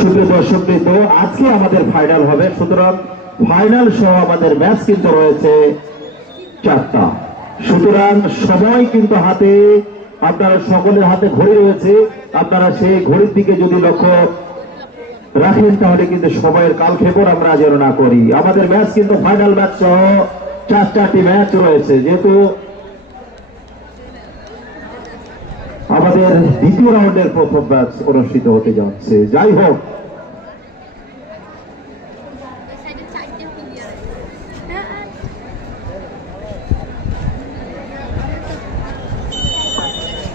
সুপ্রিয় দর্শকবৃন্দ, আজকে আমাদের ফাইনাল হবে, সুতরাং ফাইনাল সহ আমাদের ম্যাচ কিন্তু রয়েছে 4টা। সুতরাং সময় কিন্তু হাতে, আপনারা সকলের হাতে ঘড়ি রয়েছে, আপনারা সেই ঘড়ির দিকে যদি লক্ষ্য রাখেন তাহলে কিন্তু সময়ের কালক্ষেপণ আমরা যেন না করি। আমাদের ম্যাচ কিন্তু ফাইনাল ম্যাচ সহ 4টি ম্যাচ রয়েছে, যেহেতু আমাদের দ্বিতীয় রাউন্ডের প্রথম ম্যাচ অনুষ্ঠিত হতে যাচ্ছে। যাই হোক,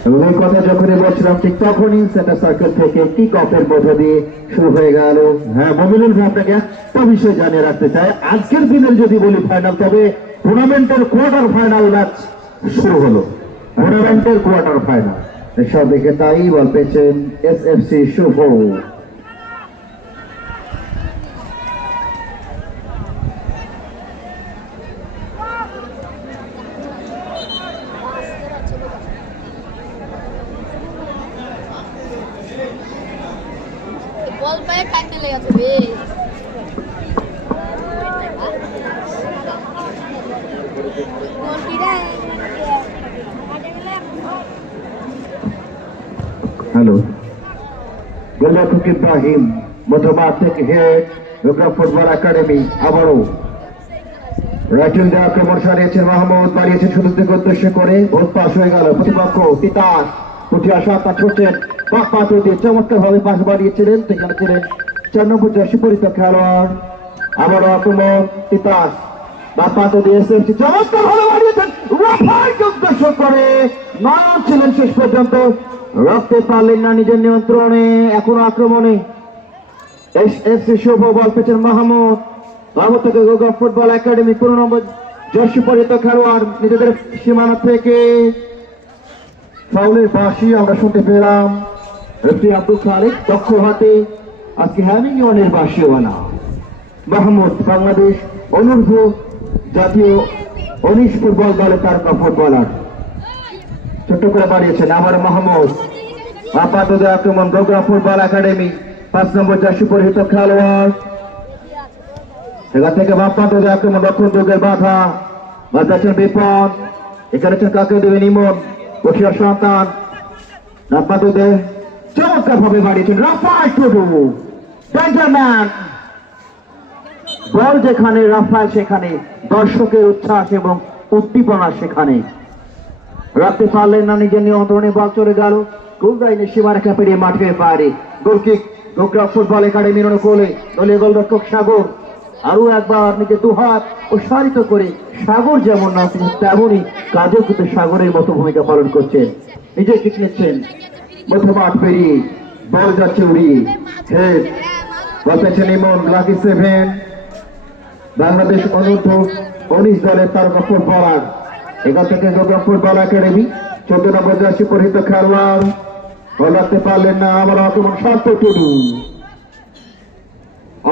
এবং এই কথা যখনই বলছিলাম ঠিক তখনই সেন্টার সার্কেল থেকে কিক অফের মধ্য দিয়ে শুরু হয়ে গেল। হ্যাঁ মমিনুল ভাই, আপনাকে একটা বিষয় জানিয়ে রাখতে চাই, আজকের দিনের যদি বলি ফাইনাল, তবে টুর্নামেন্টের কোয়ার্টার ফাইনাল ম্যাচ শুরু হলো। টুর্নামেন্টের কোয়ার্টার ফাইনাল সব দেখে তাই বল পেয়েছেন এসএফসি শুভ। বল পায়ে কাটতে লেগেছে বে। হ্যালো, গোলরক্ষক ইব্রাহিম মধ্যমাঠ থেকে হেড গোগ্রাম ফুটবল একাডেমি। আবারও রাইটুল দিয়ে আক্রমণ সারিয়েছেন মাহমুদ, বাড়িয়েছেন শুধু দিকে উদ্দেশ্য করে, ভোট পাস হয়ে গেল। প্রতিপক্ষ তিতাস উঠে আসা তা ছুটছেন বাঁ পাতে দিয়ে চমৎকার ভাবে পাশ বাড়িয়েছিলেন, সেখানে ছিলেন 4 নম্বর জার্সি পরিত খেলোয়াড়। আবারও আক্রমণ তিতাস বাঁ পাতে দিয়ে এসএফসি চমৎকার ভাবে বাড়িয়েছেন, রাফাইকে উদ্দেশ্য করে নয়ন ছিলেন শেষ পর্যন্ত, রাখতে পারলেন না নিজের নিয়ন্ত্রণে। এখনো আক্রমণে এসএফসি শুভ, বল পেয়েছেন মাহমুদ, মাহমুদ থেকে গোগ্রাম ফুটবল একাডেমি 15 নম্বর জার্সি পরিহিত খেলোয়াড় নিজেদের সীমানা থেকে ফাউলের বাঁশি আমরা শুনতে পেলাম। রেফারি আব্দুল খালিক দক্ষ হাতে আজকে হ্যামিং ওয়ানের বাঁশি বানা। মাহমুদ বাংলাদেশ অনূর্ধ্ব জাতীয় 19 ফুটবল দলের তারকা ফুটবলার, ছোট্ট করে বাড়িয়েছেন। আবার মাহমুদ আপাতত আক্রমণ গোগ্রাম ফুটবল একাডেমি 5 নম্বর জার্সি পরিহিত খেলোয়াড়, সেখান থেকে বাপাতত আক্রমণ রক্ষণ যোগের বাধা বাজাচ্ছেন বিপদ, এখানে কাকে দেবেন ইমন, বসিয়ার সন্তান রাপাততে চমৎকার ভাবে বাড়িয়েছেন রাফায়েল টুডু। ডেঞ্জারম্যান বল যেখানে রাফায়েল সেখানে দর্শকের উচ্ছ্বাস এবং উদ্দীপনা সেখানে। রাখতে পারলেন না নিজের নিয়ন্ত্রণে, বল চলে গেল গোল লাইনের সীমারেখা পেরিয়ে মাঠের বাইরে। গোলকিক গোগ্রাম ফুটবল একাডেমির অনুকূলে দলীয় গোলরক্ষক সাগর আরো একবার নিজে দুহাত প্রসারিত করে, সাগর যেমন না তেমনই কাজও কিন্তু সাগরের মতো ভূমিকা পালন করছেন, নিজে ঠিক নিচ্ছেন। মধ্যমাঠ পেরিয়ে বল যাচ্ছে উড়িয়ে, হেড বল পেয়েছেন ইমন, লাকি 7 বাংলাদেশ অনূর্ধ্ব 19 দলের তারকা ফুটবলার। এখান থেকে গোগ্রাম ফুটবল একাডেমি 14 নম্বর জার্সি পরিহিত খেলোয়াড়, বল রাখতে পারলেন না। আমার আক্রমণ শান্ত টুডু,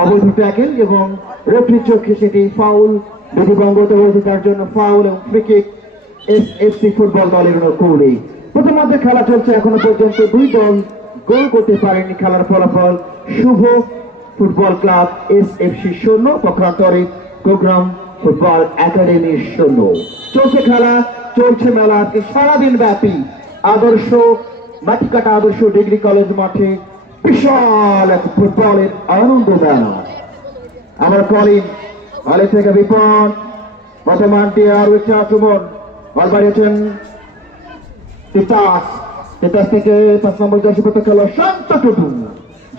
অবৈধ ট্যাকেল এবং রেফারির চোখে সেটি ফাউল বিধিবঙ্গত হয়েছে, তার জন্য ফাউল এবং ফ্রি কিক এসএফসি ফুটবল দলের অনুকূলে। প্রথমার্ধে খেলা চলছে, এখনো পর্যন্ত 2 দল গোল করতে পারেনি। খেলার ফলাফল শুভ ফুটবল ক্লাব এসএফসি 0, পক্ষান্তরে গোগ্রাম ফুটবল একাডেমি 0। চলছে খেলা, চলছে মেলা আজকে সারাদিন ব্যাপী। আদর্শ মাটিকাটা আদর্শ ডিগ্রি কলেজ মাঠে বিশাল এক ফুটবলের আনন্দ মেলা। আমার কলিন বলে থেকে বিপদ, বর্তমান দিয়ে আরো একটি আক্রমণ, বল বাড়িয়েছেন তিতাস, তিতাস থেকে 5 নম্বর জার্সি পরিহিত খেলোয়াড় শান্ত টুডু।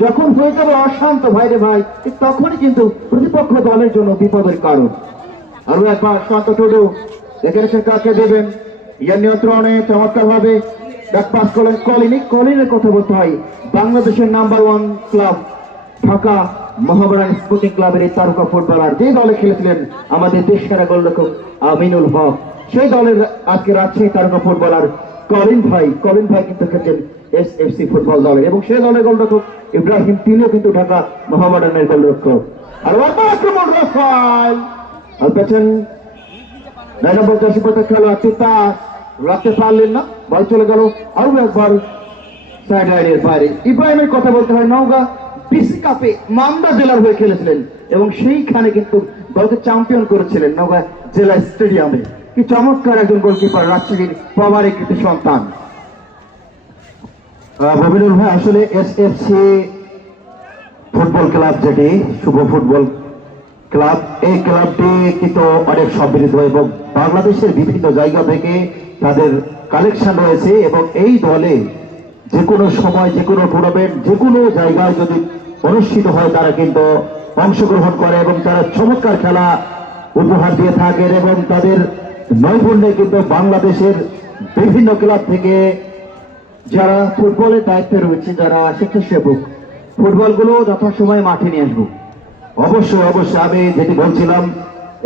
যখন হয়ে যাবে অশান্ত ভাই রে ভাই, তখনই কিন্তু প্রতিপক্ষ দলের জন্য বিপদের কারণ। আরো একবার শান্ত টুডু দেখে নিচ্ছেন কাকে দেবেন, ইয়ার নিয়ন্ত্রণে চমৎকার ভাবে ব্যাক পাস করলেন কলিনি। কলিনের কথা বলতে হয়, বাংলাদেশের number 1 club Dhaka Mohammedan sporting ক্লাবের এই তারকা ফুটবলার, যে দলে খেলেছিলেন আমাদের দেশসেরা গোলরক্ষক আমিনুল হক, সেই দলের আজকে রাজশাহী তারকা ফুটবলার কলিন ভাই কিন্তু খেলছেন এসএফসি ফুটবল দলের, এবং সেই দলের গোলরক্ষক ইব্রাহিম তিনিও কিন্তু ঢাকা মোহামেডানের গোলরক্ষক। আর আক্রমণ রাফায়েল আর পেছেন 9 নম্বর জার্সি পরিহিত খেলোয়াড় তিতাস, রাখতে পারলেন না, বল চলে গেল আরো একবার সাইড লাইনের বাইরে। ইব্রাহিমের কথা বলতে হয়, নওগাঁ পিসি কাপে মালদা জেলার হয়ে খেলেছিলেন এবং সেইখানে কিন্তু দলকে চ্যাম্পিয়ন করেছিলেন নওগাঁ জেলা স্টেডিয়ামে। কি চমৎকার একজন গোলকিপার, রাজশাহীর পাওয়ারে কৃতি সন্তান। রবিনুল ভাই, আসলে এসএফসি ফুটবল ক্লাব, যেটি শুভ ফুটবল ক্লাব, এই ক্লাবটি কিন্তু অনেক সমৃদ্ধ এবং বাংলাদেশের বিভিন্ন জায়গা থেকে তাদের কালেকশন রয়েছে এবং এই দলে যে কোনো সময় যে কোনো টুর্নামেন্ট যে কোনো জায়গায় যদি অনুষ্ঠিত হয় তারা কিন্তু অংশগ্রহণ করে এবং তারা চমৎকার খেলা উপহার দিয়ে থাকেন এবং তাদের নৈপুণ্যে কিন্তু বাংলাদেশের বিভিন্ন ক্লাব থেকে যারা ফুটবলের দায়িত্বে রয়েছে, যারা স্বেচ্ছাসেবক, ফুটবলগুলো যথাসময়ে মাঠে নিয়ে আসবো। অবশ্যই অবশ্যই আমি যেটি বলছিলাম,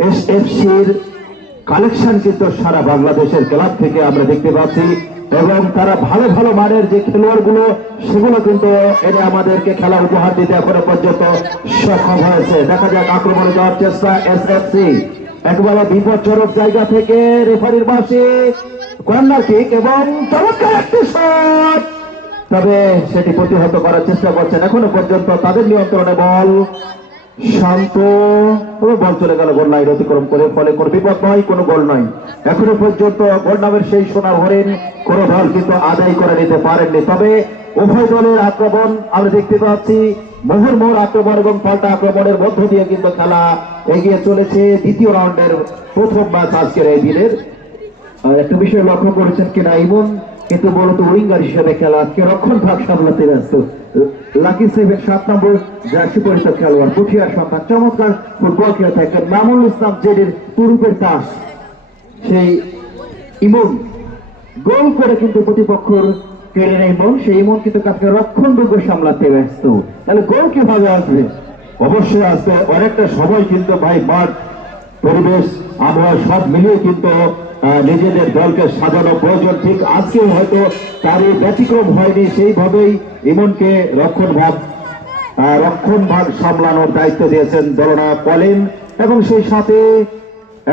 এসএফসির কালেকশন কিন্তু সারা বাংলাদেশের ক্লাব থেকে আমরা দেখতে পাচ্ছি এবং তারা ভালো ভালো মানের যে খেলোয়াড়গুলো সেগুলো কিন্তু এনে আমাদেরকে খেলা উপহার দিতে এখনো পর্যন্ত সক্ষম হয়েছে। দেখা যাক আক্রমণে যাওয়ার চেষ্টা এসএফসি, একেবারে বিপজ্জনক জায়গা থেকে রেফারির পাশে কর্নার কিক এবং চমৎকার একটি শট, তবে সেটি প্রতিহত করার চেষ্টা করছেন। এখনো পর্যন্ত তাদের নিয়ন্ত্রণে বল, শান্ত বল চলে গেল গোল লাইন অতিক্রম করে, ফলে কোনো বিপদ নয়, কোনো গোল নয়। এখনো পর্যন্ত গোল নামের সেই সোনার হরিণ কোন দল কিন্তু আদায় করে নিতে পারেননি। তবে উভয় দলের আক্রমণ আমরা দেখতে পাচ্ছি, মোহর আক্রমণ এবং পাল্টা আক্রমণের মধ্য দিয়ে কিন্তু খেলা এগিয়ে চলেছে দ্বিতীয় রাউন্ডের প্রথম ম্যাচ আজকের এই দিনের। আর একটা বিষয় লক্ষ্য করেছেন কিনা, ইমন কিন্তু মূলত উইঙ্গার হিসেবে খেলা, আজকে রক্ষণ ভাগ সামলাতে ব্যস্ত। লাকি 7 7 নম্বর জার্সি পরিচিত খেলোয়াড়, পুঠিয়ার সন্তান, চমৎকার ফুটবল খেলে থাকেন মামুল ইসলাম জেডির তুরুপের তাস। সেই ইমন গোল করে কিন্তু প্রতিপক্ষর কেড়ে নেয় ইমন, সেই ইমন কিন্তু কাজকে রক্ষণ দুর্গ সামলাতে ব্যস্ত। তাহলে গোল কিভাবে আসবে? অবশ্যই আসবে অনেকটা সময় কিন্তু ভাই, মাঠ পরিবেশ আবহাওয়া সব মিলিয়ে কিন্তু নিজেদের দলকে সাজানো প্রয়োজন। ঠিক আজকেও হয়তো তারই ব্যতিক্রম হয়নি, সেইভাবেই ইমনকে রক্ষণ ভাগ সামলানোর দায়িত্ব দিয়েছেন দলনায়ক কলিন এবং সেই সাথে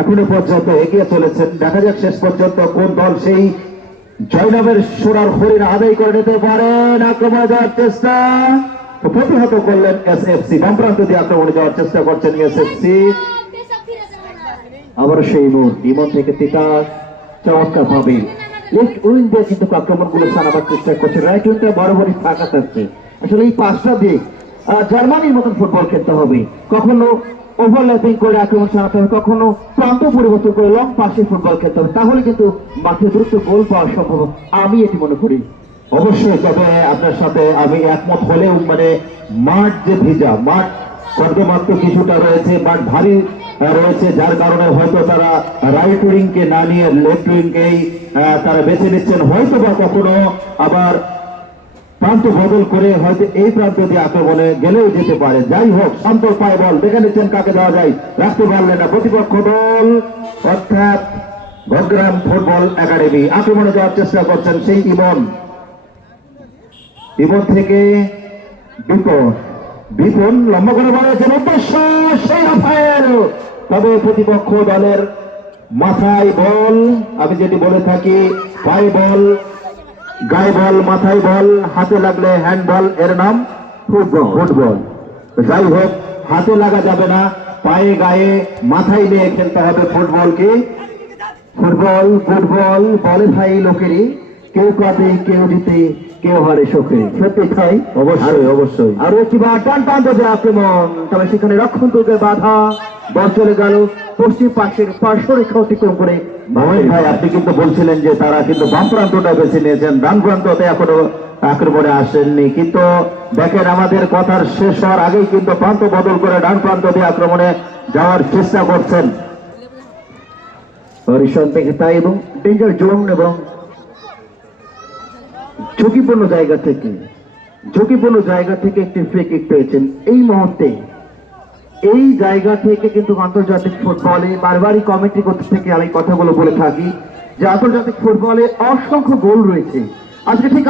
এখনো পর্যন্ত এগিয়ে চলেছেন। দেখা যাক শেষ পর্যন্ত কোন দল সেই জয়নামের সোনার হরিণ আদায় করে নিতে পারেন। আক্রমণে যাওয়ার চেষ্টা প্রতিহত করলেন এসএফসি, বাম প্রান্ত দিয়ে আক্রমণে যাওয়ার চেষ্টা করছেন এসএফসি। আবার সেই ইমন থেকে তিতাস চমৎকার ভাবে লেফট উইং দিয়ে কিন্তু আক্রমণগুলো চালাবার চেষ্টা করছে, রাইট উইংটা বরাবরই ফাঁকা থাকছে। আসলে এই পাঁচটা দিক জার্মানির মতন ফুটবল খেলতে হবে, কখনো ওভারল্যাপিং করে আক্রমণ চালাতে হবে, কখনো প্রান্ত পরিবর্তন করে লং পাশে ফুটবল খেলতে হবে, তাহলে কিন্তু মাঠে দ্রুত গোল পাওয়া সম্ভব, আমি এটি মনে করি। অবশ্যই, তবে আপনার সাথে আমি একমত হলেও মাঠ যে ভিজা, মাঠ কর্দমাত্র কিছুটা রয়েছে, মাঠ ভারী রয়েছে, যার কারণে হয়তো তারা রাইট উইংকে না নিয়ে লেফট উইংকেই তারা বেছে নিচ্ছেন। হয়তো বা কখনো আবার প্রান্ত বদল করে হয়তো এই প্রান্ত দিয়ে আক্রমণে গেলেও যেতে পারে। যাই হোক, শান্ত পায় বল দেখে নিচ্ছেন কাকে দেওয়া যায়, রাখতে পারলেন না প্রতিপক্ষ দল, অর্থাৎ ভদ্রাম ফুটবল একাডেমি। আক্রমণে যাওয়ার চেষ্টা করছেন সেই ইমন থেকে বিপন লম্বা করে বলেছেন উদ্দেশ্য সেই রাফায়েল, তবে প্রতিপক্ষ দলের মাথায় বল, আমি যেটি বলে থাকি পায়ে বল, গায়ে বল, মাথায় বল, হাতে লাগলে হ্যান্ডবল, এর নাম ফুটবল। যাই হোক, হাতে লাগা যাবে না, পায়ে গায়ে মাথায় নিয়ে খেলতে হবে ফুটবলকে। ফুটবল বলে ভাই লোকেরই, কেউ কাঁদে কেউ জিতে কেউ হারে শোকে, সত্যি তাই। অবশ্যই আরো একবার ডান প্রান্ত দিয়ে আক্রমণ, তবে সেখানে রক্ষণ দুর্গের বাধা, বল চলে গেল পশ্চিম পাশের পার্শ্বরেখা অতিক্রম করে। মোহাম্মদ ভাই, আপনি কিন্তু বলছিলেন যে তারা কিন্তু বাম প্রান্তটা বেছে নিয়েছেন, ডান প্রান্ততে এখনো আক্রমণে আসেননি, কিন্তু দেখেন আমাদের কথার শেষ হওয়ার আগেই কিন্তু প্রান্ত বদল করে ডান প্রান্ত দিয়ে আক্রমণে যাওয়ার চেষ্টা করছেন হরিশন থেকে তাই, এবং ডেঞ্জার জোন এবং ঝুঁকিপূর্ণ জায়গা থেকে একটি ফ্রি কিক পেয়েছেন এই মুহূর্তে। এই জায়গা থেকে কিন্তু আন্তর্জাতিক ফুটবলে বারবারই কমিটি থেকে আমি কথাগুলো বলে থাকি যে আন্তর্জাতিক ফুটবলে অসংখ্য গোল রয়েছে, আজকে ঠিক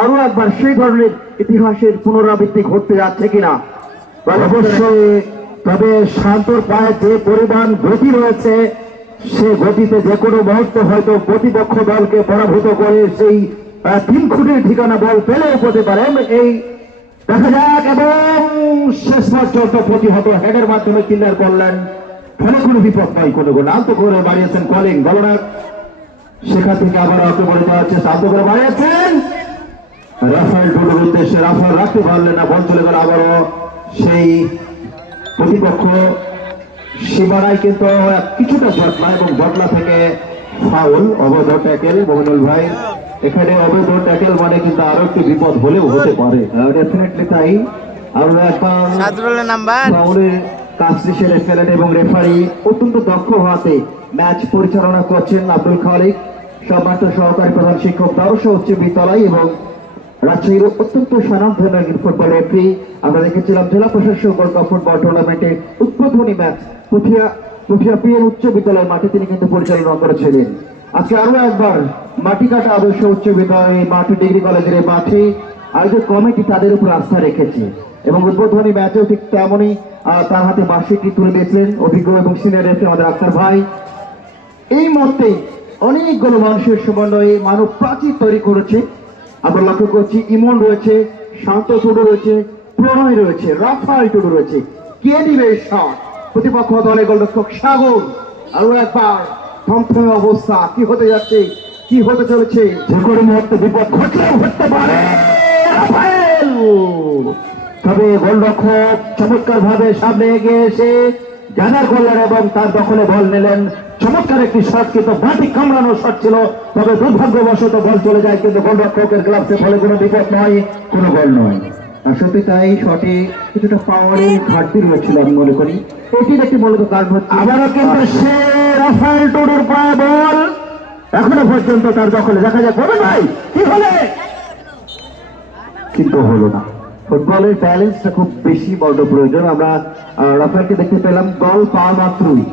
আরো একবার সেই ধরনের ইতিহাসের পুনরাবৃত্তি ঘটতে যাচ্ছে কিনা। অবশ্যই, তবে শান্তর পায়ে যে পরিমাণ গতি রয়েছে, সে গতিতে যে কোনো মুহূর্তে হয়তো প্রতিপক্ষ দলকে পরাভূত করে সেই 3 খুঁটির ঠিকানা বল পেলেও পেতে পারেন। এই দেখা যাক, এবং শেষ পর্যন্ত প্রতিহত হেডের মাধ্যমে ক্লিয়ার করলেন, ফলে কোনো বিপদ নয়, কোনো গোল আলতো করে বাড়িয়েছেন কলিং গলনার, সেখান থেকে আবার ওকে বলে দেওয়া হচ্ছে, আলতো করে বাড়িয়েছেন রাফায়েল টুডুর উদ্দেশ্যে, রাফায়েল রাখতে পারলেন না, বল চলে গেল আবারও সেই প্রতিপক্ষ সীমানায়, কিন্তু কিছুটা জটলা, এবং জটলা থেকে ফাউল, অবৈধ ট্যাকেল। মমিনুল ভাই, এখানে অবৈধ ট্যাকেল মানে কিন্তু আরো একটি বিপদ হলেও হতে পারে। ডেফিনেটলি তাই। আরো একবার সাদরুলের নাম্বার ফাউলের কাজটি সেরে ফেলেন এবং রেফারি অত্যন্ত দক্ষ হওয়াতে ম্যাচ পরিচালনা করছেন আব্দুল খালিক, সম্মানিত সহকারী প্রধান শিক্ষক দ্বাদশ উচ্চ বিদ্যালয় এবং রাজশাহীর অত্যন্ত স্বনামধন্য একজন ফুটবল রেফারি। আমরা দেখেছিলাম জেলা প্রশাসক গোল্ড কাপ ফুটবল টুর্নামেন্টের উদ্বোধনী ম্যাচ পুঠিয়া পিএন উচ্চ বিদ্যালয়ের মাঠে তিনি কিন্তু পরিচালনা করেছিলেন। আজকে আরো একবার মাটিকাটা আদর্শ উচ্চ বিদ্যালয় মাঠে, ডিগ্রি কলেজের এই মাঠে আয়োজক কমিটি তাদের উপর আস্থা রেখেছে এবং উদ্বোধনী ম্যাচেও ঠিক তেমনই তার হাতে বার্ষিকটি তুলে দিয়েছিলেন অভিজ্ঞ এবং সিনিয়র রেফারি আমাদের আক্তার ভাই। এই মুহূর্তে অনেকগুলো মানুষের সমন্বয়ে মানব প্রাচীর তৈরি করেছে। আমরা লক্ষ্য করছি ইমন রয়েছে, শান্ত টুডু রয়েছে, প্রণয় রয়েছে, রাফায়েল টুডু রয়েছে। কে দিবে শট? প্রতিপক্ষ দলের গোলরক্ষক সাগর। আরো একবার থমথমে অবস্থা, কি হতে যাচ্ছে, কি হতে চলেছে? যে কোনো মুহূর্তে বিপদ ঘটলেও ঘটতে পারে। রাফায়েল, তবে গোলরক্ষক চমৎকার ভাবে সামনে এগিয়ে এসে জানার করলেন এবং তার দখলে বল নিলেন। চমৎকার একটি শট, কিন্তু মাটি কামড়ানো শট ছিল, তবে দুর্ভাগ্যবশত বল চলে যায়, কিন্তু গোলরক্ষকের গ্লাভসে ফলে কোনো বিপদ নয়, কোনো গোল নয়। আর সত্যি তাই, শটে কিছুটা পাওয়ারের ঘাটতি রয়েছিল আমি মনে করি। এটির একটি মূলত কারণ হচ্ছে আবারও কিন্তু সে রাফায়েল টুডুর পায়ে বল, এখনো পর্যন্ত তার দখলে। দেখা যাক হবে ভাই কি হলে, কিন্তু হলো না। ফুটবলের ব্যালেন্সটা খুব বেশি বড় প্রয়োজন। আমরা রাফায়েলকে দেখতে পেলাম বল পাওয়া মাত্রই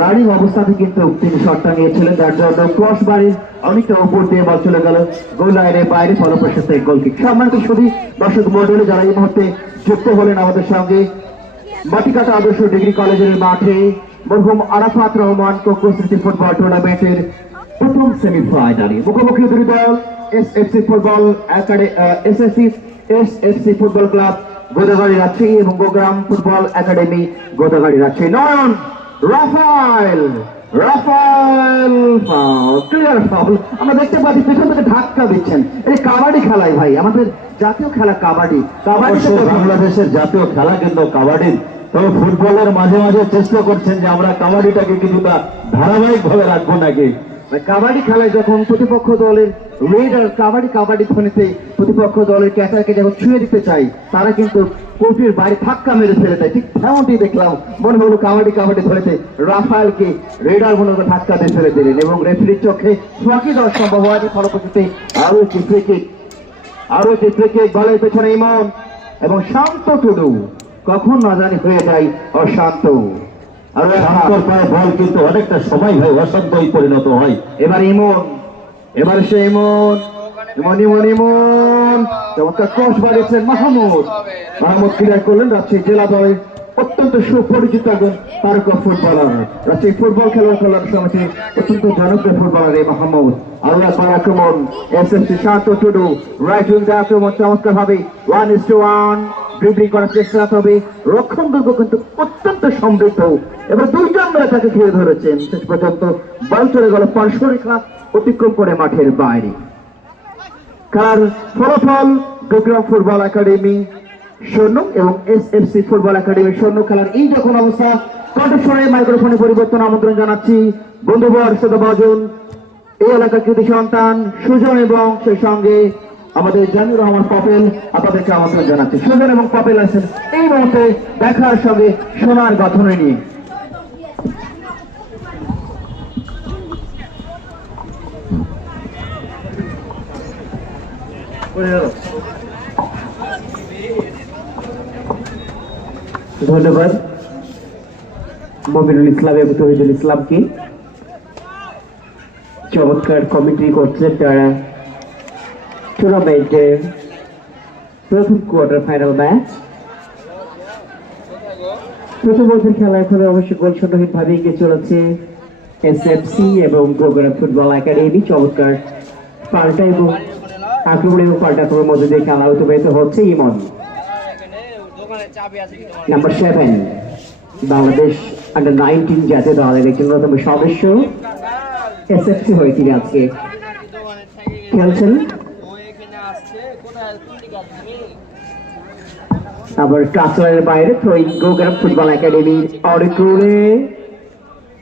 রানিং অবস্থাতে কিন্তু তিনি শটটা নিয়েছিলেন, যার জন্য ক্রস বাড়ির অনেকটা উপর দিয়ে বল চলে গেল গোল লাইনের বাইরে, ফলপ্রসূ গোল কিক। সম্মানিত শুধু দর্শক মন্ডলী যারা এই মুহূর্তে যুক্ত হলেন আমাদের সঙ্গে, মাটিকাটা আদর্শ ডিগ্রি কলেজের মাঠে মরহুম আরাফাত রহমান কোকো স্মৃতি ফুটবল টুর্নামেন্টের প্রথম সেমিফাইনালে মুখোমুখি দুই দল, SFC football SFC football club Godagari Rajshahi এবং গোগ্রাম ফুটবল একাডেমি গোদাগাড়ি রাজশাহী। নয়ন, রাফায়েল ক্লিয়ার ফাউল। আমরা দেখতে পাচ্ছি পেছন থেকে ধাক্কা দিচ্ছেন। এই কাবাডি খেলায় ভাই, আমাদের জাতীয় খেলা কাবাডি। অবশ্যই বাংলাদেশের জাতীয় খেলা কিন্তু কাবাডি, তবে ফুটবলের মাঝে মাঝে চেষ্টা করছেন যে আমরা কাবাডিটাকে কিছুটা ধারাবাহিক ভাবে রাখবো নাকি। কাবাডি খেলায় যখন প্রতিপক্ষ দলের রেডার কাবাডি ধ্বনিতে প্রতিপক্ষ দলের ক্যাটারকে যখন ছুঁয়ে দিতে চাই, তারা কিন্তু কোর্টের বাইরে ধাক্কা মেরে ফেলে দেয়। ঠিক তেমনটি দেখলাম, মনে হলো কাবাডি ধরেতে রাফায়েলকে রেডার মনে করে ধাক্কা দিয়ে ফেলে দিলেন এবং রেফারির চোখে ফাঁকি দেওয়া সম্ভব হয়নি। ফলপ্রসূতে আরো একটি ফ্রি কিক, বলের পেছনে ইমন এবং শান্ত টুডু কখন না জানি হয়ে যায় অশান্ত। আর শান্তর পায়ে বল কিন্তু অনেকটা সময় ভাই অশান্তই পরিণত হয়। এবার সে ইমন চমৎকার ক্রস বাড়িয়েছেন মাহমুদ ক্লিয়ার করলেন। রাজশাহী জেলা দলের অত্যন্ত সুপরিচিত একজন তারকা ফুটবলার, রাজশাহী ফুটবল খেলার সমিতির অত্যন্ত জনপ্রিয় ফুটবলার এই মাহমুদ। আরো একবার আক্রমণ, এসএফসি শান্ত টুডু রাইট উইং আক্রমণ চমৎকার ভাবে 1:1 ড্রিবলিং করার চেষ্টা, তবে রক্ষণ দুর্গ কিন্তু অত্যন্ত সমৃদ্ধ। এবার দুইজন মিলে তাকে ঘিরে ধরেছেন, শেষ পর্যন্ত বল চলে গেল পার্শ্বরেখা অতিক্রম করে মাঠের বাইরে। খেলার ফলাফল গোগ্রাম ফুটবল একাডেমি 0 এবং এসএফসি ফুটবল একাডেমি 0। খেলার এই যখন অবস্থা, কণ্ঠস্বরে মাইক্রোফোনে পরিবর্তন আমন্ত্রণ জানাচ্ছি বন্ধুবর শ্রোতাভাজন, এই এলাকার কৃতি সন্তান সুজন এবং সেই সঙ্গে আমাদের জামিউর রহমান পপেল, আপনাদেরকে আমন্ত্রণ জানাচ্ছি। সুজন এবং পপেল আছেন এই মুহূর্তে দেখার সঙ্গে সোনার গঠনে নিয়ে। ধন্যবাদ মমিনুল ইসলাম এবং তহিদুল ইসলামকে, চমৎকার কমিটি করছেন তারা টুর্নামেন্টের প্রথম কোয়ার্টার ফাইনাল ম্যাচ। প্রথম বছর খেলা এখন অবশ্যই গোল শূন্যহীন ভাবে এগিয়ে চলেছে এসএফসি এবং গোগ্রাম ফুটবল একাডেমি। চমৎকার পাল্টা এবং আক্রমণ এবং পাল্টা আক্রমণের মধ্যে দিয়ে খেলা অতিবাহিত হচ্ছে ইমন। নাম্বার 7 বাংলাদেশ আন্ডার-19 জাতীয় দলের একজন অন্যতম সদস্য, এসএফসি হয়ে তিনি আজকে খেলছেন। আবার টাচলাইনের বাইরে থ্রোইং গোগ্রাম ফুটবল একাডেমির অডিটোরে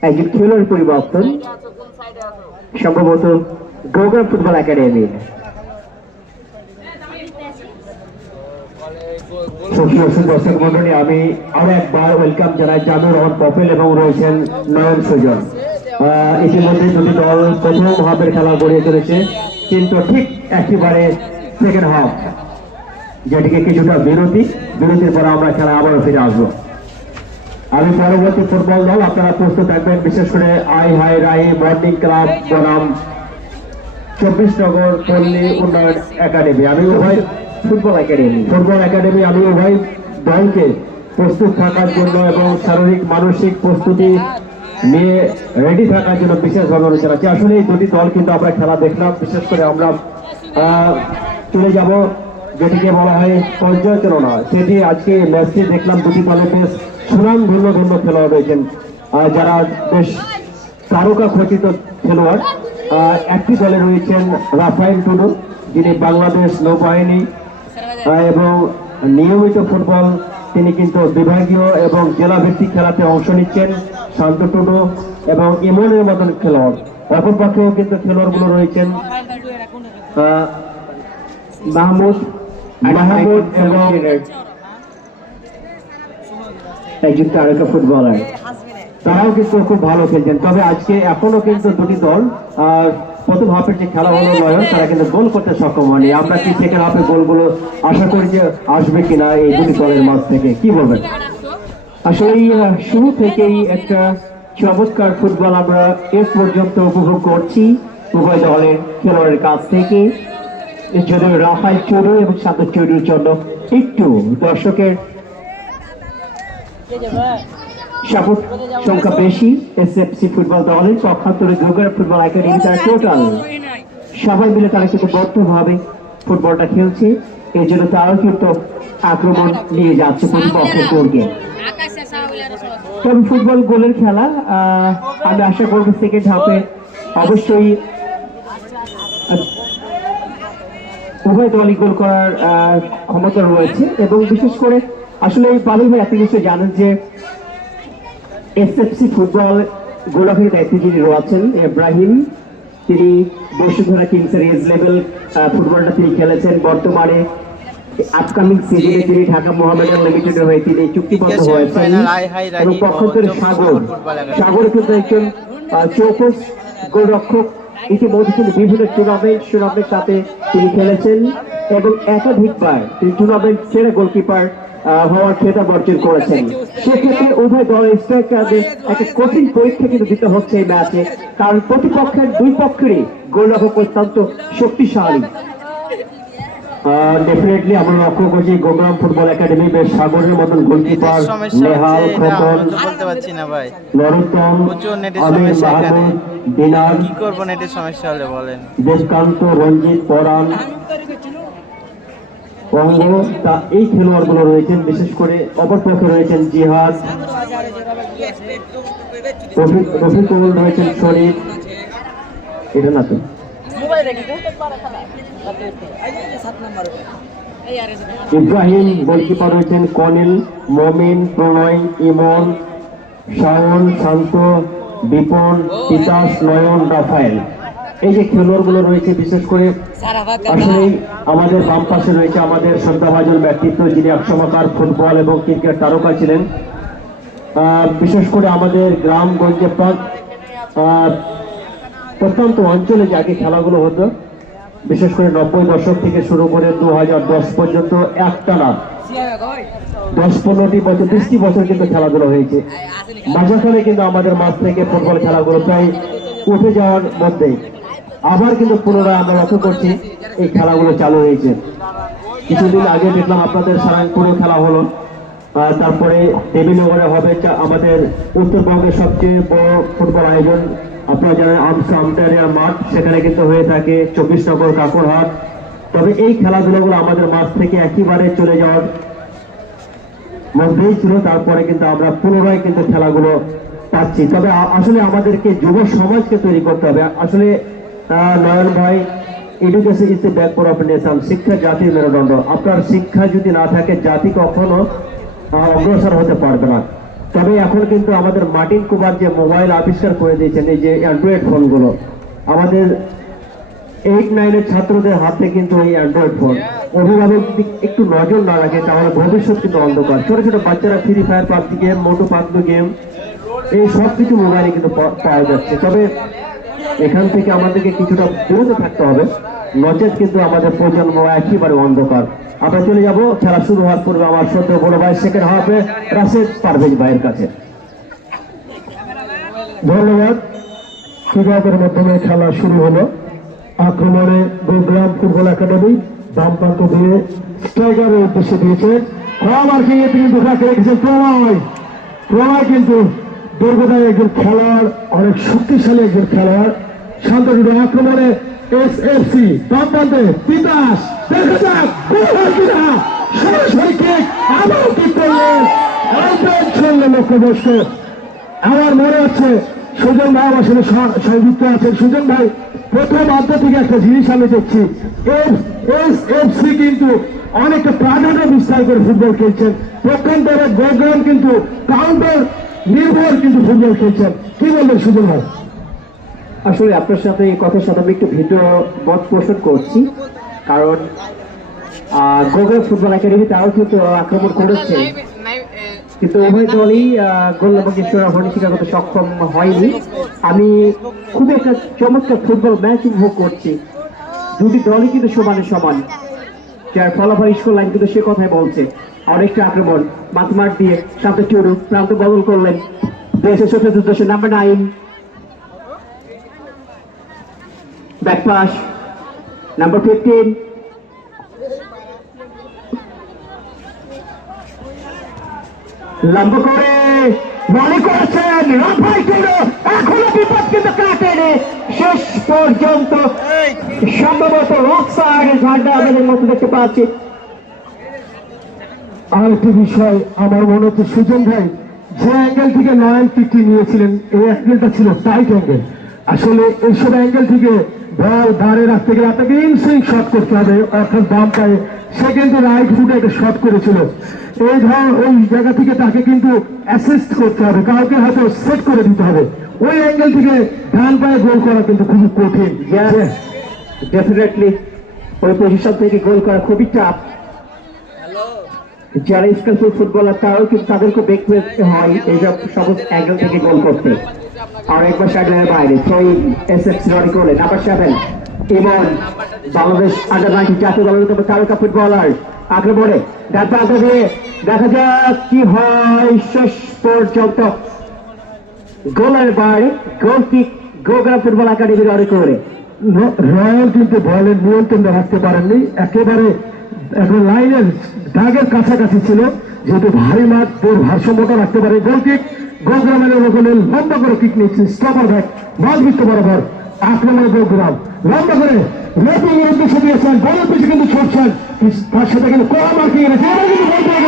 একজন খেলোয়াড়ের পরিবর্তন, সম্ভবত গোগ্রাম ফুটবল একাডেমির। দর্শক মন্ডলী, আমি আরো একবার ওয়েলকাম জানাই জানুর রহমান কপিল এবং রয়েছেন নয়ন সুজন। ইতিমধ্যে দুটি দল প্রথম হাফের খেলা গড়িয়ে চলেছে, কিন্তু ঠিক একেবারে সেকেন্ড হাফ, যেটিকে কিছুটা বিরতির পর আমরা খেলা আবারও ফিরে আসবো। আমি পরবর্তী ফুটবল দল আপনারা প্রস্তুত থাকবেন, বিশেষ করে আই হাই রাই মর্নিং ক্লাব বনাম 24 নগর পল্লী উন্নয়ন একাডেমি। আমি উভয় ফুটবল একাডেমি আমি উভয় দলকে প্রস্তুত থাকার জন্য এবং শারীরিক মানসিক প্রস্তুতি নিয়ে রেডি থাকার জন্য বিশেষভাবে অনুরোধ জানাচ্ছি। আসলে এই দুটি দল কিন্তু আমরা খেলা দেখলাম, বিশেষ করে আমরা চলে যাব যেটিকে বলা হয় পর্যালোচনা, সেটি আজকে ম্যাচটি দেখলাম। দুটি দলে বেশ সুনাম ধন্য খেলোয়াড় রয়েছেন, যারা বেশ তারকা খচিত খেলোয়াড়। একটি দলে রয়েছেন রাফায়েল টুডু, যিনি বাংলাদেশ নৌবাহিনী এবং নিয়মিত ফুটবল, তিনি কিন্তু বিভাগীয় এবং জেলা ভিত্তিক খেলাতে অংশ নিচ্ছেন। শান্ত টুডু এবং ইমনের মতন খেলোয়াড়। অপরপক্ষেও কিন্তু খেলোয়াড়গুলো রয়েছেন মাহমুদ এবং একজন তারকা ফুটবলার, তারাও কিন্তু খুব ভালো খেলছেন। তবে আজকে এখনো কিন্তু দুটি দল প্রথম হাফের যে খেলা হলো নয়ন, তারা কিন্তু গোল করতে সক্ষম হয়নি। আমরা কি সেকেন্ড হাফে গোলগুলো আশা করি যে আসবে কিনা এই দুটি দলের মাঝ থেকে, কি বলবেন? আসলে শুরু থেকেই একটা চমৎকার ফুটবল আমরা এর পর্যন্ত উপভোগ করছি উভয় দলের খেলোয়াড়ের কাছ থেকে। যদি রাফায়েল টুডু এবং শান্ত টুডুর জন্য একটু দর্শকের সাপোর্ট সংখ্যা বেশি, এসএফসি ফুটবল দলের পক্ষান্তরে গোগ্রাম ফুটবল একাডেমি তারা টোটাল সবাই মিলে তারা কিন্তু বদ্ধভাবে ফুটবলটা খেলছে। এই জন্য তারাও কিন্তু আক্রমণ নিয়ে যাচ্ছে প্রতিপক্ষের গোলকে। তবে ফুটবল গোলের খেলা, আমি আশা করবো সেকেন্ড হাফে অবশ্যই উভয় দলই গোল করার ক্ষমতা রয়েছে। এবং বিশেষ করে আসলে বাদল ভাই আপনি নিশ্চয়ই জানেন যে এসএফসি ফুটবল গোলরক্ষকের দায়িত্বে যিনি রয়েছেন ইব্রাহিম, তিনি বসুন্ধরা কিংসের এজ লেভেল ফুটবলটা তিনি খেলেছেন। বর্তমানে আপকামিং সিজনে তিনি ঢাকা মোহামেডান লিমিটেডের হয়ে তিনি চুক্তিবদ্ধ হয়েছেন। এবং পক্ষান্তরে সাগর কিন্তু একজন চৌকস গোলরক্ষক, ইতিমধ্যে তিনি বিভিন্ন টুর্নামেন্ট সাথে তিনি খেলেছেন এবং একাধিকবার তিনি টুর্নামেন্ট সেরা গোলকিপার হওয়ার খেতাব অর্জন করেছেন। সেক্ষেত্রে উভয় দলের স্ট্রাইকারদের একটা কঠিন পরীক্ষা কিন্তু দিতে হচ্ছে এই ম্যাচে, কারণ প্রতিপক্ষের দুই পক্ষেরই গোলরক্ষক অত্যন্ত শক্তিশালী। ডেফিনেটলি আমরা লক্ষ্য করছি গোগ্রাম ফুটবল একাডেমি বেশ সাগরের মতন গোলকিপার নেহাল, খোকন, নরোত্তম, আমির মাহমুদ, দিনার, কি করবো নেটের সমস্যা হলে বলেন, দেশকান্ত, রঞ্জিত, পরাণ, অঙ্গ, এই খেলোয়াড়গুলো রয়েছেন। বিশেষ করে অপরপক্ষে রয়েছেন জিহাদ, রফিকুল রয়েছেন, শরীফ, এটা না তো ইব্রাহিম, গোলকিপার রয়েছেন কনিল, মমিন, প্রণয়, ইমন, শাওন, শান্ত, বিপন, তিতাস, নয়ন, রাফায়েল। এই যে খেলোয়াড়গুলো রয়েছে, বিশেষ করে আসলে আমাদের বাম পাশে রয়েছে আমাদের শ্রদ্ধাভাজন ব্যক্তিত্ব, যিনি একসময়কার ফুটবল এবং ক্রিকেট তারকা ছিলেন। বিশেষ করে আমাদের গ্রামগঞ্জে প্রত্যন্ত অঞ্চলে যে আগে খেলাগুলো হতো, বিশেষ করে 90 দশক থেকে শুরু করে 2010 পর্যন্ত একটানা 10-15টি বছর 20টি বছর কিন্তু খেলাধুলো হয়েছে। মাঝাখানে কিন্তু আমাদের মাঠ থেকে ফুটবল খেলাগুলো প্রায় উঠে যাওয়ার মধ্যে আবার কিন্তু পুনরায় আমরা লক্ষ্য করছি এই খেলাগুলো চালু হয়েছে। কিছুদিন আগে দেখলাম আপনাদের সারাংপুরে খেলা হলো, তারপরে দেবীনগরে হবে আমাদের উত্তরবঙ্গের সবচেয়ে বড় ফুটবল আয়োজন, আপনারা জানেন আমটারিয়া মাঠ, সেখানে কিন্তু হয়ে থাকে 24 নগর কাকুরহাট। তবে এই খেলাধুলাগুলো আমাদের মাঠ থেকে একেবারে চলে যাওয়ার মধ্যেই ছিল, তারপরে কিন্তু আমরা পুনরায় কিন্তু খেলাগুলো পাচ্ছি। তবে আসলে আমাদেরকে যুব সমাজকে তৈরি করতে হবে। আসলে নয়ন ভাই, education is the backbone of nation, শিক্ষা জাতির মেরুদণ্ড। আপনার শিক্ষা যদি না থাকে, জাতি কখনো অগ্রসর হতে পারবে না। তবে এখন কিন্তু আমাদের মার্টিন কুপার যে মোবাইল আবিষ্কার করে দিয়েছেন, এই যে অ্যান্ড্রয়েড ফোনগুলো, আমাদের 8-9 ছাত্রদের হাতে কিন্তু এই অ্যান্ড্রয়েড ফোন, অভিভাবক যদি একটু নজর না রাখে তাহলে ভবিষ্যৎ কিন্তু অন্ধকার। ছোট ছোট বাচ্চারা ফ্রি ফায়ার, পাবজি গেম, মোটো পাতলু গেম, এই সব কিছু মোবাইলে কিন্তু পাওয়া যাচ্ছে। তবে এখান থেকে আমাদেরকে কিছুটা বিরত থাকতে হবে, নচেত কিন্তু আমাদের প্রজন্ম একেবারে অন্ধকার। আমরা চলে যাব খেলা শুরু হওয়ার পূর্বে আমার সদ্য বড় ভাই সেকেন্ড হাফে রাশেদ পারভেজ ভাইয়ের কাছে। ধন্যবাদ। কিকঅফের মাধ্যমে খেলা শুরু হলো। আক্রমণে গোগ্রাম ফুটবল একাডেমি বাম প্রান্ত দিয়ে স্ট্রাইকারের উদ্দেশ্যে দিয়েছে। আমার কে তিনি ধোকাকে রেখেছেন প্রণয় কিন্তু দুর্গদায় একজন খেলোয়াড়, অনেক শক্তিশালী একজন খেলোয়াড়। শান্তনুর আক্রমণে এসএফসি বাম প্রান্তে তিতাস, দেখা যাক কিনা সরাসরি কিক, আবারও কিক করলেন লক্ষ্যবস্তু। আমার মনে হচ্ছে সুজন ভাই আমার সাথে সংযুক্ত আছেন। সুজন ভাই, প্রথম আদ্য থেকে একটা জিনিস আমি দেখছি, এসএফসি কিন্তু অনেকটা প্রাধান্য বিস্তার করে ফুটবল খেলছেন। পক্ষান্তরে গোগ্রাম কিন্তু কাউন্টার নির্ভর কিন্তু ফুটবল খেলছেন। কি বলবেন সুজন ভাই? আসলে আপনার সাথে এই কথার সাথে আমি একটু ভিন্ন মত পোষণ করছি, কারণ গোগ্রাম ফুটবল একাডেমি তারাও কিন্তু আক্রমণ করেছে, কিন্তু উভয় দলই গোলরক্ষক হর্নি শিকার করতে সক্ষম হয়নি। আমি খুব একটা চমৎকার ফুটবল ম্যাচ উপভোগ করছি, দুটি দলই কিন্তু সমানে সমান, যার ফলাফল স্কোর লাইন কিন্তু সে কথাই বলছে। অনেকটা আক্রমণ মাঠমাঠ দিয়ে সামনে চুরু প্রান্ত বদল করলেন, দেশের সাথে উদ্দেশ্যে নাম্বার 9 ব্যাকপাস, নাম্বার 15 লম্বা করে মনে করেছেন রাফাই টুডো, এখনো বিপদ কিন্তু কাটেনি শেষ পর্যন্ত। সম্ভবত অফসাইড ঝান্ডা আমাদের মতো দেখতে পাচ্ছি। আরেকটি বিষয় আমার মনে হচ্ছে সুজন ভাই যে অ্যাঙ্গেল থেকে নয়ন কিকটি নিয়েছিলেন, এই অ্যাঙ্গেলটা ছিল টাইট অ্যাঙ্গেল। আসলে এইসব অ্যাঙ্গেল থেকে বল বারে রাখতে গেলে আপনাকে ইনসুইং শট করতে হবে, অর্থাৎ বাম পায়ে। সে কিন্তু রাইট ফুটে একটা শট করেছিল। এই ধর ওই জায়গা থেকে তাকে কিন্তু অ্যাসিস্ট করতে হবে, কাউকে হয়তো সেট করে দিতে হবে। ওই অ্যাঙ্গেল থেকে ডান পায়ে গোল করা কিন্তু খুবই কঠিন। ডেফিনেটলি ওই পজিশন থেকে গোল করা খুবই টাফ। যারা স্কিলফুল ফুটবলার তারাও কিন্তু তাদেরকে দেখতে হয় এইসব সমস্ত অ্যাঙ্গেল থেকে গোল করতে। আর একবার সাইডলাইনের বাইরে থ্রোইন এসএফসি রনি করলে নাম্বার 7 ইমন, বাংলাদেশ আন্ডার-19 জাতীয় দলের তারকা ফুটবলার। আক্রমণে ডান প্রান্ত দিয়ে দেখা যাক কি হয়, শেষ পর্যন্ত গোলের বাইরে গোল কিক গোগ্রাম ফুটবল একাডেমির রনি করে। রয়্যাল কিন্তু বলের নিয়ন্ত্রণ রাখতে পারেননি, একেবারে এখন লাইনের দাগের কাছাকাছি ছিল, যেহেতু ভারী মাঠ তোর ভারসাম্যটা রাখতে পারে। গোল কিক গোগ্রামের ওখানে লম্বা করে কিক নিচ্ছে, স্টপার ব্যাক মাঝবৃত্ত বরাবর আক্রমণে গোগ্রাম লম্বা করে রেপিং এর উদ্দেশ্যে দিয়েছেন, বলের পিছিয়ে কিন্তু ছুটছেন, তার সাথে কিন্তু কড়া মার্কিং এনেছে, কিন্তু বল পেয়ে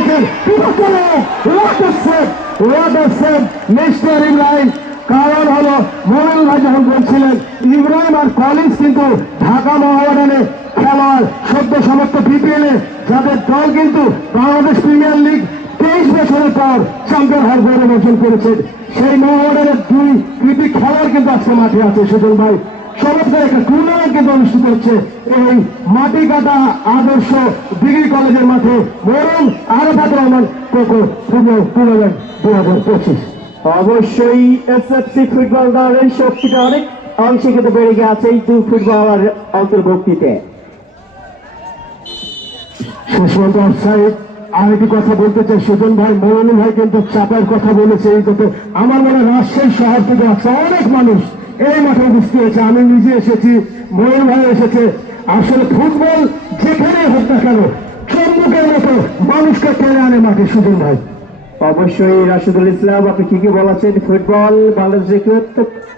গেছেন। মিস্টার ইব্রাহিম, কারণ হলো মোহাম্মদ ভাই যখন বলছিলেন ইব্রাহিম আর কলিন্স কিন্তু ঢাকা মহামেডানে খেলার সদ্য সমাপ্ত বিপিএলে যাদের দল কিন্তু বাংলাদেশ প্রিমিয়ার লিগ 23 বছরের পর চ্যাম্পিয়ন হওয়ার গৌরব অর্জন করেছে, সেই মহামেডানের দুই কৃতি খেলোয়াড় কিন্তু আজকে মাঠে আছে। সুজন ভাই, চমৎকার একটা টুর্নামেন্ট কিন্তু অনুষ্ঠিত হচ্ছে এই মাটি কাটা আদর্শ ডিগ্রি কলেজের মাঠে, মরম আরাফাত রহমান কোকো ফুটবল টুর্নামেন্ট 2025। অবশ্যই এসএফসি ফুটবল দলের শক্তিটা অনেক অংশে কিন্তু বেড়ে গেছে এই দুই ফুটবলার অন্তর্ভুক্তিতে। শেষ পর্যন্ত অফসাইড। আরেকটি কথা বলতে চাই সুজন ভাই, মৌনী ভাই কিন্তু চাপার কথা বলেছে। এই কথা আমার মনে হয় রাজশাহী শহর থেকে আসছে অনেক মানুষ এই মাঠে উপস্থিত হয়েছে, আমি নিজে এসেছি, ময়ূর ভাই এসেছে। আসলে ফুটবল যেখানে হোক না কেন চম্বুকের মতো মানুষকে টেনে আনে মাঠে। সুজন ভাই, অবশ্যই রাশিদুল ইসলাম, আপনি ঠিকই বলেছেন, ফুটবল বাংলাদেশের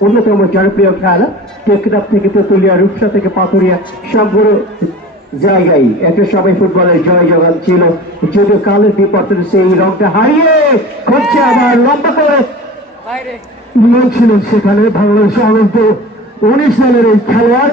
অন্যতম জনপ্রিয় খেলা। টেকনাফ থেকে তেতুলিয়া, রূপসা থেকে পাথুরিয়া, সবগুলো জায়গায় একটা সময় ফুটবলের জয় জগৎ ছিল, যদিও কালের বিপর্যয়ে সেই রংটা হারিয়ে ঘটছে আবার লম্বা করে। ইমন ছিলেন সেখানে বাংলাদেশ অনন্ত 19 সালের এই খেলোয়াড়,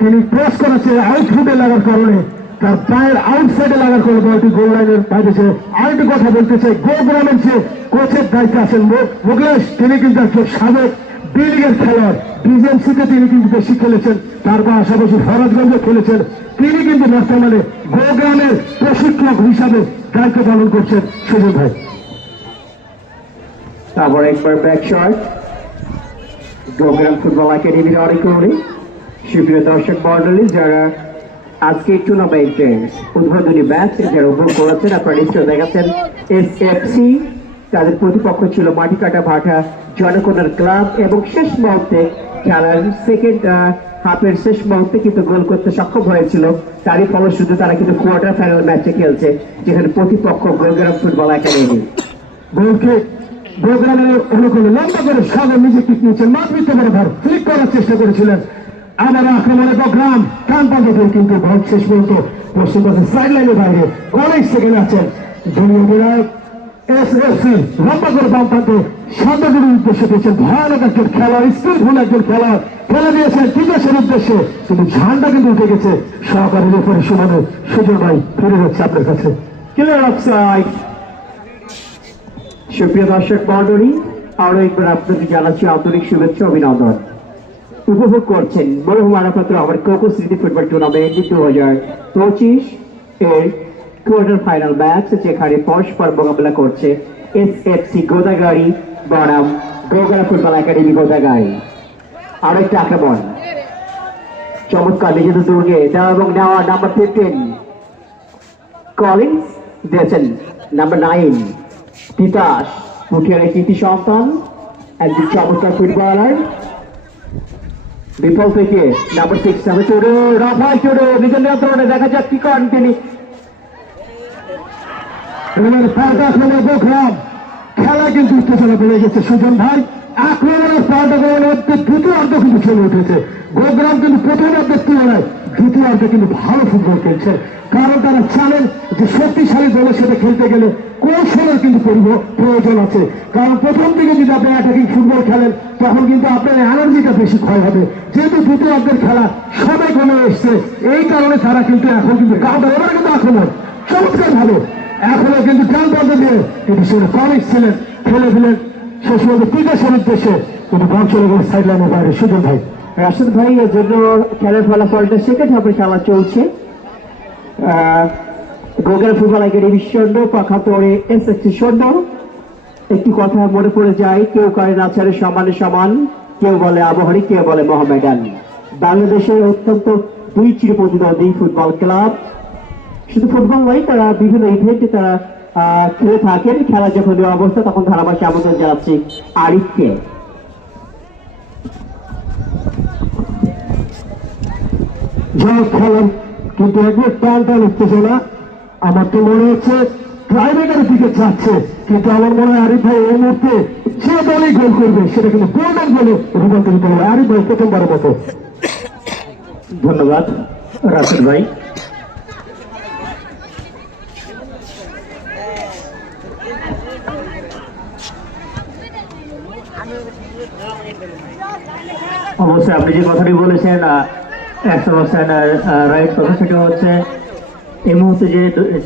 তিনি ক্রস করেছে আউটফুটে লাগার কারণে, তার পায়ের আউটসাইডে লাগার কারণে বলটি গোল লাইনের বাইরে। আরেকটি কথা বলতে চাই, গোগ্রামের যে কোচের দায়িত্বে আছেন মোগলেশ, তিনি কিন্তু একজন সাবেক বি লিগের খেলোয়াড়, বিজেএমসিতে তিনি কিন্তু বেশি খেলেছেন, তার পাশাপাশি ফরাজগঞ্জে খেলেছেন। তিনি কিন্তু বর্তমানে গোগ্রামের প্রশিক্ষক হিসাবে দায়িত্ব পালন করছেন সুজন ভাই। তারপর একবার ব্যাক শট, গোগ্রাম ফুটবল একাডেমির অনেক করে। সুপ্রিয় দর্শক মন্ডলী, যারা আজকে টুর্নামেন্টের উদ্বোধনী ম্যাচ যারা উপভোগ করেছেন, আপনারা নিশ্চয় দেখাচ্ছেন এসএফসি, তাদের প্রতিপক্ষ ছিল মাটিকাটা ভাটা জনকোনার ক্লাব, এবং শেষ মুহূর্তে খেলার সেকেন্ড হাফের শেষ মুহূর্তে কিন্তু গোল করতে সক্ষম হয়েছিল। তারই ফলশ্রুতিতে তারা কিন্তু কোয়ার্টার ফাইনাল ম্যাচে খেলছে, যেখানে প্রতিপক্ষ গোগ্রাম ফুটবল একাডেমি। গোলকে গোগ্রামের অনুকূলে লম্বা করে সাগর নিজে কিক নিয়েছেন, মাতৃত্ব করে ধর ফ্লিক করার চেষ্টা করেছিলেন। আবার আক্রমণে গোগ্রাম কান পাল্টে, কিন্তু বল শেষ পর্যন্ত পশ্চিম পাশে সাইড লাইনের বাইরে অনেক সেকেন্ড আছেন দলীয় বিধায়ক এসএফসি। লম্বা করে বাম প্রান্তে শান্তগুরুর উদ্দেশ্যে দিয়েছেন, ভয়ানক একজন খেলোয়াড়, স্কিলফুল একজন খেলোয়াড়, খেলা দিয়েছেন বিদেশের উদ্দেশ্যে, কিন্তু ঝান্ডা কিন্তু উঠে গেছে। সহকারী রেফারি সমানে সুজন ভাই ফিরে যাচ্ছে আপনার কাছে। Clear offside. সুপ্রিয় দর্শক মন্ডলী, আরো একবার আপনাকে জানাচ্ছি আন্তরিক শুভেচ্ছা অভিনন্দন। উপভোগ করছেন মরহুম আরাফাত রহমান কোকো স্মৃতি ফুটবল টুর্নামেন্ট 2025 এর কোয়ার্টার ফাইনাল ম্যাচ, যেখানে পরস্পর মোকাবেলা করছে এসএফসি গোদাগাড়ি বনাম গোগ্রাম ফুটবল একাডেমি গোদাগাড়ি। আরেকটা আক্রমণ, চমৎকার নিজেদের দুর্গে দেওয়া এবং নেওয়া। নাম্বার 15 কলিন্স দিয়েছেন, নাম্বার 9 তিতাস, পুঠিয়ারের কৃতি সন্তান, একজন চমৎকার ফুটবলার। বিপল থেকে নাম্বার 6 চোরো রাফাই চোরো নিজের নিয়ন্ত্রণে, দেখা যাক কি করেন তিনি। গোগ্রাম খেলা কিন্তু উত্তেজনা বেড়ে গেছে সুজন ভাই। আক্রমণের পাল্টাগণের মধ্যে দ্বিতীয় অর্ধ কিন্তু চলে উঠেছে। গোগ্রাম কিন্তু প্রথম অর্ধের তুলনায় দ্বিতীয় অর্ধে কিন্তু ভালো ফুটবল খেলছে, কারণ তারা জানেন যে শক্তিশালী দলের সাথে খেলতে গেলে কৌশলের কিন্তু প্রয়োজন আছে। কারণ প্রথম দিকে যদি আপনি অ্যাটাকিং ফুটবল খেলেন, তখন কিন্তু আপনার এনার্জিটা বেশি ক্ষয় হবে। যেহেতু দ্বিতীয় অর্ধের খেলা সবাই কমে এসছে, এই কারণে তারা কিন্তু এখন কিন্তু কাউন্টার, এবার কিন্তু আক্রমণ চমৎকার ভালো, এখনো কিন্তু ডান প্রান্ত দিয়ে কিন্তু সেটা কমিক ছিলেন, খেলে দিলেন শেষ পর্যন্ত বিদেশের উদ্দেশ্যে, কিন্তু বল চলে গেল সাইড লাইনের বাইরে। সুজন ভাই, রাশেদ ভাই, এর জন্য খেলার ফলাফলটা সেকেন্ড হাফে খেলা চলছে। গোগ্রাম ফুটবল একাডেমি 0, পাখাতরে এসএফসি 0। একটি কথা মনে পড়ে যায়, কেউ করে নাচারের সমানে সমান, কেউ বলে আবহারি, কেউ বলে মোহামেডান। বাংলাদেশের অত্যন্ত দুই চিরপ্রতিদ্বন্দ্বী ফুটবল ক্লাব, শুধু ফুটবল নয়, তারা বিভিন্ন ইভেন্টে তারা খেলে থাকেন। খেলা যখন দেওয়া অবস্থা, তখন ধারাবাহিক আমন্ত্রণ জানাচ্ছি আরিফকে। যাও খেলার কিন্তু একবার টান টান উত্তেজনা, আমার তো মনে হচ্ছে ট্রাইব্রেকারের দিকে যাচ্ছে, কিন্তু আমার মনে হয় আরিফ ভাই এই মুহূর্তে যে দলই গোল করবে সেটা কিন্তু গোল্ডেন গোলে রূপান্তরিত হবে। আরিফ ভাই প্রথমবারের মতো। ধন্যবাদ রাশেদ ভাই। অবশ্যই আপনি যে কথাটি বলেছেন 100% রাইট কথা, সেটা হচ্ছে এই মুহূর্তে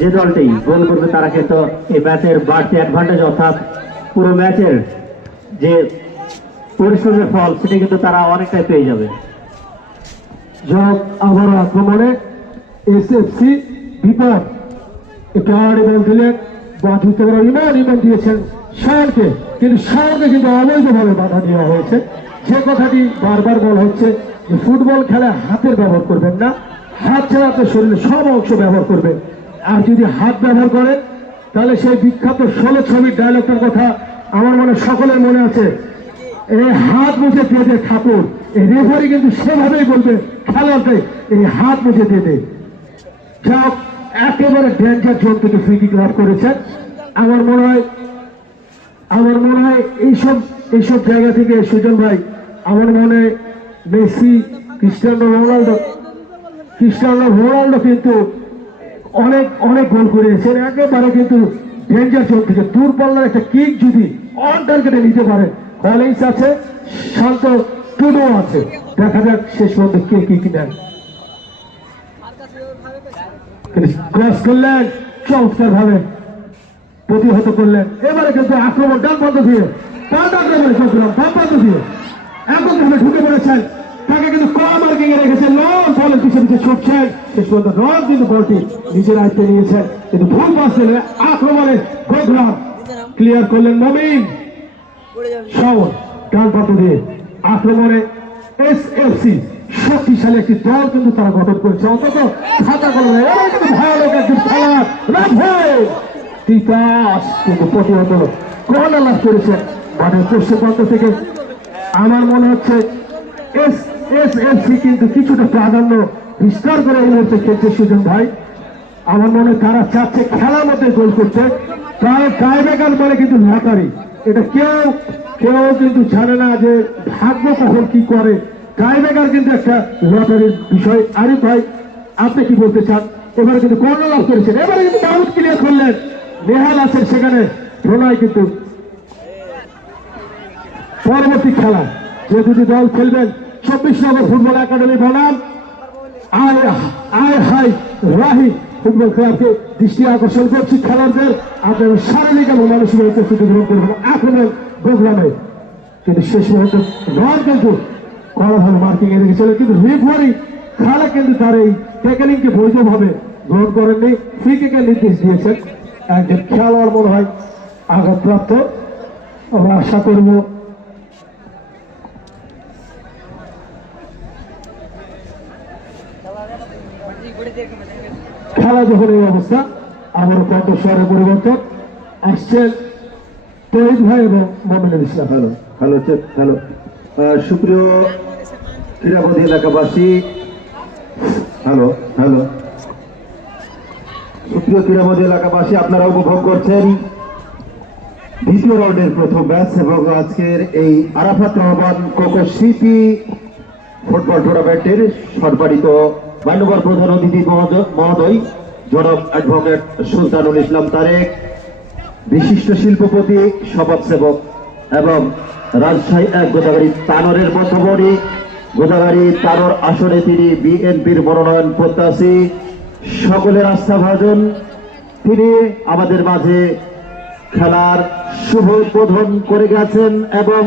যে দলটি গোল করবে তারা কিন্তু এই ম্যাচের বাড়তি অ্যাডভান্টেজ, অর্থাৎ পুরো ম্যাচের যে পরিশ্রমের ফল সেটা কিন্তু তারা অনেকটাই পেয়ে যাবে। যাক, আবার আক্রমণে এসএফসি বিপদ, একটু আড়ে বল দিলেন, বাধিত ইমান দিয়েছেন শাহকে, কিন্তু শাহকে কিন্তু অবৈধভাবে বাধা দেওয়া হয়েছে। যে কথাটি বারবার বলা হচ্ছে যে ফুটবল খেলায় হাতের ব্যবহার করবেন না, হাত ছাড়া তো শরীরে সব অংশ ব্যবহার করবেন। আর যদি হাত ব্যবহার করেন, তাহলে সেই বিখ্যাত 16 ছবির ডায়লগটার কথা আমার মনে সকলের মনে আছে, এই হাত মুছে দিয়ে দে ঠাকুর। এই রেফারি কিন্তু সেভাবেই বলবে খেলোয়াড়কে, এই হাত মুছে দিয়ে দে। যাও, একেবারে ডেঞ্জার জোন থেকে ফ্রি কিক লাভ করেছেন। আমার মনে হয় এইসব জায়গা থেকে সুজন ভাই, আমার মনে হয় Messi, Cristiano Ronaldo Cristiano Ronaldo কিন্তু অনেক অনেক গোল করেছেন, একেবারে কিন্তু ডেঞ্জার জোন থেকে দূরপাল্লার একটা কিক যদি অন টার্গেটে নিতে পারে। কলিন্স আছে, শান্ত টুডু আছে, দেখা যাক শেষ পর্যন্ত কে কি নেন। ক্রস করলেন, চমৎকার ভাবে প্রতিহত করলেন। এবারে কিন্তু আক্রমণ ডান প্রান্ত দিয়ে, বাম প্রান্ত দিয়ে এমন ভাবে ঢুকে পড়েছেন, তাকে কিন্তু কম মার্কিং এ রেখেছেন, লং বলের পিছনে ছুটছেন, শেষ পর্যন্ত রন কিন্তু বলটি নিজের আয়ত্তে নিয়েছেন, কিন্তু ভুল পাস দিলেন। আক্রমণে গোগ্রাম ক্লিয়ার করলেন মমিন শাওন ডান প্রান্ত দিয়ে। আক্রমণে এসএফসি শক্তিশালী একটি দল কিন্তু তারা গঠন করেছে, অন্তত খাতা করবে। ভয়ানক একটি খেলার তিতাস কিন্তু প্রতিহত কর্নার লাভ করেছেন মাঠের পশ্চিম প্রান্ত থেকে। আমার মনে হচ্ছে এসএফসি কিন্তু কিছুটা প্রাধান্য বিস্তার করে এই মুহূর্তে খেলছে সুজন ভাই। আমার মনে হয় তারা চাচ্ছে খেলার মধ্যে গোল করতে, কারণ টাইব্রেকার বলে কিন্তু লটারি, এটা কেউ কিন্তু জানে না যে ভাগ্য কখন কি করে। টাইব্রেকার কিন্তু একটা লটারির বিষয়। আরিফ ভাই, আপনি কি বলতে চান? এবারে কিন্তু কর্নার লাভ করেছেন, এবারে কিন্তু আউট ক্লিয়ার করলেন, নেহাল আছেন সেখানে, প্রণয় কিন্তু পরবর্তী খেলা যে দুটি দল খেলবেন 24 নম্বর ফুটবল একাডেমি বনাম আয় হাই রাহি ফুটবল ক্লাবকে দৃষ্টি আকর্ষণ করছি খেলোয়াড়দের। আপনারা শারীরিক এবং মানসিক উপস্থিতি গ্রহণ করবেন আক্রমণ প্রোগ্রামে। কিন্তু শেষ মুহূর্তে রন কিন্তু কড়াভাবে মার্কিং এ রেখেছিলেন, কিন্তু রেফারি খেলা কিন্তু তার এই ট্যাকেলিংকে বৈধভাবে গ্রহণ করেননি, ফ্রি কিকের নির্দেশ দিয়েছেন। একজন খেলোয়াড় মনে হয় আঘাতপ্রাপ্ত। আমরা আশা করব খেলা যখন এই অবস্থা, আবারও কণ্ঠস্বরের পরিবর্তন আসছেন তহিদ ভাই এবং মোমিনুল ইসলাম। হ্যালো হ্যালো হ্যালো সুপ্রিয় ক্রীড়াবোধী এলাকাবাসী, হ্যালো হ্যালো সুপ্রিয় ক্রীড়াবোধী এলাকাবাসী, আপনারা উপভোগ করছেন দ্বিতীয় রাউন্ডের প্রথম ম্যাচ এবং আজকের এই Arafat Rahman cocoa CP football টুর্নামেন্টের সম্মানিত মান্যবর প্রধান অতিথি মহোদয় জনাব অ্যাডভোকেট সুলতানুল ইসলাম তারেক, বিশিষ্ট শিল্পপতি, সমাজসেবক এবং রাজশাহী এক গোদাগাড়ি তানোরের মধ্যবর্তী গোদাগাড়ি তানোর আসনে তিনি বিএনপির মনোনয়ন প্রত্যাশী, সকলের আস্থাভাজন। তিনি আমাদের মাঝে খেলার শুভ উদ্বোধন করে গেছেন এবং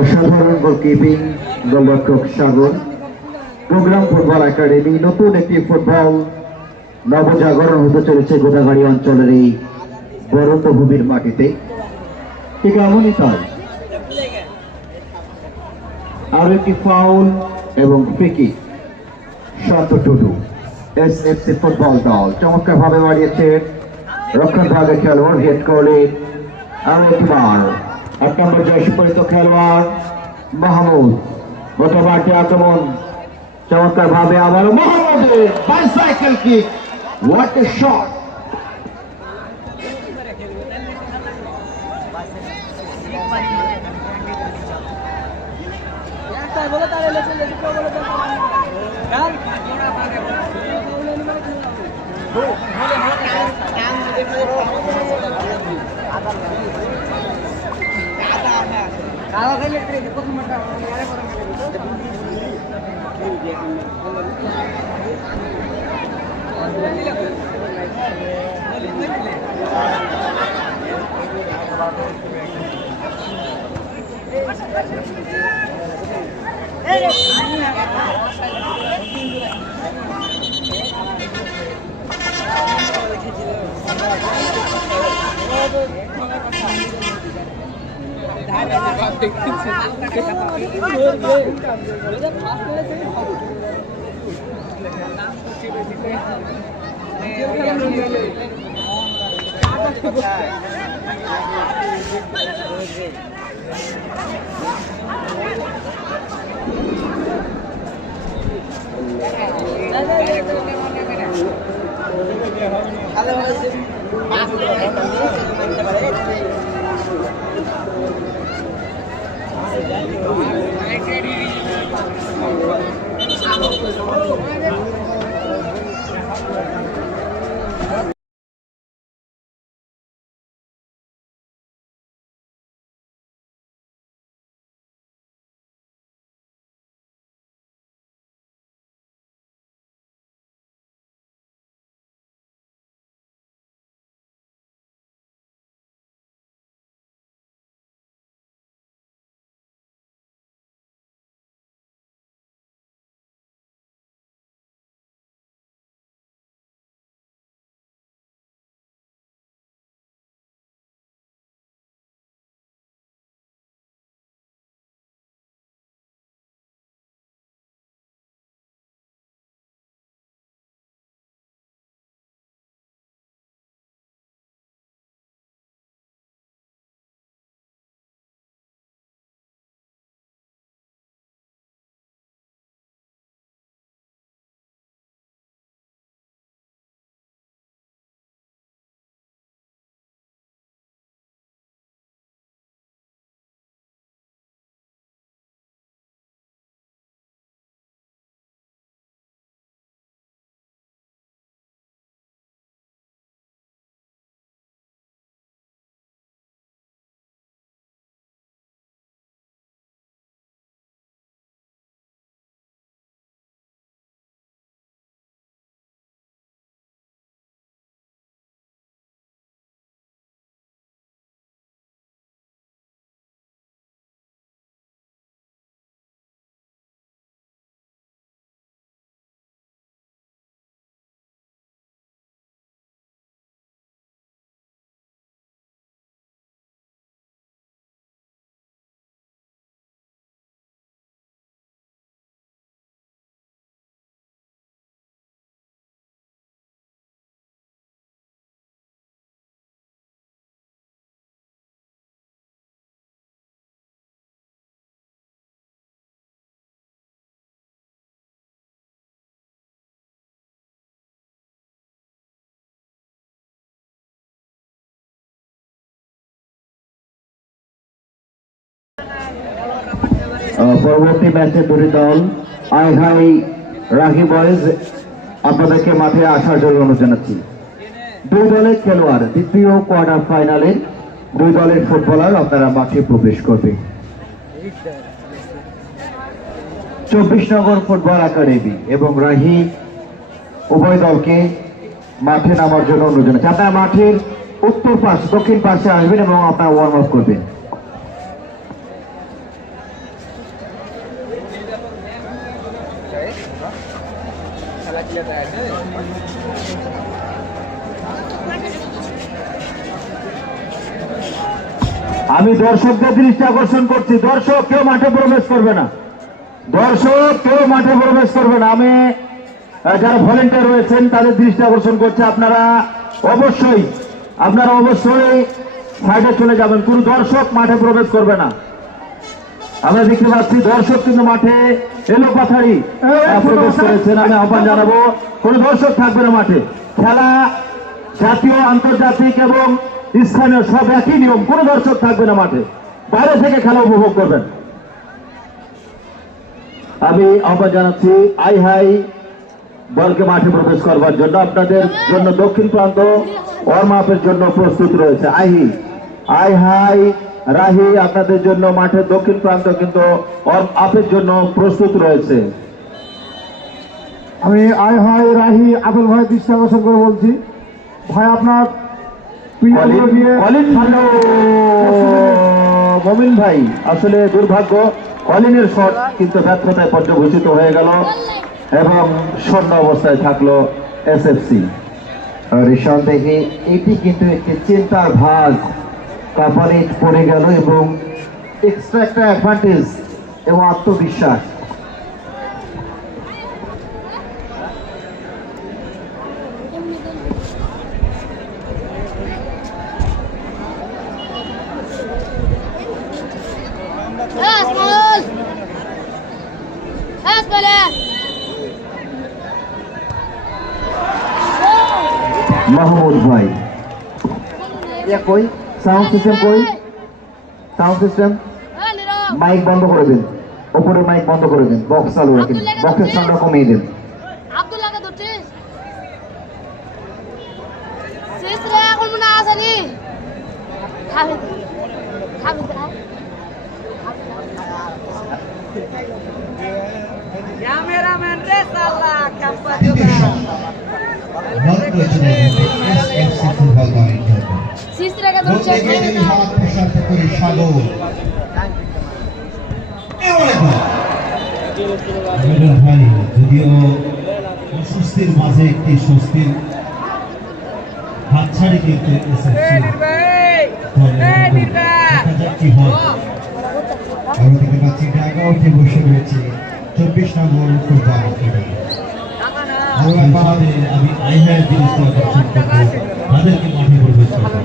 অসাধারণ গোলকিপিং গোলরক্ষক সাগর। প্রোগ্রাম ফুটবল একাডেমি নতুন একটি ফুটবল নবজাগরণ হতে চলেছে গোদাগাড়ি অঞ্চলের এই বরণ্য ভূমির মাটিতে, ঠিক এমনই তাই। আরো একটি ফাউল এবং ফ্রি শান্ত টুডু এসএফসি ফুটবল দল চমৎকার ভাবে বাড়িয়েছে রক্ষণ ভাগের খেলোয়াড় হেড করলেন আরো একবার 8 নম্বর জয়সী পরিত খেলোয়াড় মাহমুদ। গতবারটি আক্রমণ চমৎকার ভাবে আবার মাহমুদের bicycle kick, what a shot! পরবর্তী ম্যাচে দুটি দল আই হাই রাহি বয়েজ আপনাদেরকে মাঠে আসার জন্য অনুরোধ জানাচ্ছি। দুই দলের খেলোয়াড় দ্বিতীয় কোয়ার্টার ফাইনালে দুই দলের ফুটবলার আপনারা মাঠে প্রবেশ করবে। 24 নগর ফুটবল একাডেমি এবং রাহি উভয় দলকে মাঠে নামার জন্য অনুরোধ জানাচ্ছি। আপনারা মাঠের উত্তর পাশ দক্ষিণ পাশে আসবেন এবং আপনারা ওয়ার্ম আপ করবেন। আমি দর্শকদের দৃষ্টি আকর্ষণ করছি, দর্শক কেউ মাঠে প্রবেশ করবে না, দর্শক কেউ মাঠে প্রবেশ করবে না। আমি যারা ভলেন্টিয়ার রয়েছেন তাদের দৃষ্টি আকর্ষণ করছে, আপনারা অবশ্যই সাইডে চলে যাবেন, কোন দর্শক মাঠে প্রবেশ করবে না। আমরা দেখতে পাচ্ছি দর্শক কিন্তু মাঠে এলো পাথারি প্রবেশ করেছেন। আমি আহ্বান জানাবো কোন দর্শক থাকবে না মাঠে। খেলা জাতীয় আন্তর্জাতিক এবং স্থানীয় সব একই নিয়ম, কোন দর্শক থাকবে না মাঠে, বাইরে থেকে খেলা উপভোগ করবেন। আমি আহ্বান জানাচ্ছি আই হাই দলকে মাঠে প্রবেশ করবার জন্য। আপনাদের জন্য দক্ষিণ প্রান্ত ওয়ার্ম আপের জন্য প্রস্তুত রয়েছে। আই হাই রাহি আপনাদের জন্য মাঠের দক্ষিণ প্রান্ত কিন্তু ওয়ার্ম আপের জন্য প্রস্তুত রয়েছে। আমি আই হাই রাহি আবুল ভাই দৃষ্টি আকর্ষণ করে বলছি, ভাই আপনার মমিন ভাই আসলে দুর্ভাগ্য কলিনের শট কিন্তু ব্যর্থতায় পর্যবসিত হয়ে গেল এবং শূন্য অবস্থায় থাকলো এসএফসি। নিঃসন্দেহে এটি কিন্তু একটি চিন্তার ভাগ কপালে পড়ে গেল এবং এক্সট্রা একটা অ্যাডভান্টেজ এবং আত্মবিশ্বাস। মাহমুদ ভাই কই সাউন্ড সিস্টেম, কই সাউন্ড সিস্টেম, মাইক বন্ধ করে দিন, ওপরে মাইক বন্ধ করে দিন, বক্স চালু রাখেন, বক্সের সাউন্ড কমিয়ে দিন। আব্দুল্লাহকে ধরছিস? সিসরে এখন মনে আসেনি। খাবে খাবে ক্যামেরাম্যান রে সালা ক্যাম্পা সিসরেকে ধরছিস? যদিও অস্বস্তির মাঝে একটি স্বস্তির হাতছাড়ি কিন্তু কি হয়। আরো দেখতে পাচ্ছি ঢাকা উঠে বসে রয়েছে 24 নম্বর ফুটবল একাডেমি। আমি আইহার জিনিসটা আকর্ষণ করবো, তাদেরকে মাঠে প্রবেশ করবো।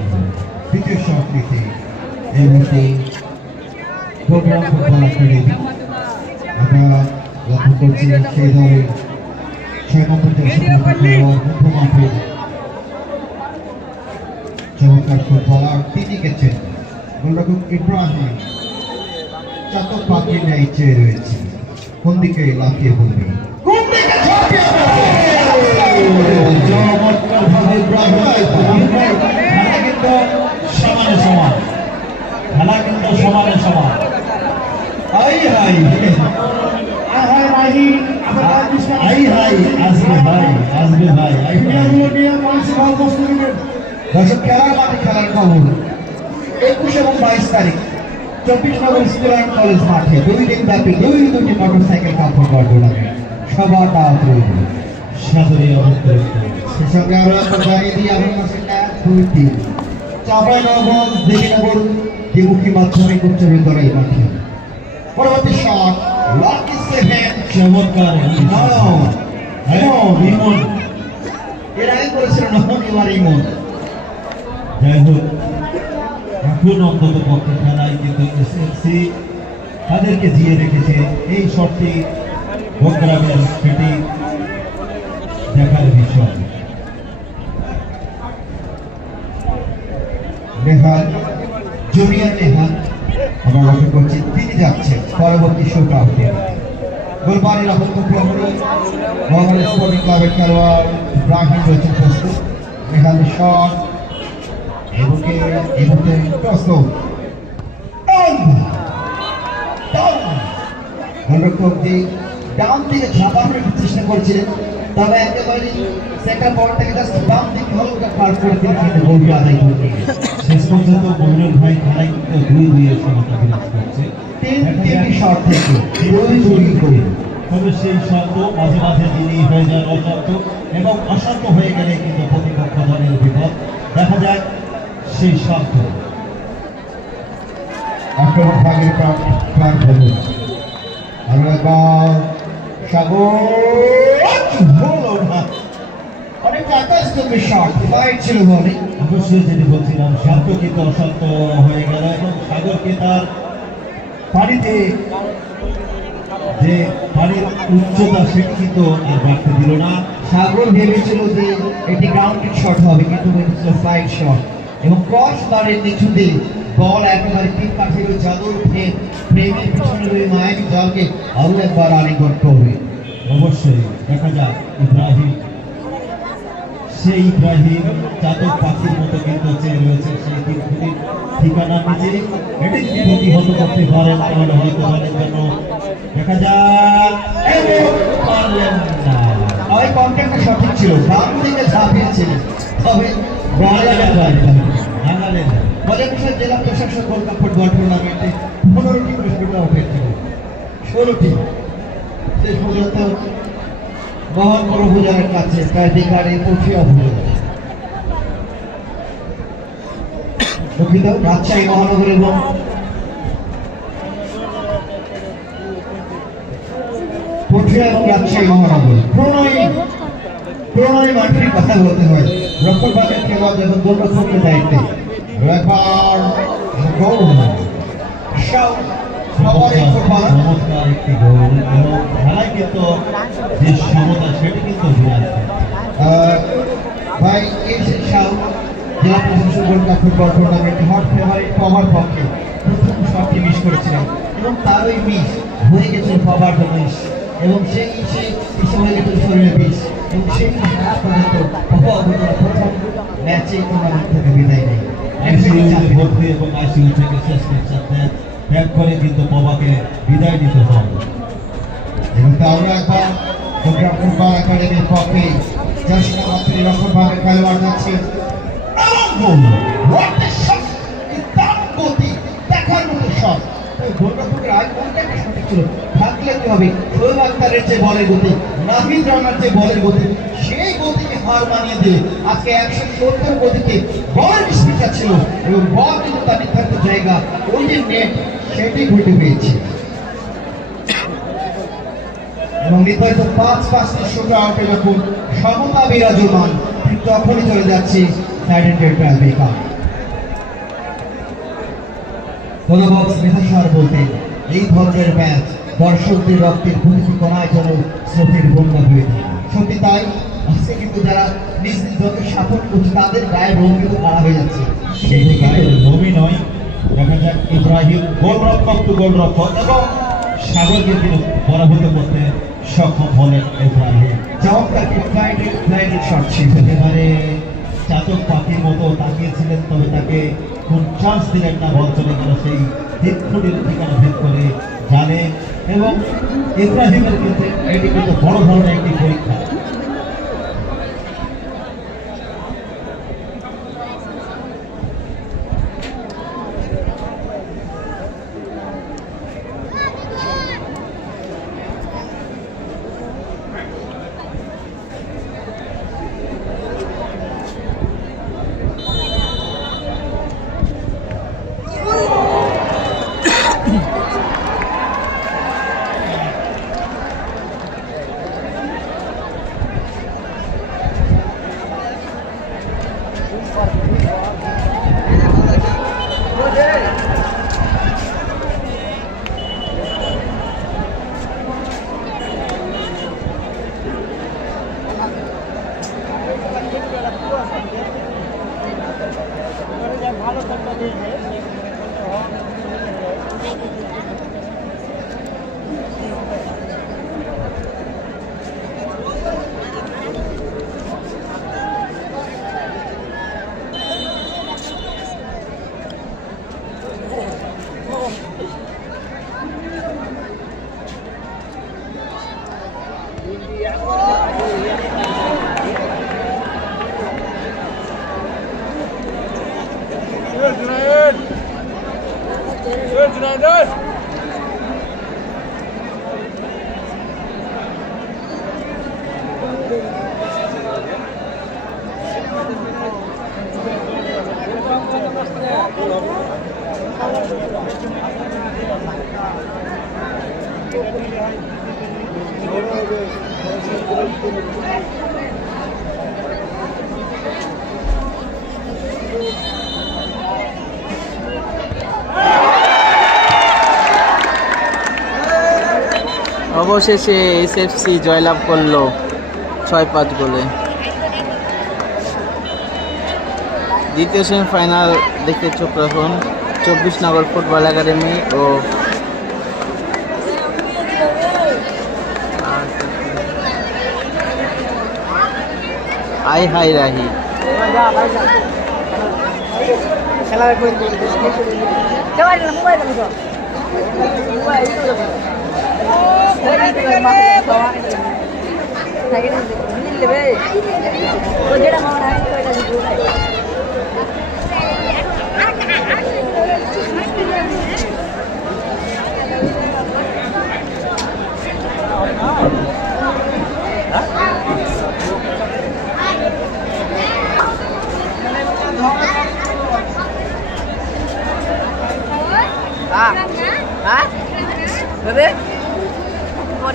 দ্বিতীয় শট নিতে এই মুহূর্তে প্রোগ্রাম ফুটবল একাডেমি আমরা লক্ষ্য করছি সেই দলের 6 নম্বর মধ্য মাঠে চমৎকার ফুটবলার তিনি গেছেন গোলরক্ষক ইব্রাহিম চাতক পাখির ন্যায় চেয়ে রয়েছে। কোন দিকে লাফিয়ে পড়বে, কোন দিকে ঝাঁপিয়ে পড়বে? চমৎকারভাবে ইব্রাহিম খেলা কিন্তু সমানে সমান, খেলা কিন্তু সমানে সমান। আই হাই আই হাই আসবে ভাই, আসবে ভাই। দর্শক খেলার মাঠে খেলার খবর 21 এবং 22 তারিখ 24 নম্বর স্কুল অ্যান্ড কলেজ মাঠে 2 দিন ব্যাপী দুটি মোটরসাইকেল কাপ ফুটবল টুর্নামেন্ট সবার দাওয়াত রইল সাদরে আমন্ত্রণ। সে সঙ্গে আমরা জানিয়ে দিই আগামী মাসের 2-3 চাঁপাইনবাবগঞ্জ দেবীনগর দ্বিমুখী মাধ্যমিক উচ্চ বিদ্যালয় মাঠে। পরবর্তী শট লাকি সেভেন চমৎকার ইমন এর আগে করেছিলেন এবার ইমন। যাই হোক এখন অন্তত পক্ষে খেলায় কিন্তু এসএফসি তাদেরকে জিয়ে রেখেছে। এই শটটি বগ্রামের সেটি দেখার বিষয়। নেহাল জুনিয়র নেহাল আমরা লক্ষ্য করছি তিনি যাচ্ছেন পরবর্তী শুট আউটে। গোলবাড়ির অপেক্ষা মোহামেডান স্পোর্টিং ক্লাবের খেলোয়াড় ইব্রাহিম রয়েছেন প্রস্তুত। নেহাল শট ডাউন থেকে ঝাঁপানোর চেষ্টা করছিলেন, তবে একেবারে সেন্টার বলটাকে জাস্ট বাম দিকে হালকা পার করে তিনি কিন্তু গোলটি আদায় করতে শেষ পর্যন্ত মইনুল ভাই খেলায় কিন্তু 2-2 সমতা বিরাজ করছে। 3 শট থেকে 2 করে, তবে সেই শব্দ মাঝে মাঝে যিনি হয়ে যান অশান্ত এবং অশান্ত হয়ে গেলে কিন্তু প্রতিপক্ষ দলের বিপদ। দেখা যায় সেই শব্দ আক্রমণ ভাগের প্রাণ হল আমরা অনেকটা আকাশচুম্বী শট ফাইট ছিল বলে। অবশ্যই যেটি বলছিলাম শান্ত কিন্তু অশান্ত হয়ে গেল এবং সাগরকে তার পানিতে যে পানির উচ্চতা সেটি কিন্তু আর বাড়তে দিল না। সাগর ভেবেছিল যে এটি গ্রাউন্ডেড শট হবে, কিন্তু ফ্লাইট শট এবং ক্রস বারের নিচু দিয়ে বল একেবারে তিন কাঠের চাদর প্রেমের পিছনে ওই মায়াবী দলকে আরো একবার রানিং করতে হবে। অবশ্যই দেখা যাক ইব্রাহিম, সেই ইব্রাহিম চাতক পাখির মতো কিন্তু চেয়ে রয়েছে সেই ঠিকানা নিচে। এটি প্রতিহত করতে পারেন তাহলে হয়তো দলের জন্য। দেখা যাক পারলেন না, ওই কন্ট্যাক্টটা সঠিক ছিল, বাম দিকে ঝাঁপিয়েছিলেন তবে জেলা প্রশাসক গোল্ড কাপ ফুটবল টুর্নামেন্টে 15টি পুরস্কার অপেক্ষা কোনটি শেষ পর্যন্ত মহান বড় ভোজনের কাছে প্রায় বেকারে পৌঁছে অভুজন। দুঃখিত, রাজশাহী মহানগর এবং পটুয়া এবং রাজশাহী মহানগর প্রণয় মাঠের কথা বলতে হয়। রক্ষণভাগের খেলোয়াড় এবং গোলরক্ষকের দায়িত্বে একবার চমৎকার একটি গোল এবং খেলায় কিন্তু যে সমতা সেটি কিন্তু বিরাজ ভাই এসে সাউ জেলা প্রশাসন gold cup football tournament hot favourite পাওয়ার পক্ষে প্রথম শটটি মিস করেছিলেন এবং তারই মিস হয়ে গেছে পাওয়ার মিস এবং সেই হয়ে গেছে শরীরে মিস এবং সেই হারা পর্যন্ত প্রথম ম্যাচে টুর্নামেন্ট থেকে বিদায় নেয় ভর্তি এবং আইসিইউ থেকে শেষ সাথে ত্যাগ করে কিন্তু বাবাকে বিদায় দিতে হয়। এবং তারও একবার প্রোগ্রাম ফুটবল একাডেমির পক্ষে জ্যেষ্ঠ মাতৃ রক্ষণভাগের খেলোয়াড় যাচ্ছে দেখার মতো শট। গোলরক্ষকের আয় কোনটা একটা সঠিক ছিল, থাকলে কি হবে শোয়েব আখতারের যে বলের গতি, নাহিদ রানার যে বলের গতি, সেই গতিকে হার মানিয়ে দিয়ে আজকে 170 গতিতে বল স্পিডটা ছিল এবং বল কিন্তু তার নির্ধারিত জায়গা ওই যে নেট সেটি ঘটে পেয়েছে এবং নির্ধারিত 5-5টি শুট আউটে যখন সমতা বিরাজমান ঠিক তখনই চলে যাচ্ছে সাইডেন্টেড ট্রাইবেকা। ধন্যবাদ মেধাসার বলতে এই ধরনের ম্যাচ দর্শকদের রক্তের প্রতিটি কণায় যেন স্রোতের বন্যা হয়ে যায়। সত্যি তাই, আজকে কিন্তু যারা নিজ নিজ দলকে সাপোর্ট করছে তাদের গায়ের রং কিন্তু খারাপ হয়ে যাচ্ছে। সেই গায়ের রবি নয়, দেখা যাক ইব্রাহিম গোলরক্ষক টু গোলরক্ষক এবং সাগরকে কিন্তু পরাভূত করতে সক্ষম হলেন ইব্রাহিম। চমৎকার ফ্লাইটের শট ছিল, এবারে চাতক পাখির মতো তাকিয়েছিলেন, তবে তাকে কোন চান্স দিলেন না, বল চলে গেল সেই দীর্ঘটির ঠিকানা ভেদ করে জানে এবং ইব্রাহিমের ক্ষেত্রে এটি কিন্তু বড় ধরনের একটি পরীক্ষা। অবশেষে এসএফসি জয়লাভ করলো 6-5 গোলে। দ্বিতীয় সেমিফাইনাল দেখতে চোখ রাখুন 24 নগর ফুটবল একাডেমি ও আই হাই রাহি।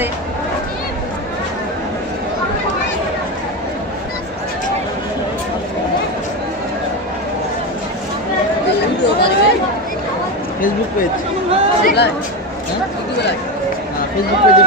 করে ফেসবুক পেজ ফেসবুক পেজে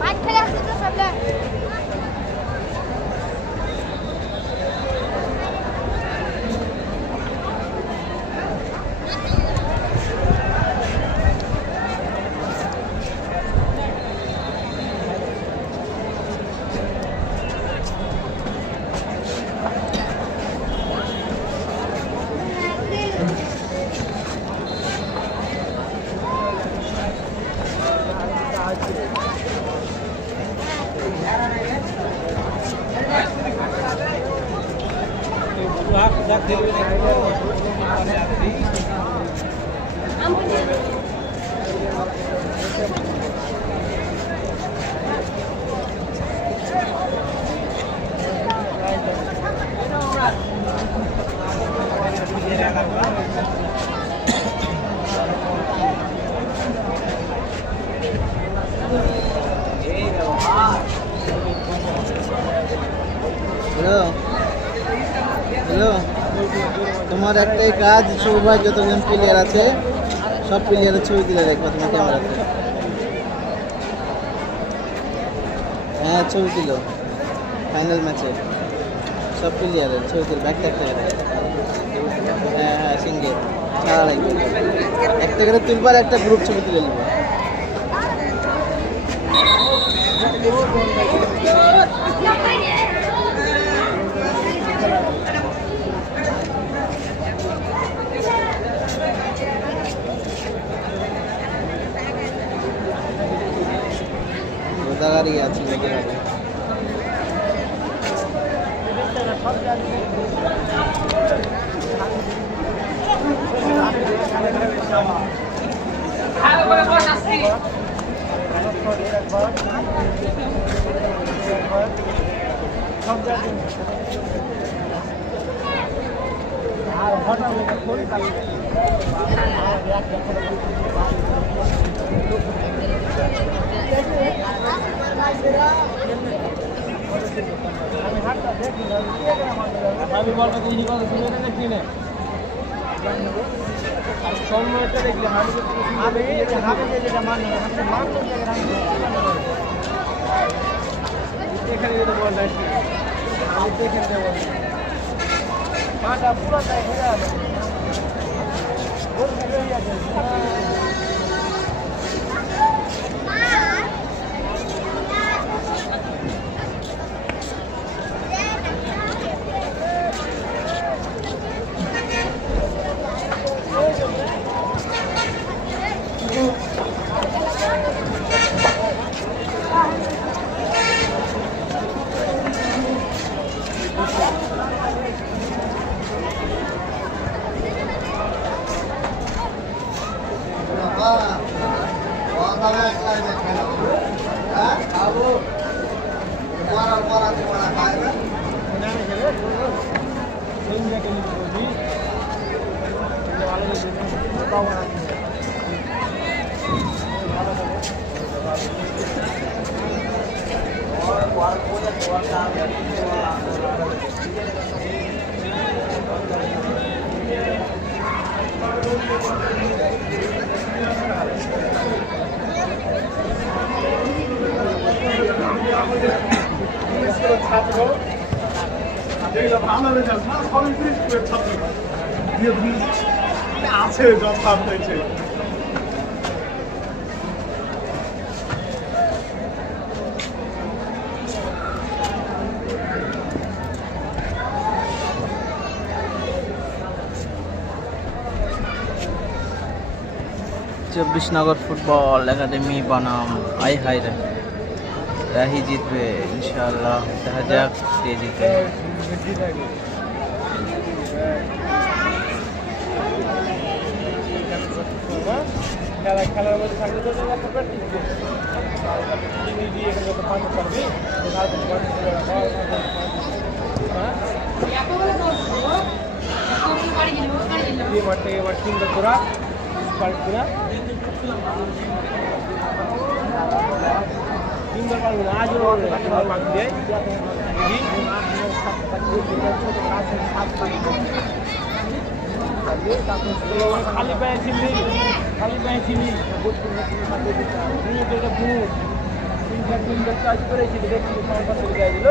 মাঠ খেলে আসছে তো সবলে হ্যালো হ্যালো তোমার একটাই কাজ, সৌভাগ্য যতজন প্লেয়ার আছে সব প্লেয়ারের ছবি তুলে রাখবা তোমার ক্যামেরাতে। হ্যাঁ ছবি তুল, ফাইনাল ম্যাচে সব প্লেয়ারের ছবি তুলবে একটা একটা করে। হ্যাঁ হ্যাঁ সিঙ্গেল ছাড়া লাগবে, একটা করে তুলবার একটা গ্রুপ ছবি তুলে নেবো। গোদাগাড়ি আছে গোদাগাড়ি। আছে জবাব হয়েছে। 24 নগর ফুটবল একাডেমি বনাম আই হাই রে রাহি জিতবে ইনশাআল্লাহ। দেখা যাক কে জিতে। খেলার মধ্যে থাকলে তো প্র্যাকটিস পারবি এবার তিনটা তোরা পারবি না, তিনবার পারবি না। আজও পাখি দেয় খালি পায়ে ছিলি, খালি পায়ে ছিলি এটা বুট তিনটা কাজ করেছিলি, দেখছি গায়ে দিল।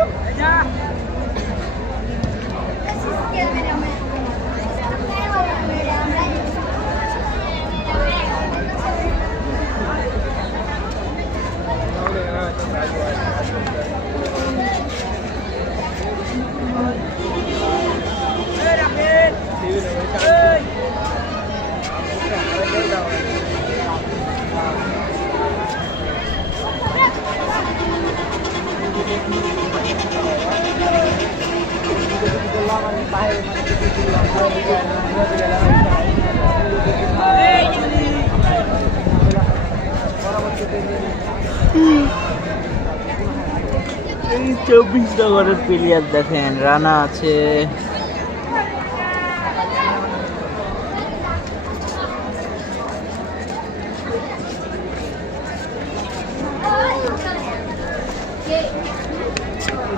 এই 24 নগরের প্লেয়ার দেখেন, রানা আছে,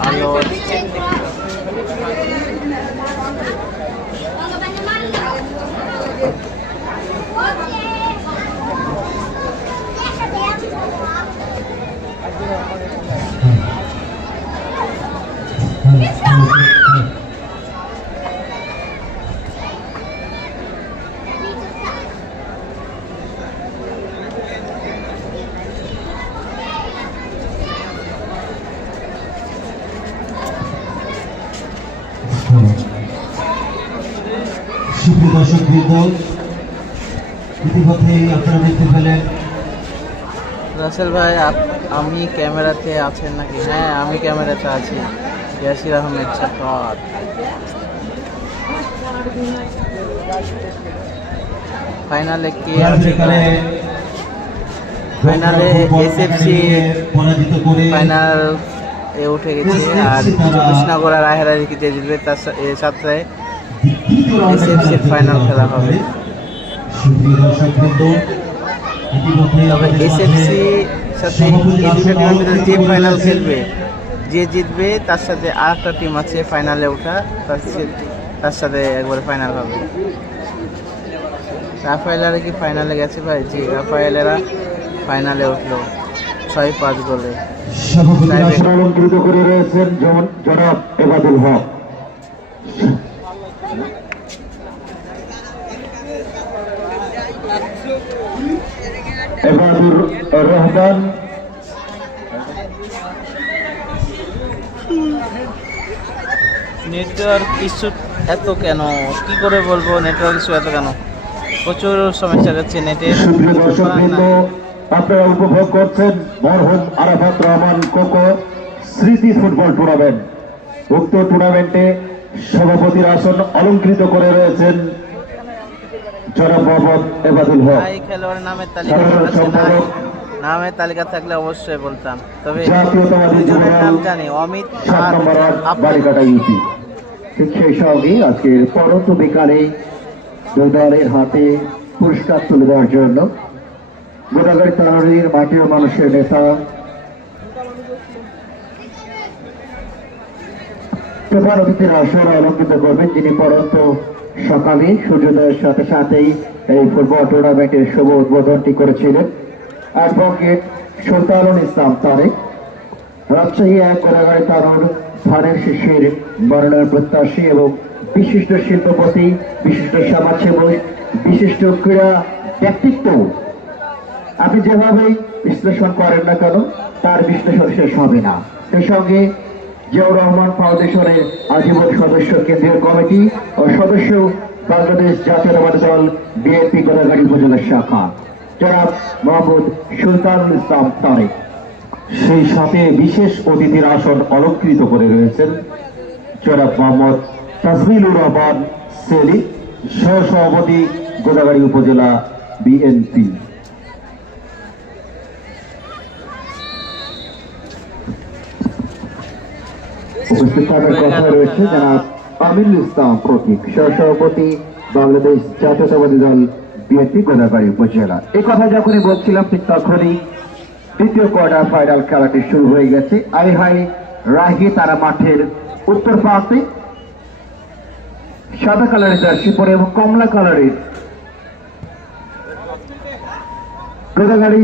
আলো সুপ্রিয় দর্শকবৃন্দ, ইতিমধ্যে আপনারা দেখতে পেলেন রাসেল ভাই, আমি ক্যামেরাতে আছেন নাকি? হ্যাঁ, আমি ক্যামেরাতে আছি। ইয়াসির আহমেদ চাকাত। ফাইনালে কে আছে? ফাইনালে এসএফসি ফাইনাল এ উঠে গেছে, আর 24 নগর আর আহেরারি কে জিতবে তার সাথে এসএফসির ফাইনাল খেলা হবে। তবে এসএফসি সাথে এই দুটো টিমের ভিতরে যে ফাইনাল খেলবে, যে জিতবে তার সাথে আর একটা টিম আছে ফাইনালে ওঠা, তার সাথে একবারে ফাইনাল হবে। রাফায়েলেরা কি ফাইনালে গেছে ভাই? জি, রাফায়েলেরা ফাইনালে উঠলো 6-5 গোলে। অলঙ্কৃত করে রয়েছেন জনাব এবাদুল হক। এবাদুর রহমান নেটওয়ার্ক ইস্যু এত কেন, কি করে বলবো নেটওয়ার্ক ইস্যু এত কেন? প্রচুর সমস্যা যাচ্ছে নেটে। সুপ্রিয় দর্শক বৃন্দ, আপনারা উপভোগ করছেন মরহুম আরাফাত রহমান কোকো স্মৃতি ফুটবল টুর্নামেন্ট। উক্ত টুর্নামেন্টে সভাপতির আসন অলঙ্কৃত করে রয়েছেন জনাব মোহাম্মদ এবাদুল হক। ভাই খেলোয়াড়ের নামের তালিকা সাধারণ আছে না? সম্পাদক নামের তালিকা থাকলে অবশ্যই বলতাম, তবে জাতীয়তাবাদী দুজনের নাম যুবদল জানি, অমিত 7 আর নম্বর ওয়ার্ড আফরিন। বালিকাটা ইউপি। ঠিক সেই সঙ্গে আজকের পরন্ত বিকালে দুই দলের হাতে পুরস্কার তুলে দেওয়ার জন্য গোদাগাড়ি তানোরের মাটি ও মানুষের নেতা প্রধান অতিথির আসর অলঙ্কৃত করবেন, যিনি পরন্ত সকালে সূর্যোদয়ের সাথে সাথেই এই ফুটবল টুর্নামেন্টের শুভ উদ্বোধনটি করেছিলেন। অ্যাডভোকেট সুলতানুল ইসলাম তারেক, রাজশাহী 1 গোদাগাড়ি তানোর ধানের শিশির মনোনয়ন প্রত্যাশী এবং বিশিষ্ট শিল্পপতি, বিশিষ্ট সমাজসেবক, বিশিষ্ট ক্রীড়া ব্যক্তিত্ব। আপনি যেভাবেই বিশ্লেষণ করেন না কেন, তার বিশ্লেষণ শেষ হবে না। সেই সঙ্গে জিয়াউর রহমান ফাউন্ডেশনের আজীবন সদস্য, কেন্দ্রীয় কমিটি ও সদস্য, বাংলাদেশ জাতীয়তাবাদী দল বিএনপি গোদাগাড়ি উপজেলা শাখা, জনাব মোহাম্মদ সুলতানুল ইসলাম তারেক। সেই সাথে বিশেষ অতিথির আসন অলঙ্কৃত করে রয়েছেন জনাব মোহাম্মদ তাজমিলুর রহমান সেলিম, সহসভাপতি গোদাগাড়ি উপজেলা বিএনপি। উপস্থিত থাকার কথা রয়েছে জনাব আমিনুল ইসলাম প্রতীক, সহসভাপতি, বাংলাদেশ জাতীয়তাবাদী দল বিএনপি গোদাগাড়ি উপজেলা। এই কথা যখনই বলছিলাম ঠিক তখনই দ্বিতীয় কোয়ার্টার ফাইনাল খেলাটি শুরু হয়ে গেছে। আইহাই রাহি তারা মাঠের উত্তর প্রান্তে সাদা কালারের জার্সি পরে এবং কমলা কালারের গোদাগাড়ি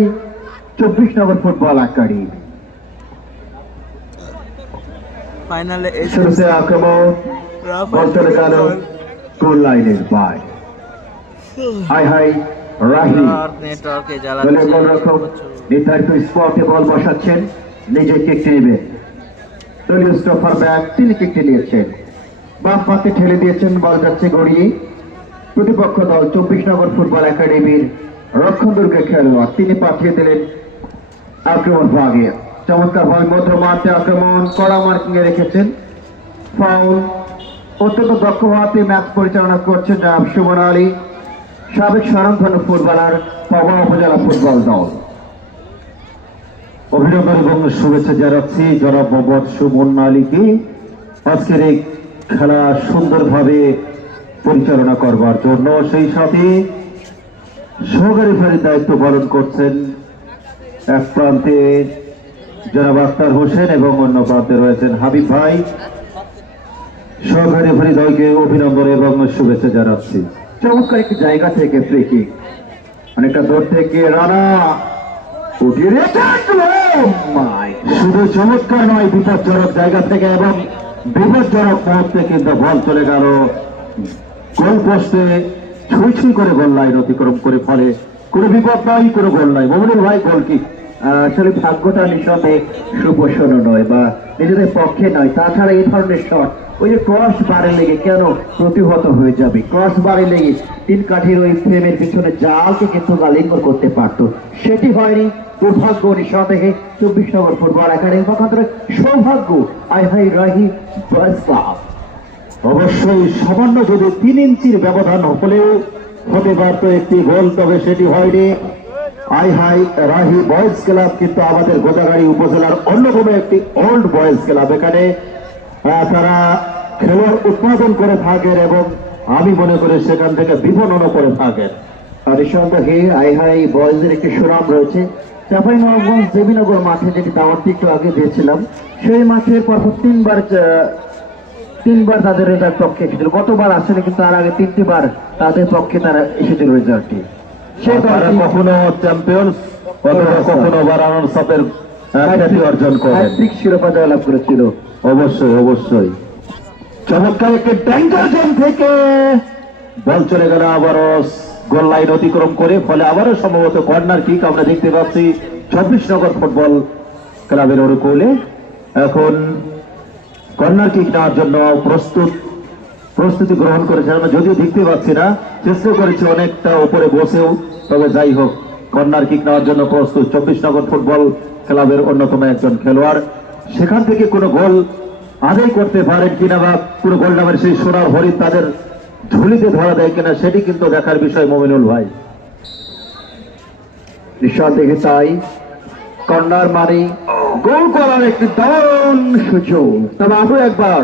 24 নম্বর ফুটবল একাডেমি। ফাইনালে শুরুতে আক্রমণ বল চলে গেল গোল লাইনের বাইরে। আইহাই রাহি নেটওয়ার্কে দলের গোলরক্ষক নির্ধারিত স্পটে বল বসাচ্ছেন, নিজে কিকটি নেবেন। দলীয় স্টপার ব্যাক তিনি কিকটি নিয়েছেন, বাম পাতে ঠেলে দিয়েছেন, বল যাচ্ছে গড়িয়ে। প্রতিপক্ষ দল 24 নম্বর ফুটবল একাডেমির রক্ষণদুর্গের খেলোয়াড়, তিনি পাঠিয়ে দিলেন আক্রমণ ভাগে। চমৎকার ভাবে মধ্য মাঠে আক্রমণ, কড়া মার্কিং এ রেখেছেন, ফাউল। অত্যন্ত দক্ষ হাতে ম্যাচ পরিচালনা করছেন জনাব সুমন আলী, সাবেক স্বনামধন্য ফুটবলার, পাবনা উপজেলা ফুটবল দল। অভিনন্দন এবং শুভেচ্ছা জানাচ্ছি জনাব মোহাম্মদ সুমন আলীকে আজকের এই খেলা সুন্দরভাবে পরিচালনা করবার জন্য। সেই সাথে সহকারী রেফারির দায়িত্ব পালন করছেন এক প্রান্তে জনাব আক্তার হোসেন এবং অন্য প্রান্তে রয়েছেন হাবিব ভাই। সহকারী রেফারি দলকে অভিনন্দন এবং শুভেচ্ছা জানাচ্ছি। চমৎকার একটি জায়গা থেকে ফ্রি কিক, অনেকটা দূর থেকে রানা উঠিয়ে রেখেছেন। Oh my God! শুধু চমৎকার নয়, বিপজ্জনক জায়গা থেকে এবং বিপজ্জনক মুহূর্তে কিন্তু বল চলে গেল গোল পোস্টে, ছুঁই ছুঁই করে গোল লাইন অতিক্রম করে, ফলে কোনো বিপদ নাই, কোনো গোল নাই। মোমিনুল ভাই, গোল কি আসলে ভাগ্যটা নিঃসন্দেহে সুপোষণ নয় বা নিজেদের পক্ষে নয়। তাছাড়া এই ধরনের শট, ওই যে ক্রস বারে লেগে কেন প্রতিহত হয়ে যাবে, ক্রস বারে লেগে 3 কাঠির ওই ফ্রেমের পিছনে জালকে কিন্তু আলিঙ্গন করতে পারত, সেটি হয়নি। দুর্ভাগ্য নিঃসন্দেহে 24 নম্বর ফুটবল একাডেমি পক্ষান্তরে সৌভাগ্য আইহাই রাহি বয়েজ ক্লাব। অবশ্যই সামান্য যদি 3 ইঞ্চির ব্যবধান হলেও হতে পারত একটি গোল, তবে সেটি হয়নি। আইহাই রাহি বয়েজ ক্লাব কিন্তু আমাদের গোদাগাড়ি উপজেলার অন্যতম একটি ওল্ড বয়েজ ক্লাব। এখানে তারা খেলোয়াড় উৎপাদন করে থাকেন এবং আমি মনে করি সেখান থেকে বিপণনও করে থাকেন। আর নিঃসন্দেহে আইহাই বয়েজের একটি সুনাম রয়েছে। চাঁপাইনবাবগঞ্জ দেবীনগর মাঠে, যেটি দাওয়াতটি একটু আগে দিয়েছিলাম, সেই মাঠের পরপর তিনবার তাদের রেজাল্ট পক্ষে এসেছিল। গতবার আসলে কিন্তু তার আগে 3টি বার তাদের পক্ষে তারা এসেছিল রেজাল্টটি। সে তারা কখনো চ্যাম্পিয়ন্স অথবা কখনো বা রানার্স আপের খ্যাতি অর্জন করেন, হ্যাট্রিক শিরোপা জয়লাভ করেছিল। অবশ্যই অবশ্যই। চমৎকার একটি ট্যাঙ্কার জোন থেকে বল চলে গেল আবারও গোল লাইন অতিক্রম করে, ফলে আবারও সম্ভবত কর্নার কিক আমরা দেখতে পাচ্ছি 24 নগর ফুটবল ক্লাবের অনুকূলে। এখন কর্নার কিক নেওয়ার জন্য প্রস্তুতি গ্রহণ করেছেন, আমরা যদিও দেখতে পাচ্ছি না, চেষ্টা করেছি অনেকটা উপরে বসেও, তবে যাই হোক কর্নার কিক নেওয়ার জন্য প্রস্তুত 24 নগর ফুটবল ক্লাবের অন্যতম একজন খেলোয়াড়। সেখান থেকে কোনো গোল আদায় করতে পারেন কিনা বা কোনো গোল নামের সেই সোনার হরিণ তাদের ঝুলিতে ধরা দেয় কিনা সেটি কিন্তু দেখার বিষয় মমিনুল ভাই। নিঃসন্দেহে তাই, কর্নার মানে গোল করার একটি দারুণ সুযোগ। তবে আরো একবার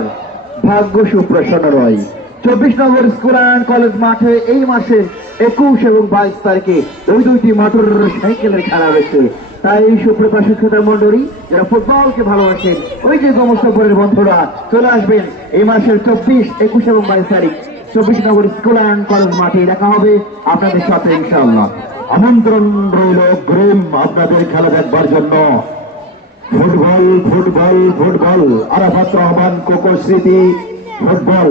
ভাগ্য সুপ্রসন্ন রয়। 24 নগর স্কুল অ্যান্ড কলেজ মাঠে এই মাসের 21 এবং 22 তারিখে ওই দুইটি মোটর সাইকেলের খেলা রয়েছে। তাই এই সুপ্রকাশিত শ্রোতা মন্ডলী যারা ফুটবলকে ভালোবাসেন, ওই যে গমস্তপুরের বন্ধুরা চলে আসবেন এই মাসের 24, 21 এবং 22 তারিখ 24 নগর স্কুল অ্যান্ড কলেজ মাঠে দেখা হবে আপনাদের সাথে ইনশাআল্লাহ। আমন্ত্রণ রইল গ্রেম আপনাদের খেলা দেখবার জন্য। Football football football, Arafat Rahman cocoa স্মৃতি ফুটবল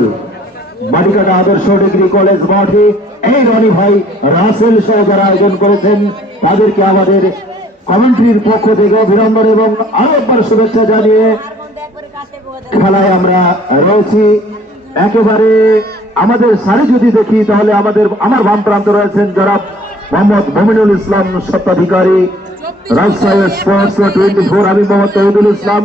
মাটিকাটা আদর্শ ডিগ্রি কলেজ মাঠে এই রনি ভাই রাসেল সহ যারা আয়োজন করেছেন তাদেরকে আমাদের কমেন্ট্রির পক্ষ থেকে অভিনন্দন এবং আরো একবার শুভেচ্ছা জানিয়ে খেলায় আমরা রয়েছি। একেবারে আমাদের সারি যদি দেখি তাহলে আমার বাম প্রান্তে রয়েছেন যারা মোহাম্মদ মমিনুল ইসলাম স্বত্বাধিকারী, রাজশাহী স্পোর্টস 24, আমি মোহাম্মদ তৌহিদুল ইসলাম।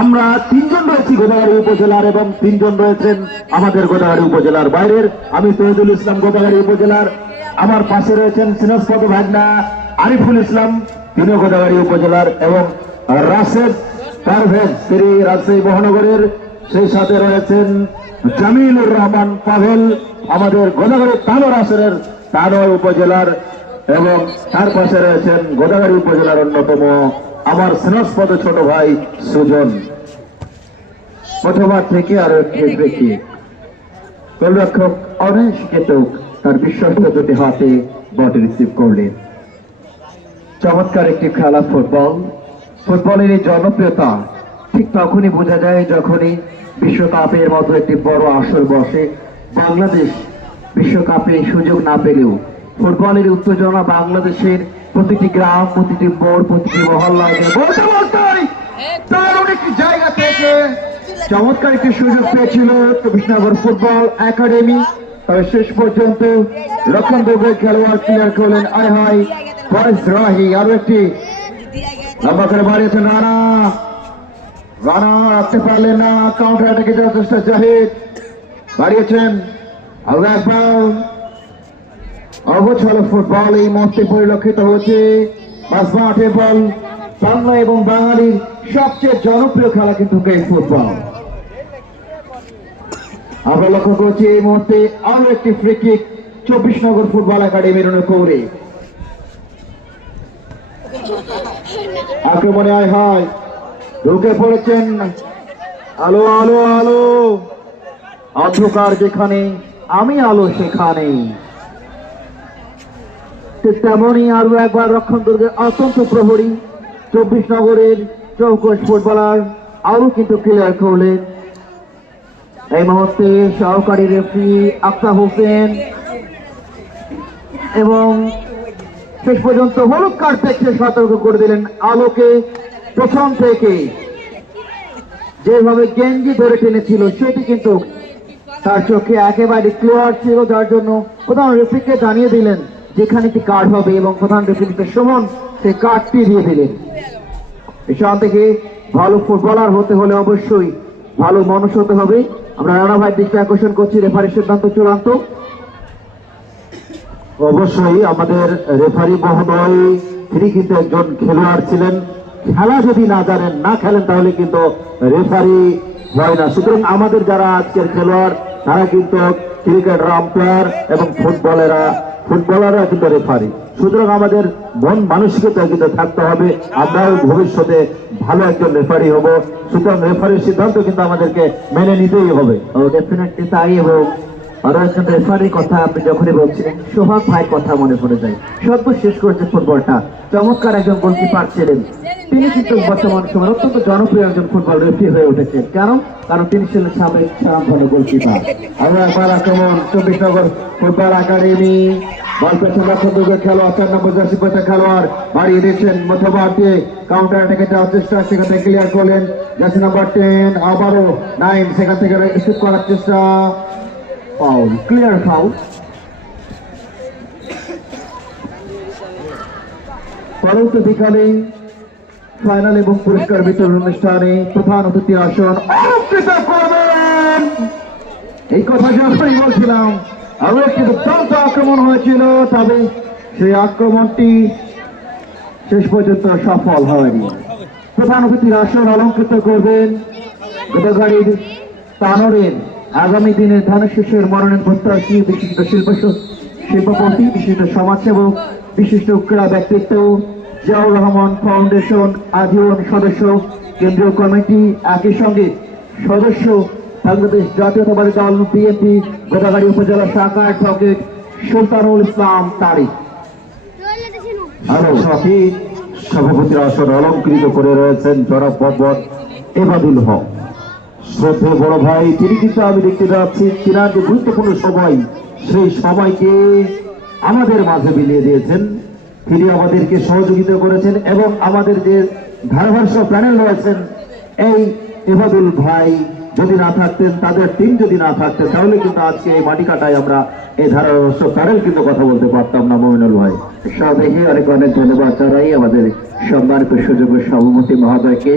আমরা 3 জন রয়েছি গোদাগাড়ী উপজেলার এবং 3 জন রয়েছেন আমাদের গোদাগাড়ী উপজেলার বাইরের। আমি তৌহিদুল ইসলাম গোদাগাড়ী উপজেলার, আমার পাশে রয়েছেন সিনাজপদ ভাগনা আরিফুল ইসলাম, তিনিও গোদাগাড়ী উপজেলার, এবং রাশেদ পারভেজ তিনি রাজশাহী মহানগরের, সেই সাথে রয়েছেন জামিলুর রহমান পাভেল আমাদের গোদাগাড়ী তানোর আসরের তানোর উপজেলার, এবং তার পাশে রয়েছেন গোদাগাড়ী উপজেলার অন্যতম আমার স্নেহস্পদ ছোট ভাই সুজন। প্রথমার থেকে আরো একটি গোলরক্ষক অনেশ কেতক তার বিশ্বস্ত দুটি হাতে বল রিসিভ করলেন। চমৎকার একটি খেলা ফুটবল। ফুটবলের এই জনপ্রিয়তা ঠিক তখনই বোঝা যায় যখনই বিশ্বকাপের মতো একটি বড় আসর বসে। বাংলাদেশ বিশ্বকাপে সুযোগ না পেলেও ফুটবলের উত্তেজনা বাংলাদেশের প্রতিটি গ্রাম, প্রতিটি মোড়, প্রতিটি মহল্লায় দারুণ একটি জায়গা থেকে চমৎকার একটি সুযোগ পেয়েছিল 24 নগর ফুটবল একাডেমি। তবে শেষ পর্যন্ত রক্ষণদুর্গের খেলোয়াড় ক্লিয়ার করলেন আয়হাই ফয়েজ রাহি। আরো একটি লম্বা করে বাড়িয়েছেন রানা, রানা রাখতে পারলেন না, কাউন্টার অ্যাটাকে যাওয়ার চেষ্টা জাহিদ বাড়িয়েছেন। আরো একবার অগোছাল ফুটবল এই মঞ্চে পরিলক্ষিত হচ্ছে। মাঠে বল বাংলা এবং বাঙালির সবচেয়ে জনপ্রিয় খেলা কিন্তু এই ফুটবল। আমরা লক্ষ্য করছি এই মুহূর্তে আরো একটি ফ্রি কিক 24 নগর ফুটবল একাডেমির অনুকূলে। আক্রমণে আয় হয় ঢুকে পড়েছেন, আলো আলো আলো, অন্ধকার যেখানে আমি আলো সেখানে। ঠিক তেমনই আরো একবার রক্ষণ দুর্গের অত্যন্ত প্রহরী 24 নগরের চৌকস ফুটবলার আরো কিন্তু ক্লিয়ার করলেন। এই মুহূর্তে সহকারী রেফারি আক্তার হোসেন, এবং শেষ পর্যন্ত হলুদ কার্ড দেখে সতর্ক করে দিলেন আলোকে। প্রথম থেকে যেভাবে গেঞ্জি ধরে টেনেছিল সেটি কিন্তু তার চোখে একেবারে ক্লিয়ার ছিল, যার জন্য প্রধান রেফারিকে জানিয়ে দিলেন যেখানে একটি কার্ড হবে, এবং প্রধান রেফারিকে সমান সেই কার্ডটি দিয়ে দিলেন। এসব থেকে ভালো ফুটবলার হতে হলে অবশ্যই ভালো মানুষ হতে হবে। আমরা রানা ভাই দৃষ্টি আকর্ষণ করছি, রেফারির সিদ্ধান্ত চূড়ান্ত। অবশ্যই আমাদের রেফারি মহোদয় তিনি কিন্তু একজন খেলোয়াড় ছিলেন, খেলা যদি না জানেন না খেলেন তাহলে কিন্তু রেফারি হয় না। সুতরাং আমাদের যারা আজকের খেলোয়াড় তারা কিন্তু ক্রিকেটার আম্পায়ার এবং ফুটবলাররা কিন্তু রেফারি। সুতরাং আমাদের মন মানসিকতা কিন্তু থাকতে হবে, আমরাও ভবিষ্যতে ভালো একজন রেফারি হব। সুতরাং রেফারির সিদ্ধান্ত কিন্তু আমাদেরকে মেনে নিতেই হবে। ডেফিনেটলি তাই। এবং আরো একজন রেফারির কথা আপনি যখনই বলছিলেন সোহাগ ভাইয়ের কথা মনে পড়ে যায়। সর্বশেষ করেছে ফুটবলটা, চমৎকার একজন গোলকিপার ছিলেন তিনি কিন্তু বর্তমান সময় অত্যন্ত জনপ্রিয় একজন ফুটবল রেফারি হয়ে উঠেছেন। কারণ তিনি ছিলেন সাবেক সুনামধন্য গোলকিপার। আরো একবার আক্রমণ 24 নম্বর ফুটবল একাডেমি, বল পেছনে লক্ষ্য দুর্গের খেলোয়াড় 4 নম্বর জার্সি পরে খেলোয়াড় বাড়িয়ে দিচ্ছেন মধ্যভাগ দিয়ে কাউন্টার অ্যাটাকে যাওয়ার চেষ্টা, সেখান থেকে ক্লিয়ার করলেন জার্সি নাম্বার 10, আবারও 9 সেখান থেকে রিসিভ করার চেষ্টা, ফাউল, ক্লিয়ার ফাউল। পরবর্তী বিকালে ফাইনাল এবং পুরস্কার বিতরণ অনুষ্ঠানে প্রধান অতিথি আসন অলঙ্কৃত করবেন। এই কথা যখনই বলছিলাম, আরো একটি দুর্দান্ত আক্রমণ হয়েছিল, তবে সেই আক্রমণটি শেষ পর্যন্ত সফল হয়নি। প্রধান অতিথির আসন অলঙ্কৃত করবেন গোদাগাড়ির তানোরের আগামী দিনের ধানের শীষের মনোনয়ন প্রত্যাশী বিশিষ্ট শিল্পপতি, বিশিষ্ট সমাজসেবক, বিশিষ্ট ক্রীড়া ব্যক্তিত্ব, জিয়াউর রহমান ফাউন্ডেশন আজীবন সদস্য, কেন্দ্রীয় কমিটি, একই সঙ্গে সদস্য বাংলাদেশ জাতীয়তাবাদী দল বিএনপি গোদাগাড়ি উপজেলা শাখা অ্যাডভোকেট সুলতানুল ইসলাম তারিক। আরো সাথী সভাপতির আসন অলঙ্কৃত করে রয়েছেন জনাব মোহাম্মদ এবাদুল হক। শ্রদ্ধেয় বড় ভাই, তিনি কিন্তু আমি দেখতে পাচ্ছি তিনার যে গুরুত্বপূর্ণ সময়, সেই সময়কে আমাদের মাঝে বিলিয়ে দিয়েছেন। তিনি আমাদেরকে সহযোগিতা করেছেন এবং আমাদের যে ধারাভাষ্য প্যানেল রয়েছেন, এই এবাদুল ভাই যদি না থাকতেন, তাদের টিম যদি না থাকতেন, তাহলে কিন্তু আজকে এই মাটি কাটায় আমরা এই ধারাভাষ্য প্যানেল কিন্তু কথা বলতে পারতাম না। মমিনুল ভাই সবাইকে অনেক অনেক ধন্যবাদ জানাই আমাদের সম্মানিত সুযোগ্য সভাপতি মহোদয়কে।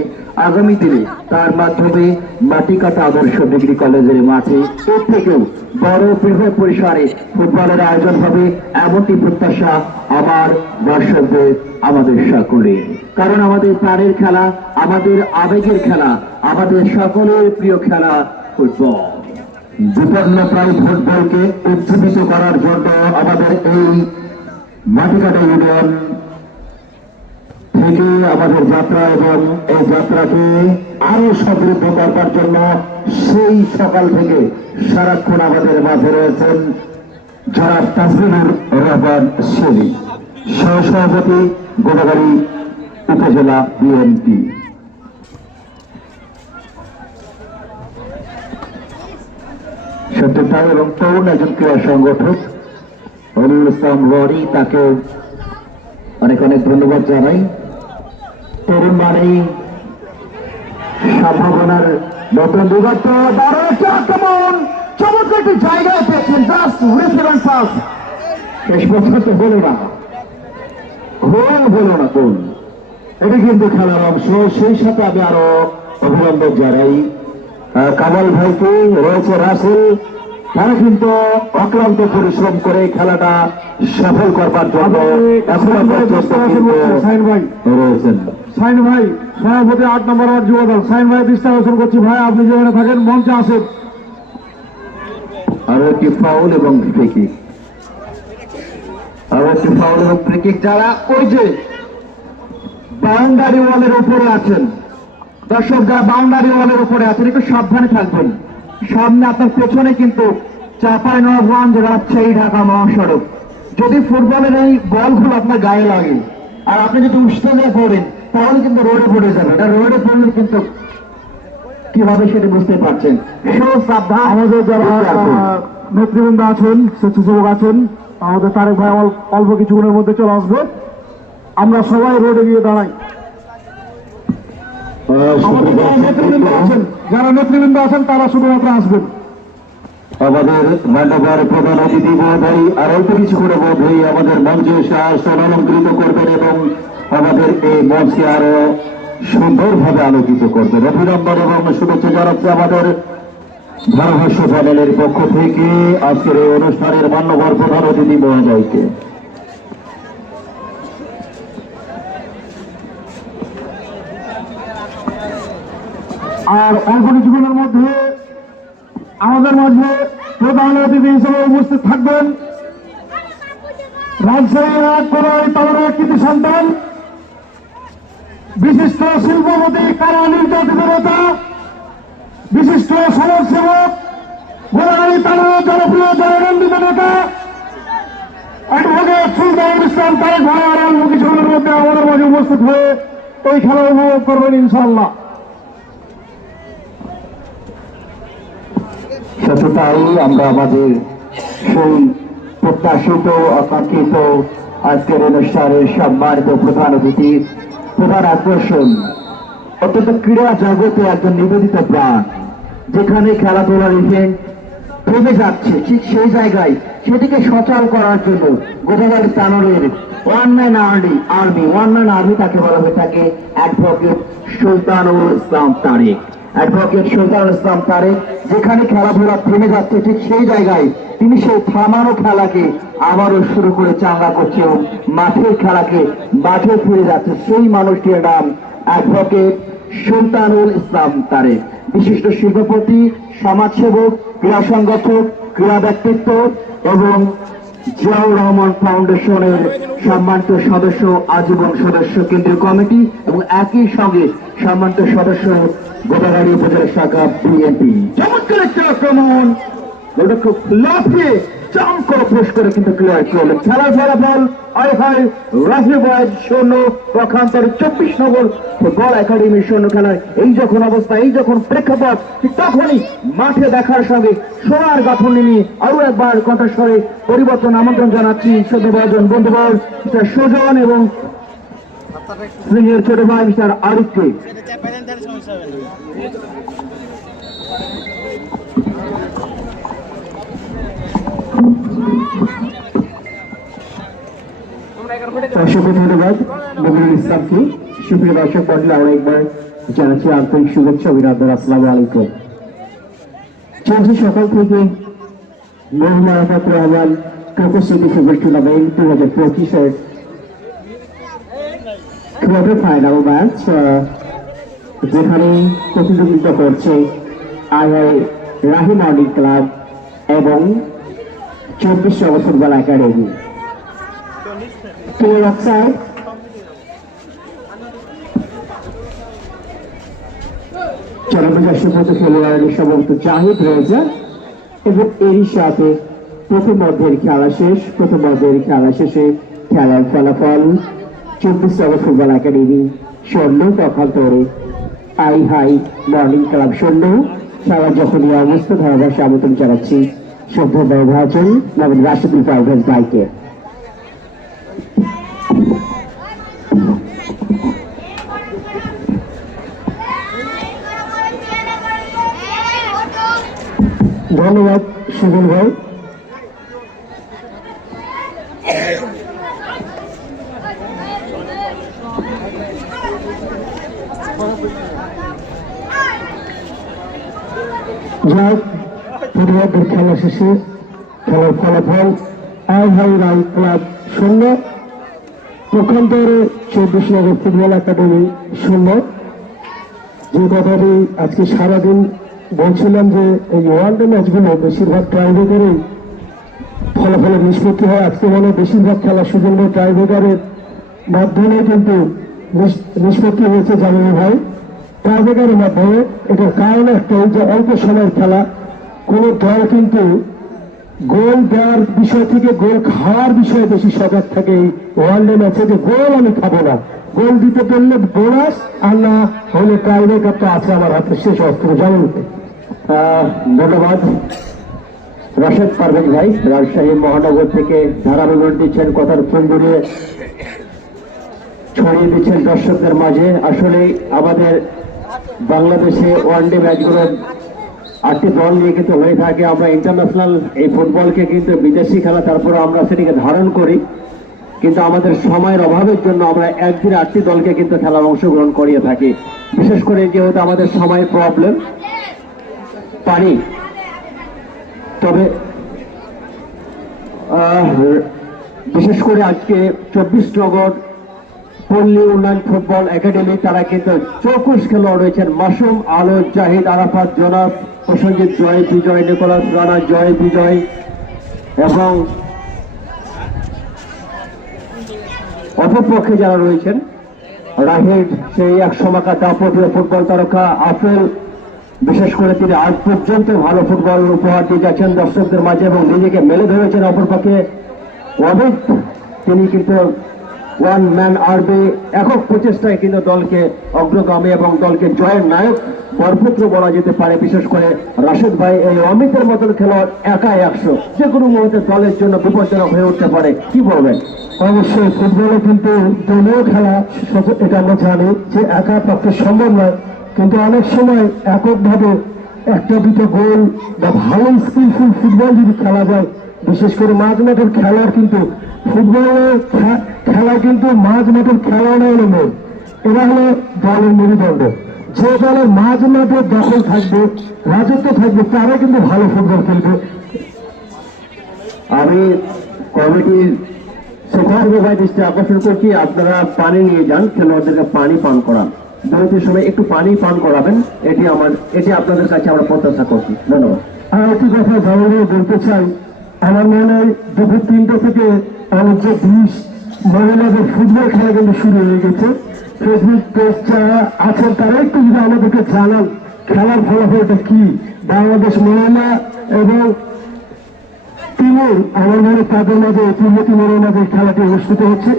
আগামী দিনে তার মাধ্যমে মাটি কাটা আদর্শ ডিগ্রি কলেজের মাঠে এর থেকেও বড় বৃহৎ পরিসরে ফুটবলের আয়োজন হবে, এমনটি প্রত্যাশা আমার দর্শকদের, আমাদের সকলের। কারণ আমাদের প্রাণের খেলা, আমাদের আবেগের খেলা, আমাদের সকলের প্রিয় খেলা ফুটবল। বিপন্নপ্রায় ফুটবলকে উজ্জীবিত করার জন্য আমাদের এই মাটিকাটা ইউনিয়ন থেকে আমাদের যাত্রা, এবং এই যাত্রাকে আরো সমৃদ্ধ করবার জন্য সেই সকাল থেকে সারাক্ষণ আমাদের মাঝে রয়েছেন যারা তাসলিমুর রহমান সেলিম, সহসভাপতি গোদাগাড়ি উপজেলা বিএনপি। সত্যতা এবং তরুণ একজন ক্রীড়া সংগঠক হলিউল ইসলাম ররি, তাকে অনেক অনেক ধন্যবাদ জানাই। তরুণ মানেই সম্ভাবনার নতুন বিগত আক্রমণ, চমৎকার একটি জায়গায় পেয়েছেন, জাস্ট রেফারেন্স পাস, শেষ পর্যন্ত হলো না, হলো না গোল। এটা কিন্তু খেলার অংশ। সেই সাথে আমি আরো অভিনন্দন জানাই কামাল ভাইকে, রয়েছে রাসেল, তারা কিন্তু অক্লান্ত পরিশ্রম করে খেলাটা সফল করবার জন্য রয়েছেন। সাইন ভাই সভাপতি 8 নম্বর ওয়ার্ড যুব দল, সাইন ভাই দৃষ্টি আকর্ষণ করছি। ভাই আপনি যেখানে থাকেন মঞ্চে আসেন। আরো একটি ফাউল এবং ফ্রি কিক, আরো একটি ফাউল এবং ফ্রি কিক। যারা ওই যে বাউন্ডারি ওয়ালের উপরে আছেন, দর্শক যারা বাউন্ডারি ওয়ালের উপরে আছেন, একটু সাবধানে থাকবেন। সামনে আপনার পেছনে কিন্তু চাঁপাইনবাবগঞ্জ রাজশাহী ঢাকা মহাসড়ক। যদি ফুটবলের এই বলগুলো আপনার গায়ে লাগে আর আপনি যদি উষ্ণে পড়েন, তাহলে কিন্তু রোডে পড়ে যাবে। এটা রোডে পড়লে কিন্তু কিভাবে সেটা বুঝতে পারছেন। সাবধান। আমাদের যারা নেতৃবৃন্দ আছেন, স্বেচ্ছাসেবক আছেন, আমাদের তারেক ভাই অল্প কিছুক্ষণের মধ্যে চলে আসবে। আমরা সবাই রোডে গিয়ে দাঁড়াই। যারা নেতৃবৃন্দ আছেন তারা শুধুমাত্র আসবেন। আমাদের মান্যবর প্রধান অতিথি মহোদয় আর অল্প কিছু করে বোধহয় আমাদের মঞ্চে এসে আসন অলঙ্কৃত করবেন এবং আমাদের এই মঞ্চকে আরো সুন্দরভাবে আলোকিত করবেন। অভিনন্দন এবং শুভেচ্ছা জানাচ্ছে আমাদের ধারাভাষ্য চ্যানেলের পক্ষ থেকে আজকের এই অনুষ্ঠানের মান্যবর প্রধান অতিথি মহোদয়কে। আর অল্প কিছুক্ষণের মধ্যে আমাদের মাঝে প্রধান অতিথি হিসেবে উপস্থিত থাকবেন রাজশাহীর এক করাই তাদের এক কৃতি সন্তান, বিশিষ্ট শিল্পপতি, কারা নির্যাতিত নেতা, বিশিষ্ট সমাজসেবক, গোদাগাড়ি থানার জনপ্রিয় জননন্দিত নেতা অ্যাডভোকেট সুলতানুল ইসলাম তারেক ভাই আর অল্প কিছুক্ষণের মধ্যে আমাদের মাঝে উপস্থিত হয়ে ওই খেলা উপভোগ করবেন ইনশাআল্লাহ। সততাই আমরা আমাদের সেই প্রত্যাশিত আকাঙ্ক্ষিত আজকের অনুষ্ঠানের সম্মানিত প্রধান অতিথি, প্রধান আকর্ষণ, অত্যন্ত ক্রীড়া জগতে একজন নিবেদিত প্রাণ, যেখানে খেলাধুলার ইভেন্ট থেমে যাচ্ছে ঠিক সেই জায়গায় সেটিকে সচল করার জন্য গোদাগাড়ি টানোরের ওয়ান ম্যান আর্মি তাকে বলা হয়ে থাকে অ্যাডভোকেট সুলতানুল ইসলাম তারেক। অ্যাডভোকেট সুলতানুল ইসলাম তারেক যেখানে খেলাধুলা থেমে যাচ্ছে ঠিক সেই জায়গায় তিনি সেই থামানো খেলাকে আবারও শুরু করে চাঙ্গা করছে এবং মাঠের খেলাকে মাঠে ফিরে যাচ্ছে। সেই মানুষটির নাম অ্যাডভোকেট সুলতানুল ইসলাম তারেক। বিশিষ্ট শিল্পপতি, সমাজসেবক, ক্রীড়া সংগঠক, ক্রীড়া ব্যক্তিত্ব এবং জিয়াউর রহমান ফাউন্ডেশনের সম্মানিত সদস্য, আজীবন সদস্য কেন্দ্রীয় কমিটি এবং একই সঙ্গে সম্মানিত সদস্য গোদাগাড়ি উপজেলা শাখা বিএনপি। চমৎকার একটা আক্রমণ, ওটা খুব লাফিয়ে চাম করে ফোস করে কিন্তু ক্লিয়ার করলেন। খেলার ফলাফল রাজীব বয়েজ 0, পক্ষান্তরে 24 নম্বর ফুটবল একাডেমির 0 খেলায়। এই যখন অবস্থা, এই যখন প্রেক্ষাপট, ঠিক তখনই মাঠে দেখার সঙ্গে সোনার গাঁথনি নিয়ে আরো একবার কণ্ঠস্বরে পরিবর্তন আমন্ত্রণ জানাচ্ছি শ্রদ্ধাভাজন বন্ধুবর মিস্টার সুজন এবং স্নেহের ছোট ভাই মিস্টার আরিফকে। অসংখ্য ধন্যবাদ নজরুল ইসলামকে। সুপ্রিয় দর্শক মন্ডলী, আমরা একবার জানাচ্ছি আন্তরিক শুভেচ্ছা, অভিনন্দন। আসসালামু আলাইকুম। চলছে সকাল থেকে মহিলা Arafat Rahman Koko city football tournament 2025-এর কোয়ার্টার ফাইনাল ম্যাচ, যেখানে প্রতিযোগিতা করছে রাহিম মর্নিং ক্লাব এবং 24 নম্বর ফুটবল একাডেমি। Clear offside. চরমজার সুব্রত খেলোয়াড়ের সমস্ত জাহিদ রয়েছে এবং এরই সাথে প্রথম অর্ধের খেলা শেষে খেলার ফলাফল 24 নম্বর ফুটবল একাডেমি 0, পক্ষান্তরে হাই মর্নিং ক্লাব 0। খেলা যখনই অবস্থা ধারাভাষ্যে আমন্ত্রণ জানাচ্ছি শ্রদ্ধা ভাজন মোহাম্মদ রাশিদুল পারভেজ ভাইকে। ধন্যবাদ সুজন ভাই। যাক, ফুটবলের খেলা শেষে খেলার ফলাফল রাই ক্লাব 0, পক্ষান্তরে 24 নম্বর ফুটবল একাডেমি 0। যে কথাটি আজকে সারাদিন বলছিলাম যে এই ওয়ানডে ম্যাচগুলো বেশিরভাগ ট্রাইব্রেকারেই ফলাফলের নিষ্পত্তি হয়। আজকে মনে বেশিরভাগ খেলা সুযোগ ট্রাইব্রেকারের মাধ্যমে কিন্তু নিষ্পত্তি হয়েছে জামিল ভাই। ট্রাইব্রেকারের মাধ্যমে এটার কারণ একটাই যে অল্প সময়ের খেলা, কোনো দল কিন্তু গোল দেওয়ার বিষয় থেকে গোল খাওয়ার বিষয়ে বেশি সজাগ থাকে। এই ওয়ানডে ম্যাচে যে গোল আমি খাবো না, গোল দিতে পারলে বোনাস, আর না হলে ট্রাইব্রেকার তো আছে আমার হাতে শেষ অস্ত্র। জামিলকে ধন্যবাদ। রাশেদ পারভেজ ভাই রাজশাহী মহানগর থেকে ধারাবিবরণ দিচ্ছেন, কথার ফুল জড়িয়ে ছড়িয়ে দিচ্ছেন দর্শকদের মাঝে। আসলে আমাদের বাংলাদেশে ওয়ানডে ম্যাচগুলো 8টি দল নিয়ে কিন্তু হয়ে থাকে। আমরা ইন্টারন্যাশনাল এই ফুটবলকে কিন্তু বিদেশি খেলা, তারপরে আমরা সেটিকে ধারণ করি, কিন্তু আমাদের সময়ের অভাবের জন্য আমরা একদিনে 8টি দলকে কিন্তু খেলার অংশগ্রহণ করিয়ে থাকি। বিশেষ করে যেহেতু আমাদের সময়ের প্রবলেম পারি, তবে বিশেষ করে আজকে 24 নগর পল্লী উন্নয়ন ফুটবল একাডেমি তারা কিন্তু 24 খেলোয়াড় রয়েছেন। মাসুম, আলো, জাহিদ, আরাফাত, জোনাস, প্রসঞ্জিৎ, জয়, বিজয়, নিকোলাস, রানা, জয়, বিজয় এবং অপরপক্ষে যারা রয়েছেন রাহিদ, সেই এক সময়কা দাপটীয় ফুটবল তারকা আফেল, বিশেষ করে তিনি আজ পর্যন্ত ভালো ফুটবল উপহার দিয়ে যাচ্ছেন দর্শকদের মাঝে এবং নিজেকে মেলে ধরেছেন। অপরপক্ষে অভিক, তিনি কিন্তু ওয়ান ম্যান আর্মি একক প্রচেষ্টায় কিন্তু দলকে অগ্রগামী এবং দলকে জয়ের নায়ক বরপুত্র বলা যেতে পারে। বিশেষ করে রাশেদ ভাই এই অমিতের মতন খেলোয়াড় একাই 100, যে কোনো মুহূর্তে দলের জন্য বিপজ্জনক হয়ে উঠতে পারে, কি বলবেন? অবশ্যই ফুটবলে কিন্তু দলীয় খেলা, এটা আমরা জানি যে একা পক্ষে সম্ভব নয়, কিন্তু অনেক সময় এককভাবে একটা দুটো গোল বা ভালো স্কিলফুল ফুটবল যদি খেলা যায়, বিশেষ করে মাঝ মাঠের খেলার কিন্তু ফুটবলের খেলা কিন্তু মাঝ মাঠের খেলাটা হলো মেন। এরা হলো দলের মেরুদণ্ড। যে দলের মাঝ মাঠে দখল থাকবে, রাজত্ব থাকবে, তারা কিন্তু ভালো ফুটবল খেলবে। আমি কমিটির সেক্রেটারি ভাই দৃষ্টি আকর্ষণ করছি, আপনারা পানি নিয়ে যান, খেলোয়াড়দেরকে পানি পান করান, বিরতির সময় একটু পানি পান করাবেন, এটি আপনাদের কাছে আমরা প্রত্যাশা করছি। ধন্যবাদ। আর একটি কথা জানালে বলতে চাই, আমার মনে হয় দুপুর 3টে থেকে অনেক যে 20 মহিলাদের ফুটবল খেলা কিন্তু শুরু হয়ে গেছে। ফেসবুক পেজ যারা আছেন তারা একটু যদি আমাদেরকে জানান খেলার ফলাফলটা কি। বাংলাদেশ মহিলা এবং তিমুর, আমার মনে তাদের মাঝে পূর্ব তিমুরের মাঝে খেলাটি অনুষ্ঠিত হচ্ছে।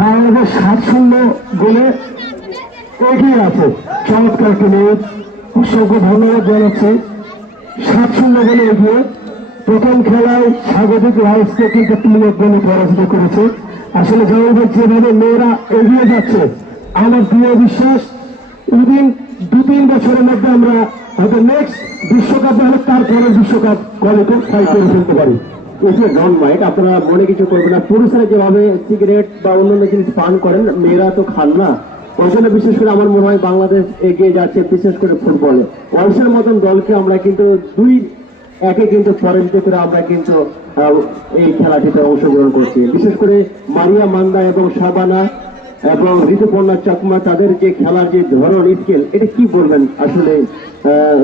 বাংলাদেশ 7-0 গোলে এগিয়ে আছে। চমৎকার টিমে অসংখ্য ধন্যবাদ জানাচ্ছি। 7-0 গোলে এগিয়ে প্রথম খেলায় স্বাগতিক রাইসকে কিন্তু 3-1 গোলে পরাজিত করেছে। আসলে যেভাবে মেয়েরা এগিয়ে যাচ্ছে, আমার দৃঢ় বিশ্বাস উইদিন 2-3 বছরের মধ্যে আমরা হয়তো নেক্সট বিশ্বকাপ হলে তারপরে বিশ্বকাপ কোয়ালিফাই করে ফেলতে পারি। নন হোয়াইট, আপনারা মনে কিছু করবেন না। পুরুষরা যেভাবে সিগারেট বা অন্যান্য জিনিস পান করেন, মেয়েরা তো খান না। ওই জন্য বিশেষ করে আমার মনে হয় বাংলাদেশ এগিয়ে যাচ্ছে, বিশেষ করে ফুটবলে। ওয়ালসের মতন দলকে আমরা কিন্তু 2-1 কিন্তু পরাজিত করে আমরা কিন্তু এই খেলাটিতে অংশগ্রহণ করছি। বিশেষ করে মারিয়া মান্দা এবং শাবানা এবং ঋতুপর্ণা চাকমা, তাদের যে খেলার যে ধরন, স্কেল, এটা কি বলবেন আসলে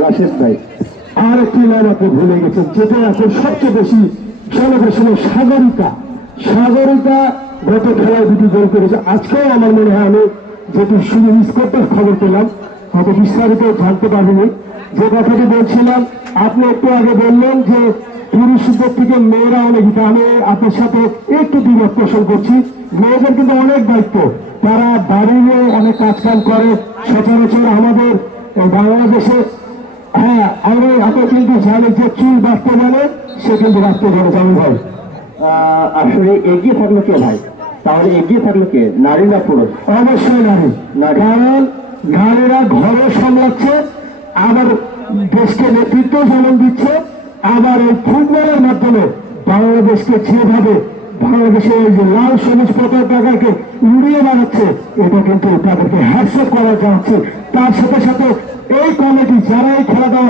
রাশেদ ভাই? আর একটি নাম আপনি ভুলে গেছেন, যেটা এখন সবচেয়ে বেশি জনপ্রিয়, সাগরিকা গত খেলায় 2টি গোল করেছে। আজকেও আমার মনে হয়, আমি যেহেতু শুধু স্কোরটার খবর পেলাম, হয়তো বিস্তারিত জানতে পারিনি। যে কথাটি বলছিলাম, আপনি একটু আগে বললেন যে পুরুষদের থেকে মেয়েরা অনেক, আমি আপনার সাথে একটু দ্বিমত পোষণ করছি। মেয়েদের কিন্তু অনেক দায়িত্ব, তারা বাড়িতে অনেক কাজকাম করে। সচরাচর আমাদের বাংলাদেশে, হ্যাঁ, আপনি কিন্তু জানি যে চুল বাঁচতে জানে, সে কিন্তু রাখতে জানে। জানি ভাই, আসলে এগিয়ে থাকলো কে ভাই? তাহলে এগিয়ে থাকলো কে, নারী না পুরুষ? অবশ্যই নারী। কারণ নারীরা ঘরে সামলাচ্ছে, আবার দেশকে নেতৃত্ব যেমন দিচ্ছে, আবার এই ফুটবলের মাধ্যমে বাংলাদেশকে যেভাবে বাংলাদেশের এই যে লাল সবুজ পতাকাকে উড়িয়ে বেড়াচ্ছে, এটা কিন্তু তাদেরকে হ্যাটসঅ্যাপ করা যাচ্ছে। তার সাথে সাথে এই কমিটি যারা এই খেলাটা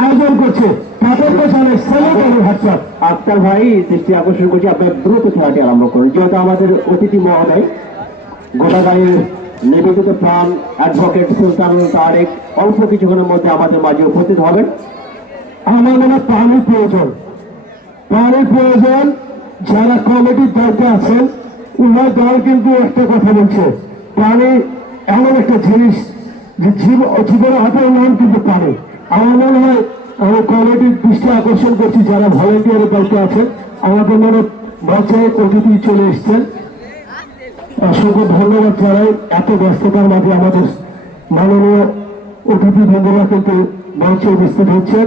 আয়োজন করছে, তাদেরকে জানে সেলেট এবং হ্যাটসঅ্যাপ। আক্তার ভাই দৃষ্টি আকর্ষণ করছি, আপনার দ্রুত খেলাটি আরম্ভ করুন, যেহেতু আমাদের অতিথি মহোদয় গোদাগাড়ির নিবেদিত প্রাণ অ্যাডভোকেট সুলতান তারেক অল্প কিছুক্ষণের মধ্যে আমাদের মাঝে উপস্থিত হবেন। আমার মনে পানির প্রয়োজন, যারা কমিটির দায়িত্বে আছেন, উভয় দল কিন্তু একটা কথা বলছে, পানি এমন একটা জিনিস যে জীবনে হাতের নাম কিন্তু পানি। আমার মনে হয় আমি কমিটির দৃষ্টি আকর্ষণ করছি, যারা ভলেন্টিয়ারের দায়িত্বে আছেন, আমাদের মনে মঞ্চে অতিথি চলে এসছেন। অসংখ্য ধন্যবাদ জানাই। এত ব্যস্ততার মাঝে আমাদের মাননীয় অতিথিবৃন্দরা কিন্তু মঞ্চে উপস্থিত হচ্ছেন।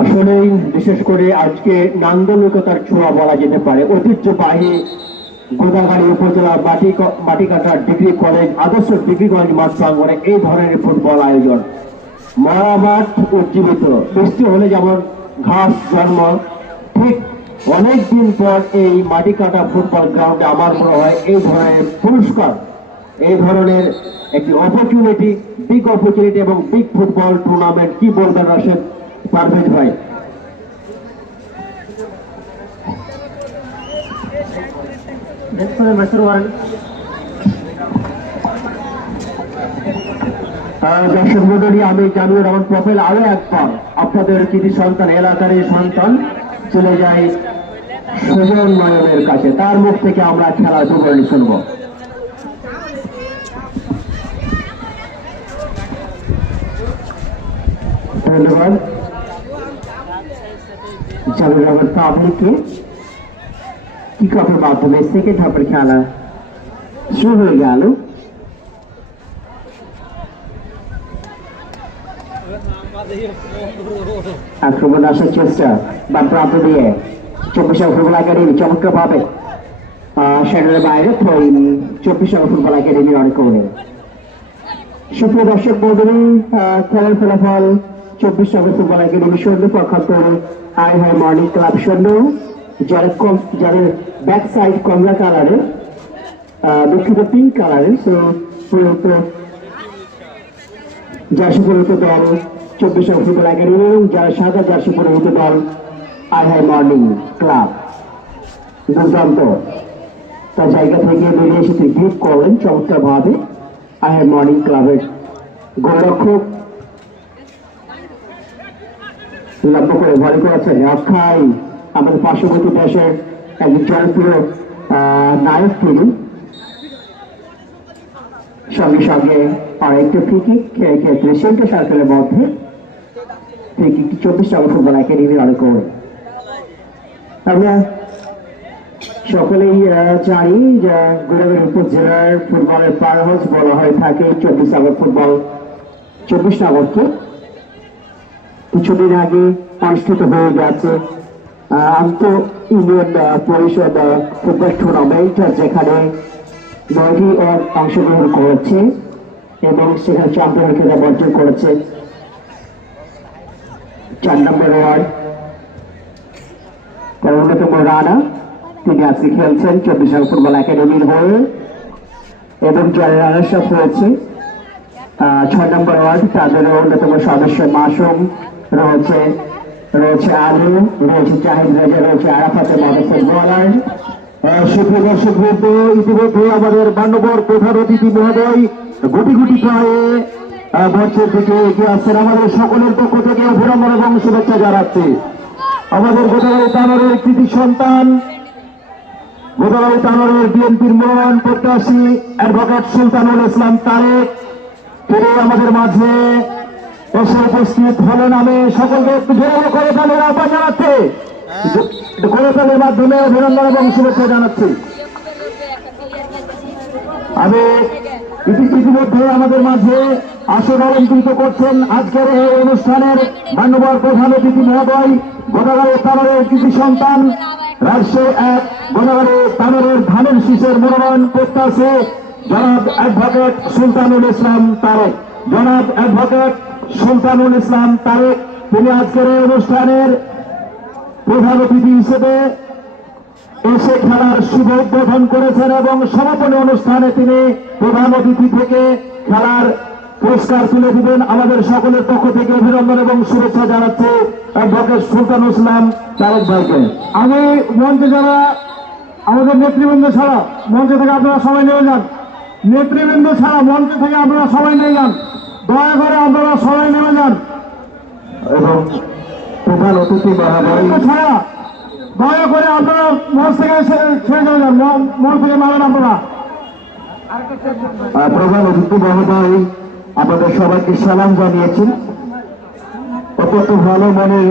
আসলেই বিশেষ করে আজকে নান্দনিকতার ছোঁয়া বলা যেতে পারে। ঐতিহ্যবাহী গোদাগাড়ি উপজেলা মাটিকাটা ডিগ্রি কলেজ, আদর্শ ডিগ্রি কলেজ মাঠ প্রাঙ্গণে এই ধরনের ফুটবল আয়োজন। মরা মাঠ উজ্জীবিত, বৃষ্টি হলে যেমন ঘাস জন্ম, ঠিক অনেকদিন পর এই মাটিকাটা ফুটবল গ্রাউন্ডে আমার মনে হয় এই ধরনের পুরস্কার, এই ধরনের একটি অপরচুনিটি, বিগ অপরচুনিটি এবং বিগ ফুটবল টুর্নামেন্ট। কি বলবেন রাশেদ পারভেজ ভাই? দর্শক মন্ডলী, আমি জানুয়ার রহমান প্রোফাইল আরো একবার আপনাদের কৃতি সন্তান, এলাকার সন্তান চলে যায় সুজন নয়নের কাছে, তার মুখ থেকে আমরা খেলার বিবরণী শুনবো। ধন্যবাদ জানুয়ার রহমান পাবলিককে। কিক অফের মাধ্যমে সেকেন্ড হাফের খেলা শুরু হয়ে গেল। আক্রমণ আসার চেষ্টা বা প্রান্ত দিয়ে 24 নম্বর ফুটবল একাডেমি চমৎকার ভাবে সেটার বাইরে 24 নম্বর ফুটবল একাডেমি অনেক করে। সুপ্রিয় দর্শক মন্ডলী, খেলার ফলাফল 24 নম্বর ফুটবল একাডেমি 0 পক্ষান্তর আই হাই মর্নিং ক্লাব 0। যাদের ব্যাক সাইড কমলা কালারের, দুঃখিত পিঙ্ক কালারের, জার্সি পরিহিত দল 24 নম্বর ফুটবল একাডেমি এবং যারা সাদা জার্সি পরিহিত দল আই হাই মর্নিং ক্লাব। দুর্দান্ত তার জায়গা থেকে বেরিয়ে এসে গ্রিপ করলেন চমৎকার ভাবে আই হাই মর্নিং ক্লাবের গোলরক্ষক। লক্ষ্য করে ভলি করেছেন অক্ষয়, আমাদের পার্শ্ববর্তী দেশের একজন জনপ্রিয় নায়ক তিনি। সঙ্গে সঙ্গে আরেকটা ফ্রি কিক ক্ষেত্রে সেন্টার সার্কেলের মধ্যে ফ্রি কিকটি 24 নম্বর ফুটবল একাডেমি অনেক করে। আমরা সকলেই জানি যে গোলাঘাট উপজেলার ফুটবলের পাওয়ার হাউস বলা হয়ে থাকে 24 নম্বর ফুটবল 24 নম্বরকে। কিছুদিন আগে অনুষ্ঠিত হয়ে গেছে আন্ত ইউনিয়ন পরিষদ ফুটবল টুর্নামেন্ট, যেখানে 9টি ওয়ার্ড অংশগ্রহণ করেছে এবং সেখানে চ্যাম্পিয়ন খেতাব অর্জন করেছে। 4 নম্বর ওয়ার্ড তার অন্যতম রানা, তিনি আজকে খেলছেন 24 নম্বর ফুটবল একাডেমির হয়ে এবং যারা রানার্স আপ হয়েছে 6 নম্বর ওয়ার্ড তাদের অন্যতম সদস্য মাসুম রয়েছে আলু, রয়েছে জাহিদ রাজা, রয়েছে আরাফাতের মতো ফুটবলার। সুপ্রিয় দর্শক বৃন্দ, ইতিমধ্যে আমাদের মান্যবর প্রধান অতিথি মহোদয় গুটি গুটি পায়ে মঞ্চের দিকে এগিয়ে আসছেন। আমাদের সকলের পক্ষ থেকে অভিনন্দন এবং শুভেচ্ছা জানাচ্ছি। আমাদের গোদাগাড়ি তানোরের কৃতি সন্তান, গোদাগাড়ি তানোরের বিএনপির মনোনয়ন প্রত্যাশী অ্যাডভোকেট সুলতানুল ইসলাম তারেক, তিনি আমাদের মাঝে এসে উপস্থিত হলেন। আমি সকলকে একটু জোরালো করে তালের আহ্বান জানাচ্ছি, করে তালের মাধ্যমে অভিনন্দন এবং শুভেচ্ছা জানাচ্ছি। আমি ইতিমধ্যে আমাদের মাঝে আসন অলঙ্কৃত করছেন আজকের এই অনুষ্ঠানের মান্যবর প্রধান অতিথি মহোদয়, গোদাগাড়ি তানোরের কৃতি সন্তান, রাজশাহী 1 গোদাগাড়ি তানোরের ধানের শীষের মনোনয়ন প্রত্যাশী জনাব অ্যাডভোকেট সুলতানুল ইসলাম তারেক। জনাব অ্যাডভোকেট সুলতানুল ইসলাম তারেক তিনি আজকের এই অনুষ্ঠানের প্রধান অতিথি হিসেবে এসে খেলার শুভ উদ্বোধন করেছেন এবং সমাপনী অনুষ্ঠানে তিনি প্রধান অতিথি থেকে খেলার পুরস্কার তুলে দিবেন। আমাদের সকলের পক্ষ থেকে অভিনন্দন এবং শুভেচ্ছা জানাচ্ছি অ্যাডভোকেট সুলতানুল ইসলাম তারেক ভাইকে। আমি মঞ্চে যারা আমাদের নেতৃবৃন্দ ছাড়া মঞ্চে থেকে আপনারা সবাই নিয়ে যান, নেতৃবৃন্দ ছাড়া মঞ্চে থেকে আপনারা সবাই নিয়ে যান, দয়া করে আপনারা সবাই নেমে যান এবং প্রধান অতিথি মহোদয় ছাড়া দয়া করে আপনারা মঞ্চ থেকে ছেড়ে চলে যান, মঞ্চ থেকে নামেন আপনারা। প্রধান অতিথি মহোদয় আপনাদের সবাইকে সালাম জানিয়েছেন। অত্যন্ত ভালো মনের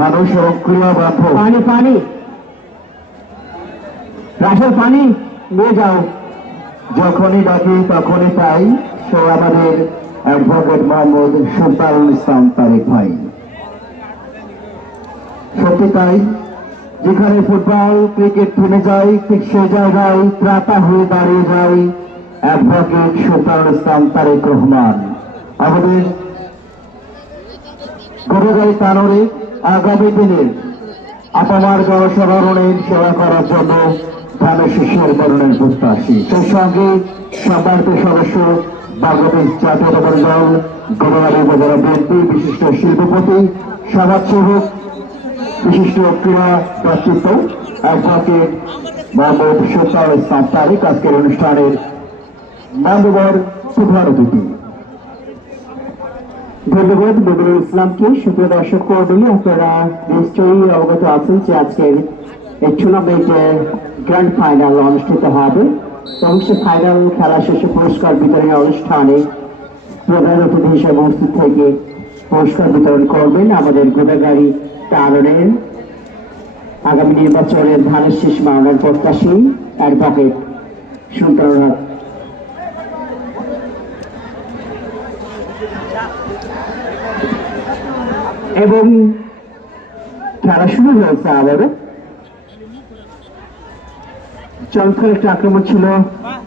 মানুষ এবং ক্রিয়া বান্ধব। পানি রাসেল পানি নিয়ে যাও। যখনই ডাকি তখনই তাই, সে আমাদের অ্যাডভোকেট মোহাম্মদ সুলতানুল ইসলাম তারেক ভাই। সত্যি তাই, যেখানে ফুটবল ক্রিকেট থেমে যায় ঠিক সেই জায়গায় ত্রাতা হয়ে দাঁড়িয়ে যায় অ্যাডভোকেট সুলতানুল ইসলাম তারেক রহমান। আমাদের গোদাগাড়ি তানোরে আগামী দিনের আপামার জনসাধারণের সেবা করার জন্য ধানের শীষের মনোনয়ন প্রত্যাশী। সেই সঙ্গে সম্মানিত সদস্য বাংলাদেশ জাতীয়তাবাদী দল গোদাগাড়ি উপজেলা বিএনপি বিশিষ্ট শিল্পপতি, সমাজসেবক, বিশিষ্ট ক্রীড়া ব্যক্তিত্ব অ্যাডভোকেট মোহাম্মদ সুলতানুল ইসলাম তারেক আজকের অনুষ্ঠানের মান্যবর প্রধান অতিথি। ধন্যবাদ বদরুল ইসলামকে। সুপ্রিয় দর্শক মণ্ডলী, আপনারা নিশ্চয়ই অবগত আছেন যে আজকের এই টুর্নামেন্টের গ্র্যান্ড ফাইনাল অনুষ্ঠিত হবে এবং সে ফাইনাল খেলা শেষে পুরস্কার বিতরণের অনুষ্ঠানে প্রধান অতিথি হিসেবে উপস্থিত থেকে পুরস্কার বিতরণ করবেন আমাদের গোদাগাড়ি তানোরের আগামী নির্বাচনের ধানের শীষ মারানোর প্রত্যাশী অ্যাডভোকেট সুলতান। এবং খেলা শুরু হয়েছে আবারও। চমৎকার একটা আক্রমণ ছিল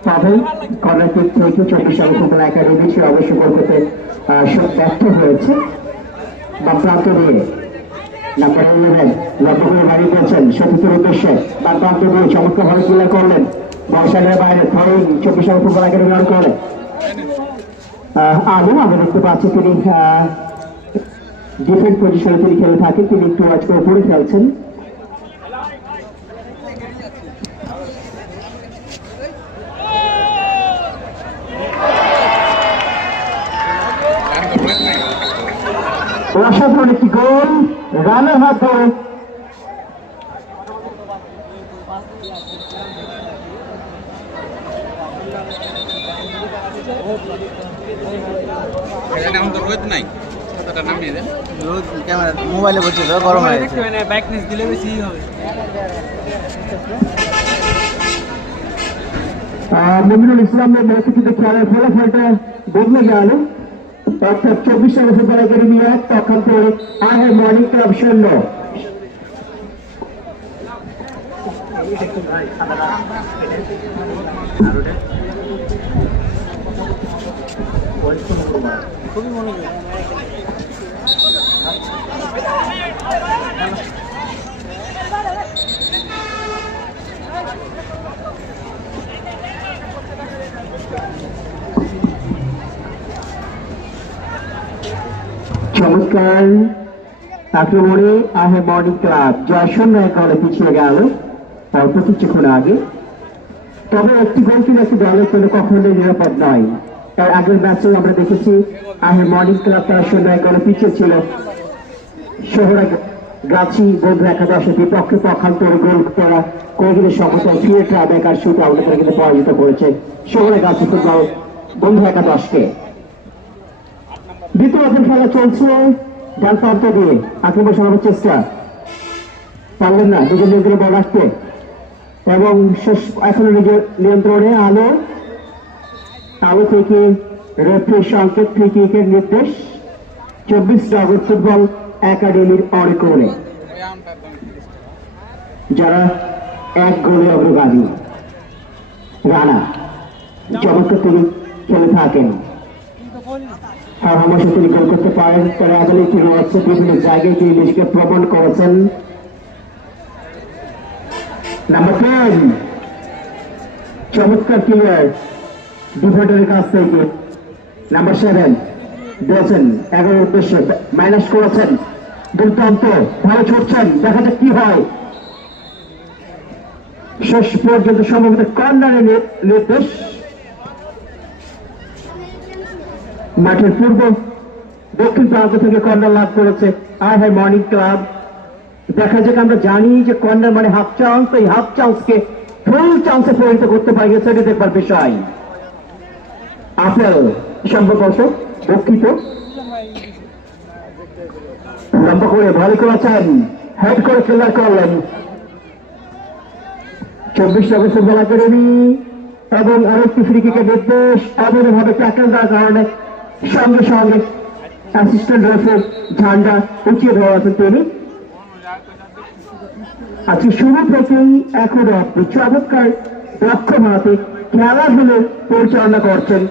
পাবেল কর্নার কিক থেকে 24 সালে ফুটবল একাডেমি ছিল অবশ্য গোল করতে ব্যর্থ হয়েছে। বা প্রান্ত দিয়ে নাম্বার 11 লক্ষ্য করে বাড়ি করছেন সতীর্থের উদ্দেশ্যে বা প্রান্ত দিয়ে চমৎকারভাবে ক্লিয়ার করলেন বর্ষালের বাইরে থ্রোইং 24 সালে ফুটবল একাডেমি রান করে আলু। আমরা দেখতে পাচ্ছি তিনি ডিফেন্ড পজিশনে তিনি খেলে থাকেন, তিনি একটু আজকে উপরে খেলছেন। অসাধারণ একটি গোল রানের হাত ধরে। ক্যামেরা মোবাইলে বলছে তো গরম হয়ে গেছে। মমিনুল ইসলামের মধ্যে কিন্তু খেলার ফলাফলটা বদলে গেল। অর্থাৎ 24 সালে ফুটবল একাডেমি 1 পক্ষান্তরে আহের মর্নিং ক্লাব 0। খুবই মনোযোগ। চমৎকার আক্রমণে আহে মর্নিং ক্লাব জয় 0-1 গোলে পিছিয়ে গেল অল্প কিছুক্ষণ আগে। তবে একটি গোল কিন্তু একটি দলের জন্য কখনোই নিরাপদ নয়। তার আগের ম্যাচেও আমরা দেখেছি আহে মর্নিং ক্লাব তারা 0-1 গোলে পিছিয়ে ছিল। শহরাগাছি বন্ধু একাদশের বিপক্ষে পক্ষান্তরে গোল করা কোহিনের সমতায় ফিরে ট্রাবেকার শুট আউটে তারা কিন্তু পরাজিত করেছে শহরাগাছি ফুটবল বন্ধু একাদশকে। দ্বিতীয় খেলা চলছে ডান প্রান্ত দিয়ে আক্রমণ চালানোর চেষ্টা পারলেন না নিজের নিয়ন্ত্রণে বল রাখতে এবং শেষ এখনো নিজের নিয়ন্ত্রণে আলো আলো থেকে রেফারি সংকেত ফ্রি কিকের নির্দেশ 24 নগর ফুটবল একাডেমির অরিকোলে যারা 1 গোলে অগ্রগামী। রানা চমৎকার তিনি খেলে থাকেন, হামেশা তিনি গোল করতে পারেন। তার অ্যাবিলিটি রয়েছে, বিভিন্ন জায়গায় তিনি দেশকে প্রমাণ করেছেন। নাম্বার 10 চমৎকার ক্লিয়ার ডিফেন্ডারের কাছ থেকে। নাম্বার 7 দিয়েছেন 11 উদ্দেশ্যে মাইনাস করেছেন, দুর্দান্ত ভালো ছুটছেন, দেখা যাক কি হয়। শেষ পর্যন্ত সম্ভবত কর্নারের নির্দেশ। মাঠের পূর্ব দক্ষিণ প্রান্ত থেকে কর্নার লাভ করেছে আহে মর্নিং ক্লাব। দেখা যাক, আমরা জানি যে কর্নার মানে হাফ চান্স, এই হাফ চান্সকে ফুল চান্সে পরিণত করতে পারে সেটা দেখবার বিষয়। আপেল সম্ভবত দুঃখিত লম্বা করে ভালো করেছেন, হেড করে ক্লিয়ার করলেন 24 নগর ফুটবল একাডেমি এবং আরেকটি ফ্রি কিকের নির্দেশ। অবৈধভাবে ট্যাকল দেওয়ার কারণে সঙ্গে সঙ্গে অ্যাসিস্ট্যান্ট রেফারি ঝান্ডা উঁচিয়ে ধরা আছেন তিনি। আজকে শুরু থেকেই এখনো আপনি চমৎকার দক্ষ মাতে খেলাধুলো পরিচালনা করছেন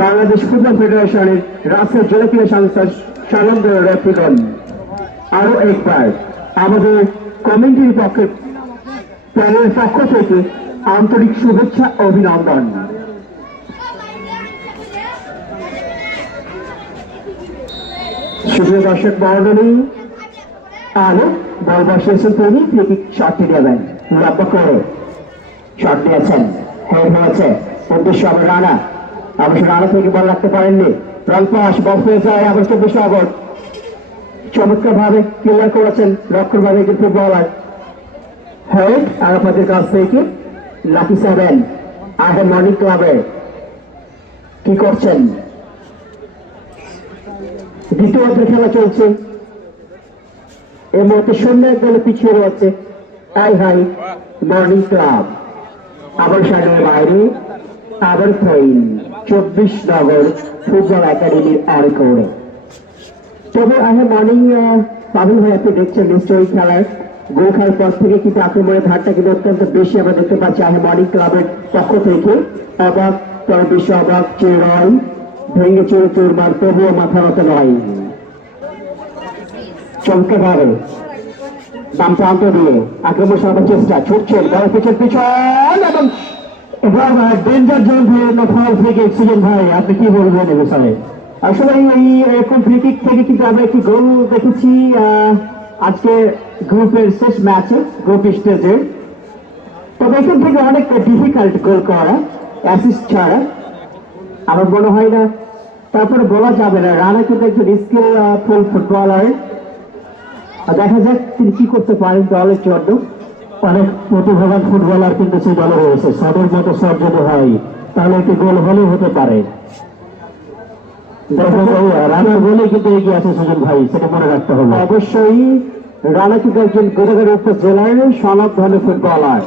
বাংলাদেশ ফুটবল ফেডারেশনের রাষ্ট্রীয় জনপ্রিয় সংস্থার সানন্দ রেফারিগণ। আরো একবার আমাদের কমিটির পক্ষে প্যানেলের পক্ষ থেকে আন্তরিক শুভেচ্ছা অভিনন্দন। সুপ্রিয় দর্শক মণ্ডলী, আলো বল বসিয়েছেন তিনি, ফ্রি কিক শটটি দেবেন লম্বা করে শট দিয়েছেন, হেড হয়েছে উদ্দেশ্য আবার রানা। অবশ্য রানা থেকে বল রাখতে পারেননি, রং পাস বল হয়ে যায় আবার 24 নগর। চমৎকার ভাবে ক্লিয়ার করেছেন রক্ষণ ভাবে ফুটবলার হেড আরাফাতের কাছ থেকে। লাকি 7 আহে মর্নিং ক্লাবে কি করছেন? দ্বিতীয় অর্ধের খেলা চলছে, এর মধ্যে 0-1 গোলে পিছিয়ে রয়েছে হাই হাই মর্নিং ক্লাব, আবার সাইডের বাইরে আবার থ্রোইন 24 নগর ফুটবল একাডেমির আরেকোড়ে। তবে আহে মর্নিং পাবুল ভাই, আপনি দেখছেন নিশ্চয়ই খেলার গোল খাওয়ার পর থেকে কিন্তু আক্রমণের ধারটা কিন্তু অত্যন্ত বেশি আমরা দেখতে পাচ্ছি আহে মর্নিং ক্লাবের পক্ষ থেকে। অবাক তবে বিশ্ব অবাক, চেরয় ভেঙে চুরে চুরমার, তবুও মাথা নত নয়। চমকে ভাবে বাম প্রান্ত দিয়ে আক্রমণ সারাবার চেষ্টা, ছুটছেন বড় পিছন পিছন এবং এবার danger zone foul free kick. Sujan ভাই, আপনি কি বলবেন এ বিষয়ে? আসলে এই এরকম ফ্রি কিক থেকে কিন্তু আমরা একটি গোল দেখেছি আজকে গ্রুপের শেষ ম্যাচে, গ্রুপ স্টেজে। তবে এখান থেকে অনেক ডিফিকাল্ট গোল করা অ্যাসিস্ট ছাড়া, আমার মনে হয় না। তারপরে বলা যাবে না, রানা কিন্তু একজন স্কিলফুল ফুটবলার, দেখা যাক তিনি কি করতে পারেন দলের জন্য। অনেক প্রতিভাবান ফুটবলার কিন্তু সেই দলে রয়েছে, সদর মতো সব যদি হয় তাহলে একটি গোল হলেও হতে পারে। রানার গোলে কিন্তু এগিয়ে আছে সুজন ভাই, সেটা মনে রাখতে হবে। অবশ্যই রানা কিন্তু একজন গোদাগাড়ি উপজেলার স্বনামধন্য ফুটবলার।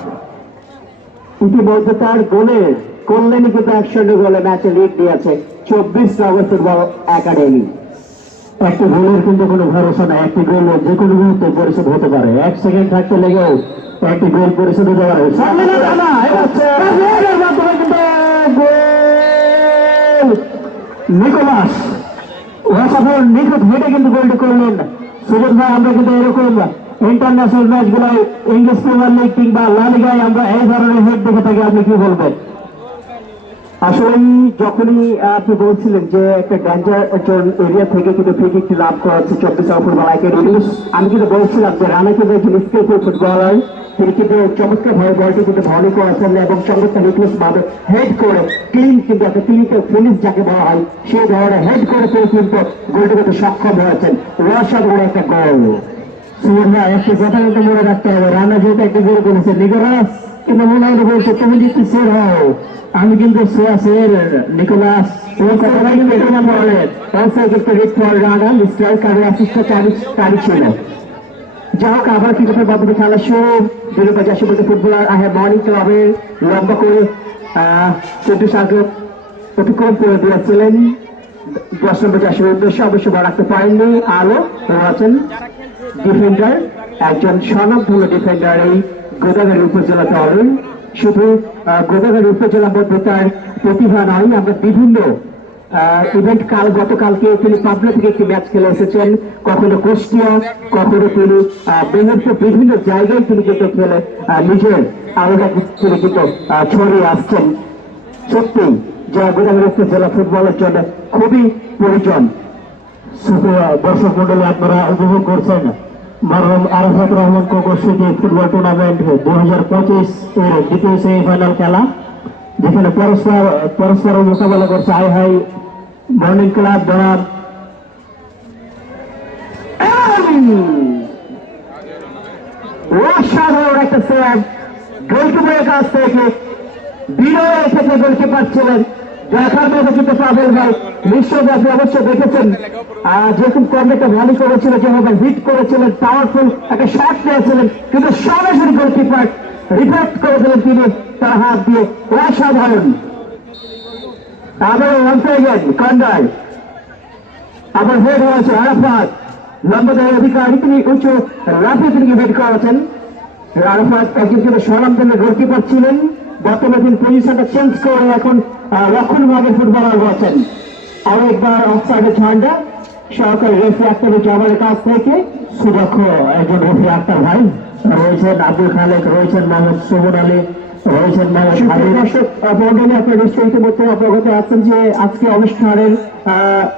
ইতিমধ্যে তার গোলের কল্যাণী কিন্তু 1-0 গোলে ম্যাচে লিড দিয়েছে 24 নগর ফুটবল একাডেমি। একটি গোলের কিন্তু কোনো ভরসা নাই, একটি গোল যে কোনো মুহূর্তে পরিশোধ হতে পারে, 1 সেকেন্ড থাকতে লেগেও একটি গোল পরিশোধ হতে পারে। নিকোলাস ওয়াসাফল নিখুঁত হেঁটে কিন্তু গোলটি করলেন। সুজন ভাই, আমরা কিন্তু এরকম ইন্টারন্যাশনাল ম্যাচ গুলায় ইংলিশ প্রিমিয়ার লিগ কিংবা লা লিগায় আমরা এই ধরনের হেড দেখে থাকি, আপনি কি বলবেন? আসলে যখনই আপনি বলছিলেন যে একটা ডেঞ্জার জোন এরিয়া থেকে কিন্তু ফ্রি কিকটি লাভ করা হচ্ছে 24 নগর ফুটবল একাডেমি, আমি কিন্তু বলছিলাম যে রানা কিন্তু একজন স্কিলফুল ফুটবলার, তিনি কিন্তু চমৎকার ভাবে বলটি কিন্তু ভলি করেছেন এবং চমৎকার নিউক্লিয়াস ভাবে হেড করে ক্লিন, কিন্তু একটা ক্লিনিক্যাল ফিনিশ যাকে বলা হয় সেই ধরনের হেড করে তিনি কিন্তু গোলটি করতে সক্ষম হয়েছেন। অসাধারণ একটা গোল। সুজন ভাই, একটি কথা কিন্তু মনে রাখতে হবে, রানা যেহেতু একটি গোল করেছে, নিকোলাস কিন্তু মনে হয় বলছে তুমি যদি সের হও, আমি কিন্তু সোয়াসের নিকোলাস ওই কথাটা কিন্তু প্রমাণ করেন। Also just a hit for Rana, Mr. অ্যাসিস্টটা চারি ছিল। যাই হোক, আবার ক্রিকেটের বাবুকে খেলা শুরু। 2085 বছর ফুটবলার আহে মর্নিং ক্লাবের লম্বা করে 24 আগে অতিক্রম করে দিয়েছিলেন 10 নম্বর জার্সির উদ্দেশ্যে, অবশ্য বল রাখতে পারেননি। আরো আছেন ডিফেন্ডার, একজন স্বনামধন্য ডিফেন্ডার এই গোদাগাড়ি উপজেলা দলের। শুধু গোদাগাড়ি উপজেলা মধ্যে তার প্রতিভা নয়, আমরা বিভিন্ন ইভেন্ট গতকালকে তিনি পাবনা থেকে একটি ম্যাচ খেলে এসেছেন, কখনো কুষ্টিয়া, কখনো তিনি বেঙ্গলপুর, বিভিন্ন জায়গায় তিনি কিন্তু খেলে নিজের আলাদা তিনি কিন্তু ছড়িয়ে আসছেন। সত্যি যা গোদাগাড়ি উপজেলা ফুটবলের জন্য খুবই প্রয়োজন। দর্শক মন্ডলী, আপনারা উপভোগ করছেন মরহুম Arafat Rahman Koko city football tournament 2025 এর দ্বিতীয় সেমিফাইনাল খেলা, যেখানে পরস্পর মোকাবেলা করছে আই হাই মর্নিং ক্লাব বনাম অসাধারণ একটা সেভ গোলকিপারের কাছ থেকে। বিনয় ক্ষেত্রে গোলকিপার ছিলেন, দেখার মতো কিন্তু পাবেন ভাই। নিশ্চয় আপনি অবশ্যই দেখেছেন যেরকম কর্নেরটা ভলি করেছিল, যেভাবে হিট করেছিলেন, পাওয়ারফুল একটা শট নিয়েছিলেন, কিন্তু সরাসরি গোলকিপার রিফ্লেক্ট করে দিলেন তিনি তার হাত দিয়ে। অসাধারণ। আবার কন্ডার, আবার হেড হয়েছে আরাফাত, লম্বা দেওয়ার অধিকারী তিনি উঁচু রাফে তিনি হেড করেছেন। আরাফাত একজন কিন্তু স্বনামধন্য গোলকিপার ছিলেন, বর্তমানে তিনি পজিশনটা চেঞ্জ করে এখন রক্ষণ ভাগে ফুটবলার হয়েছেন। আরো একবার অফসাইডের ঝান্ডা সহকারী রেফারি আক্তারুজ্জামানের কাছ থেকে। সুদক্ষ একজন রেফারি আক্তার ভাই রয়েছেন, আব্দুল খালেক রয়েছেন, মোহাম্মদ সুমন আলী রয়েছেন, দর্শক মন্ডলী, আপনার নিশ্চয়ই ইতিমধ্যে অবগত আছেন যে আজকে অনুষ্ঠানের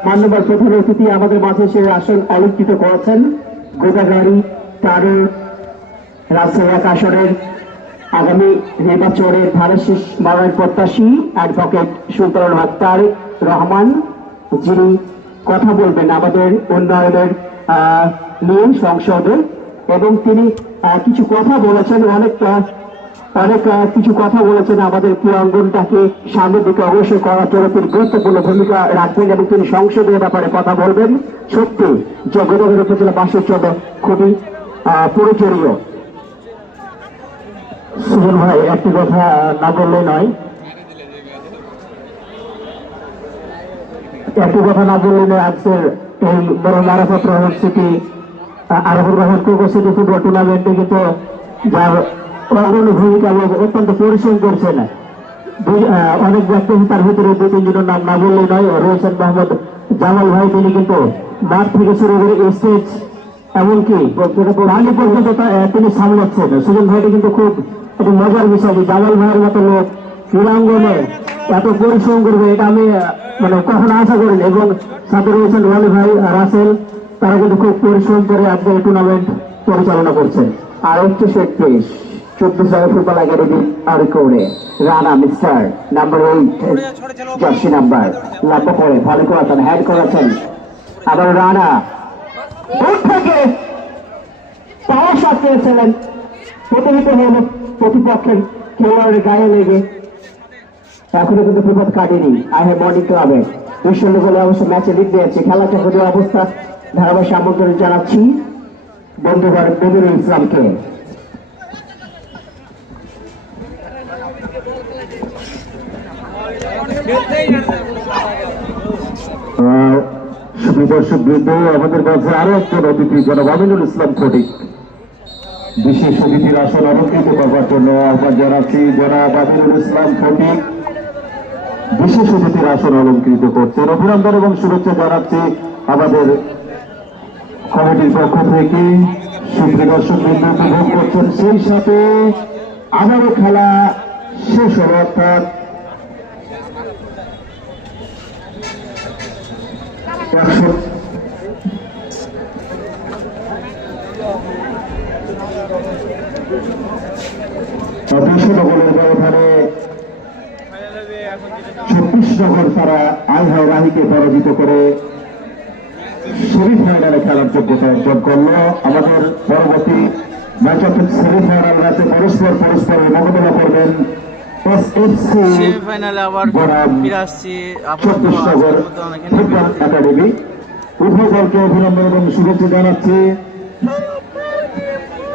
মান্যবর প্রধান অতিথি আমাদের মাঝে সে আসন অলঙ্কৃত করেছেন গোদাগাড়ি তারুর রাজশাহী এক আসনের আগামী নির্বাচনের ধারাশীষ মনোনয়ন প্রত্যাশী অ্যাডভোকেট সুলতানুল হক তারেক রহমান, যিনি কথা বলবেন আমাদের উন্নয়নের নিয়ে সংসদে, এবং তিনি কিছু কথা বলেছেন, অনেক কিছু কথা বলেছেন আমাদের ক্রীড়াঙ্গনটাকে সামনের দিকে অগ্রসর করার জন্য তিনি গুরুত্বপূর্ণ ভূমিকা রাখবেন এবং তিনি সংসদের ব্যাপারে কথা বলবেন। সত্যি যে গোদাগাড়ি উপজেলাবাসীর জন্য খুবই প্রয়োজনীয়। সুজন ভাই একটি কথা না বললে নয়, একটি কথা না বললে নয়। আজকের এই বড় Arafat Rahman city Arafat Rahman Koko city football টুর্নামেন্টে কিন্তু যার অগ্রণী ভূমিকা এবং অত্যন্ত পরিশ্রম করছেন অনেক ব্যক্তি, তার ভিতরে দু তিনজনের নাম না বললেই নয়। রয়েছেন মোহাম্মদ জামাল ভাই, তিনি কিন্তু মাঠ থেকে শুরু করে স্টেজ এমনকি রানি পর্যন্ত তিনি সামলাচ্ছেন। সুজন ভাইটি কিন্তু খুব একটি মজার বিষয়, জামাল ভাইয়ের মতো লোক ক্রীড়াঙ্গনে এত পরিশ্রম করবে এটা আমি মানে কখনো আশা করিনি। এবং সাথে রয়েছেন রনি ভাই, রাসেল, তারা কিন্তু খুব পরিশ্রম করে আজকে টুর্নামেন্ট পরিচালনা করছেন। আর 31 14 ফুটবল একাডেমি আরিকোড়ে Rana mister number 8 jersey number লাভ করে ভালো করেছেন, হ্যান্ড করেছেন। আবার রানা দূর থেকে পাওয়ার শট পেয়েছিলেন, প্রতিহিত হল প্রতিপক্ষের খেলোয়াড়ের গায়ে লেগে। এখনো কিন্তু বিপদ কাটেনি আহে মর্নিং ক্লাবে। বিশ্বল্য বলে অবশ্য ম্যাচে লিড দিয়েছে। খেলাটা হতে অবস্থা ধারাবাহিক আমন্ত্রণ জানাচ্ছি বন্ধুবার নজরুল ইসলামকে। সুদর্শক বৃন্দ, আমাদের কাছে আরো একজন অতিথি জনাব আমিনুল ইসলাম ফটিক বিশেষ অতিথির আসন অলঙ্কৃত করবার জন্য আহ্বান জানাচ্ছি। জনাব আমিনুল ইসলাম ফটিক বিশেষ অতিথির আসন অলঙ্কৃত করছেন। অভিনন্দন এবং শুভেচ্ছা জানাচ্ছি আমাদের কমিটির পক্ষ থেকে। সুপ্রিয় দর্শক বৃন্দ উপভোগ করছেন, সেই সাথে আবারও খেলা শেষ হল, অর্থাৎ গোলের ব্যবধানে 26 তারা আইহাই রাহিকে পরাজিত করে সেমিফাইনালে খেলার যোগ্যতা অর্জন করল। আমাদের পরবর্তী ম্যাচ অর্থাৎ সেমিফাইনাল ম্যাচে পরস্পরের মোকাবিলা করবেন সেমিফাইনালে আবার ফিরে আসছি 24 ফুটবল একাডেমি। উভয় দলকে অভিনন্দন এবং শুভেচ্ছা জানাচ্ছি।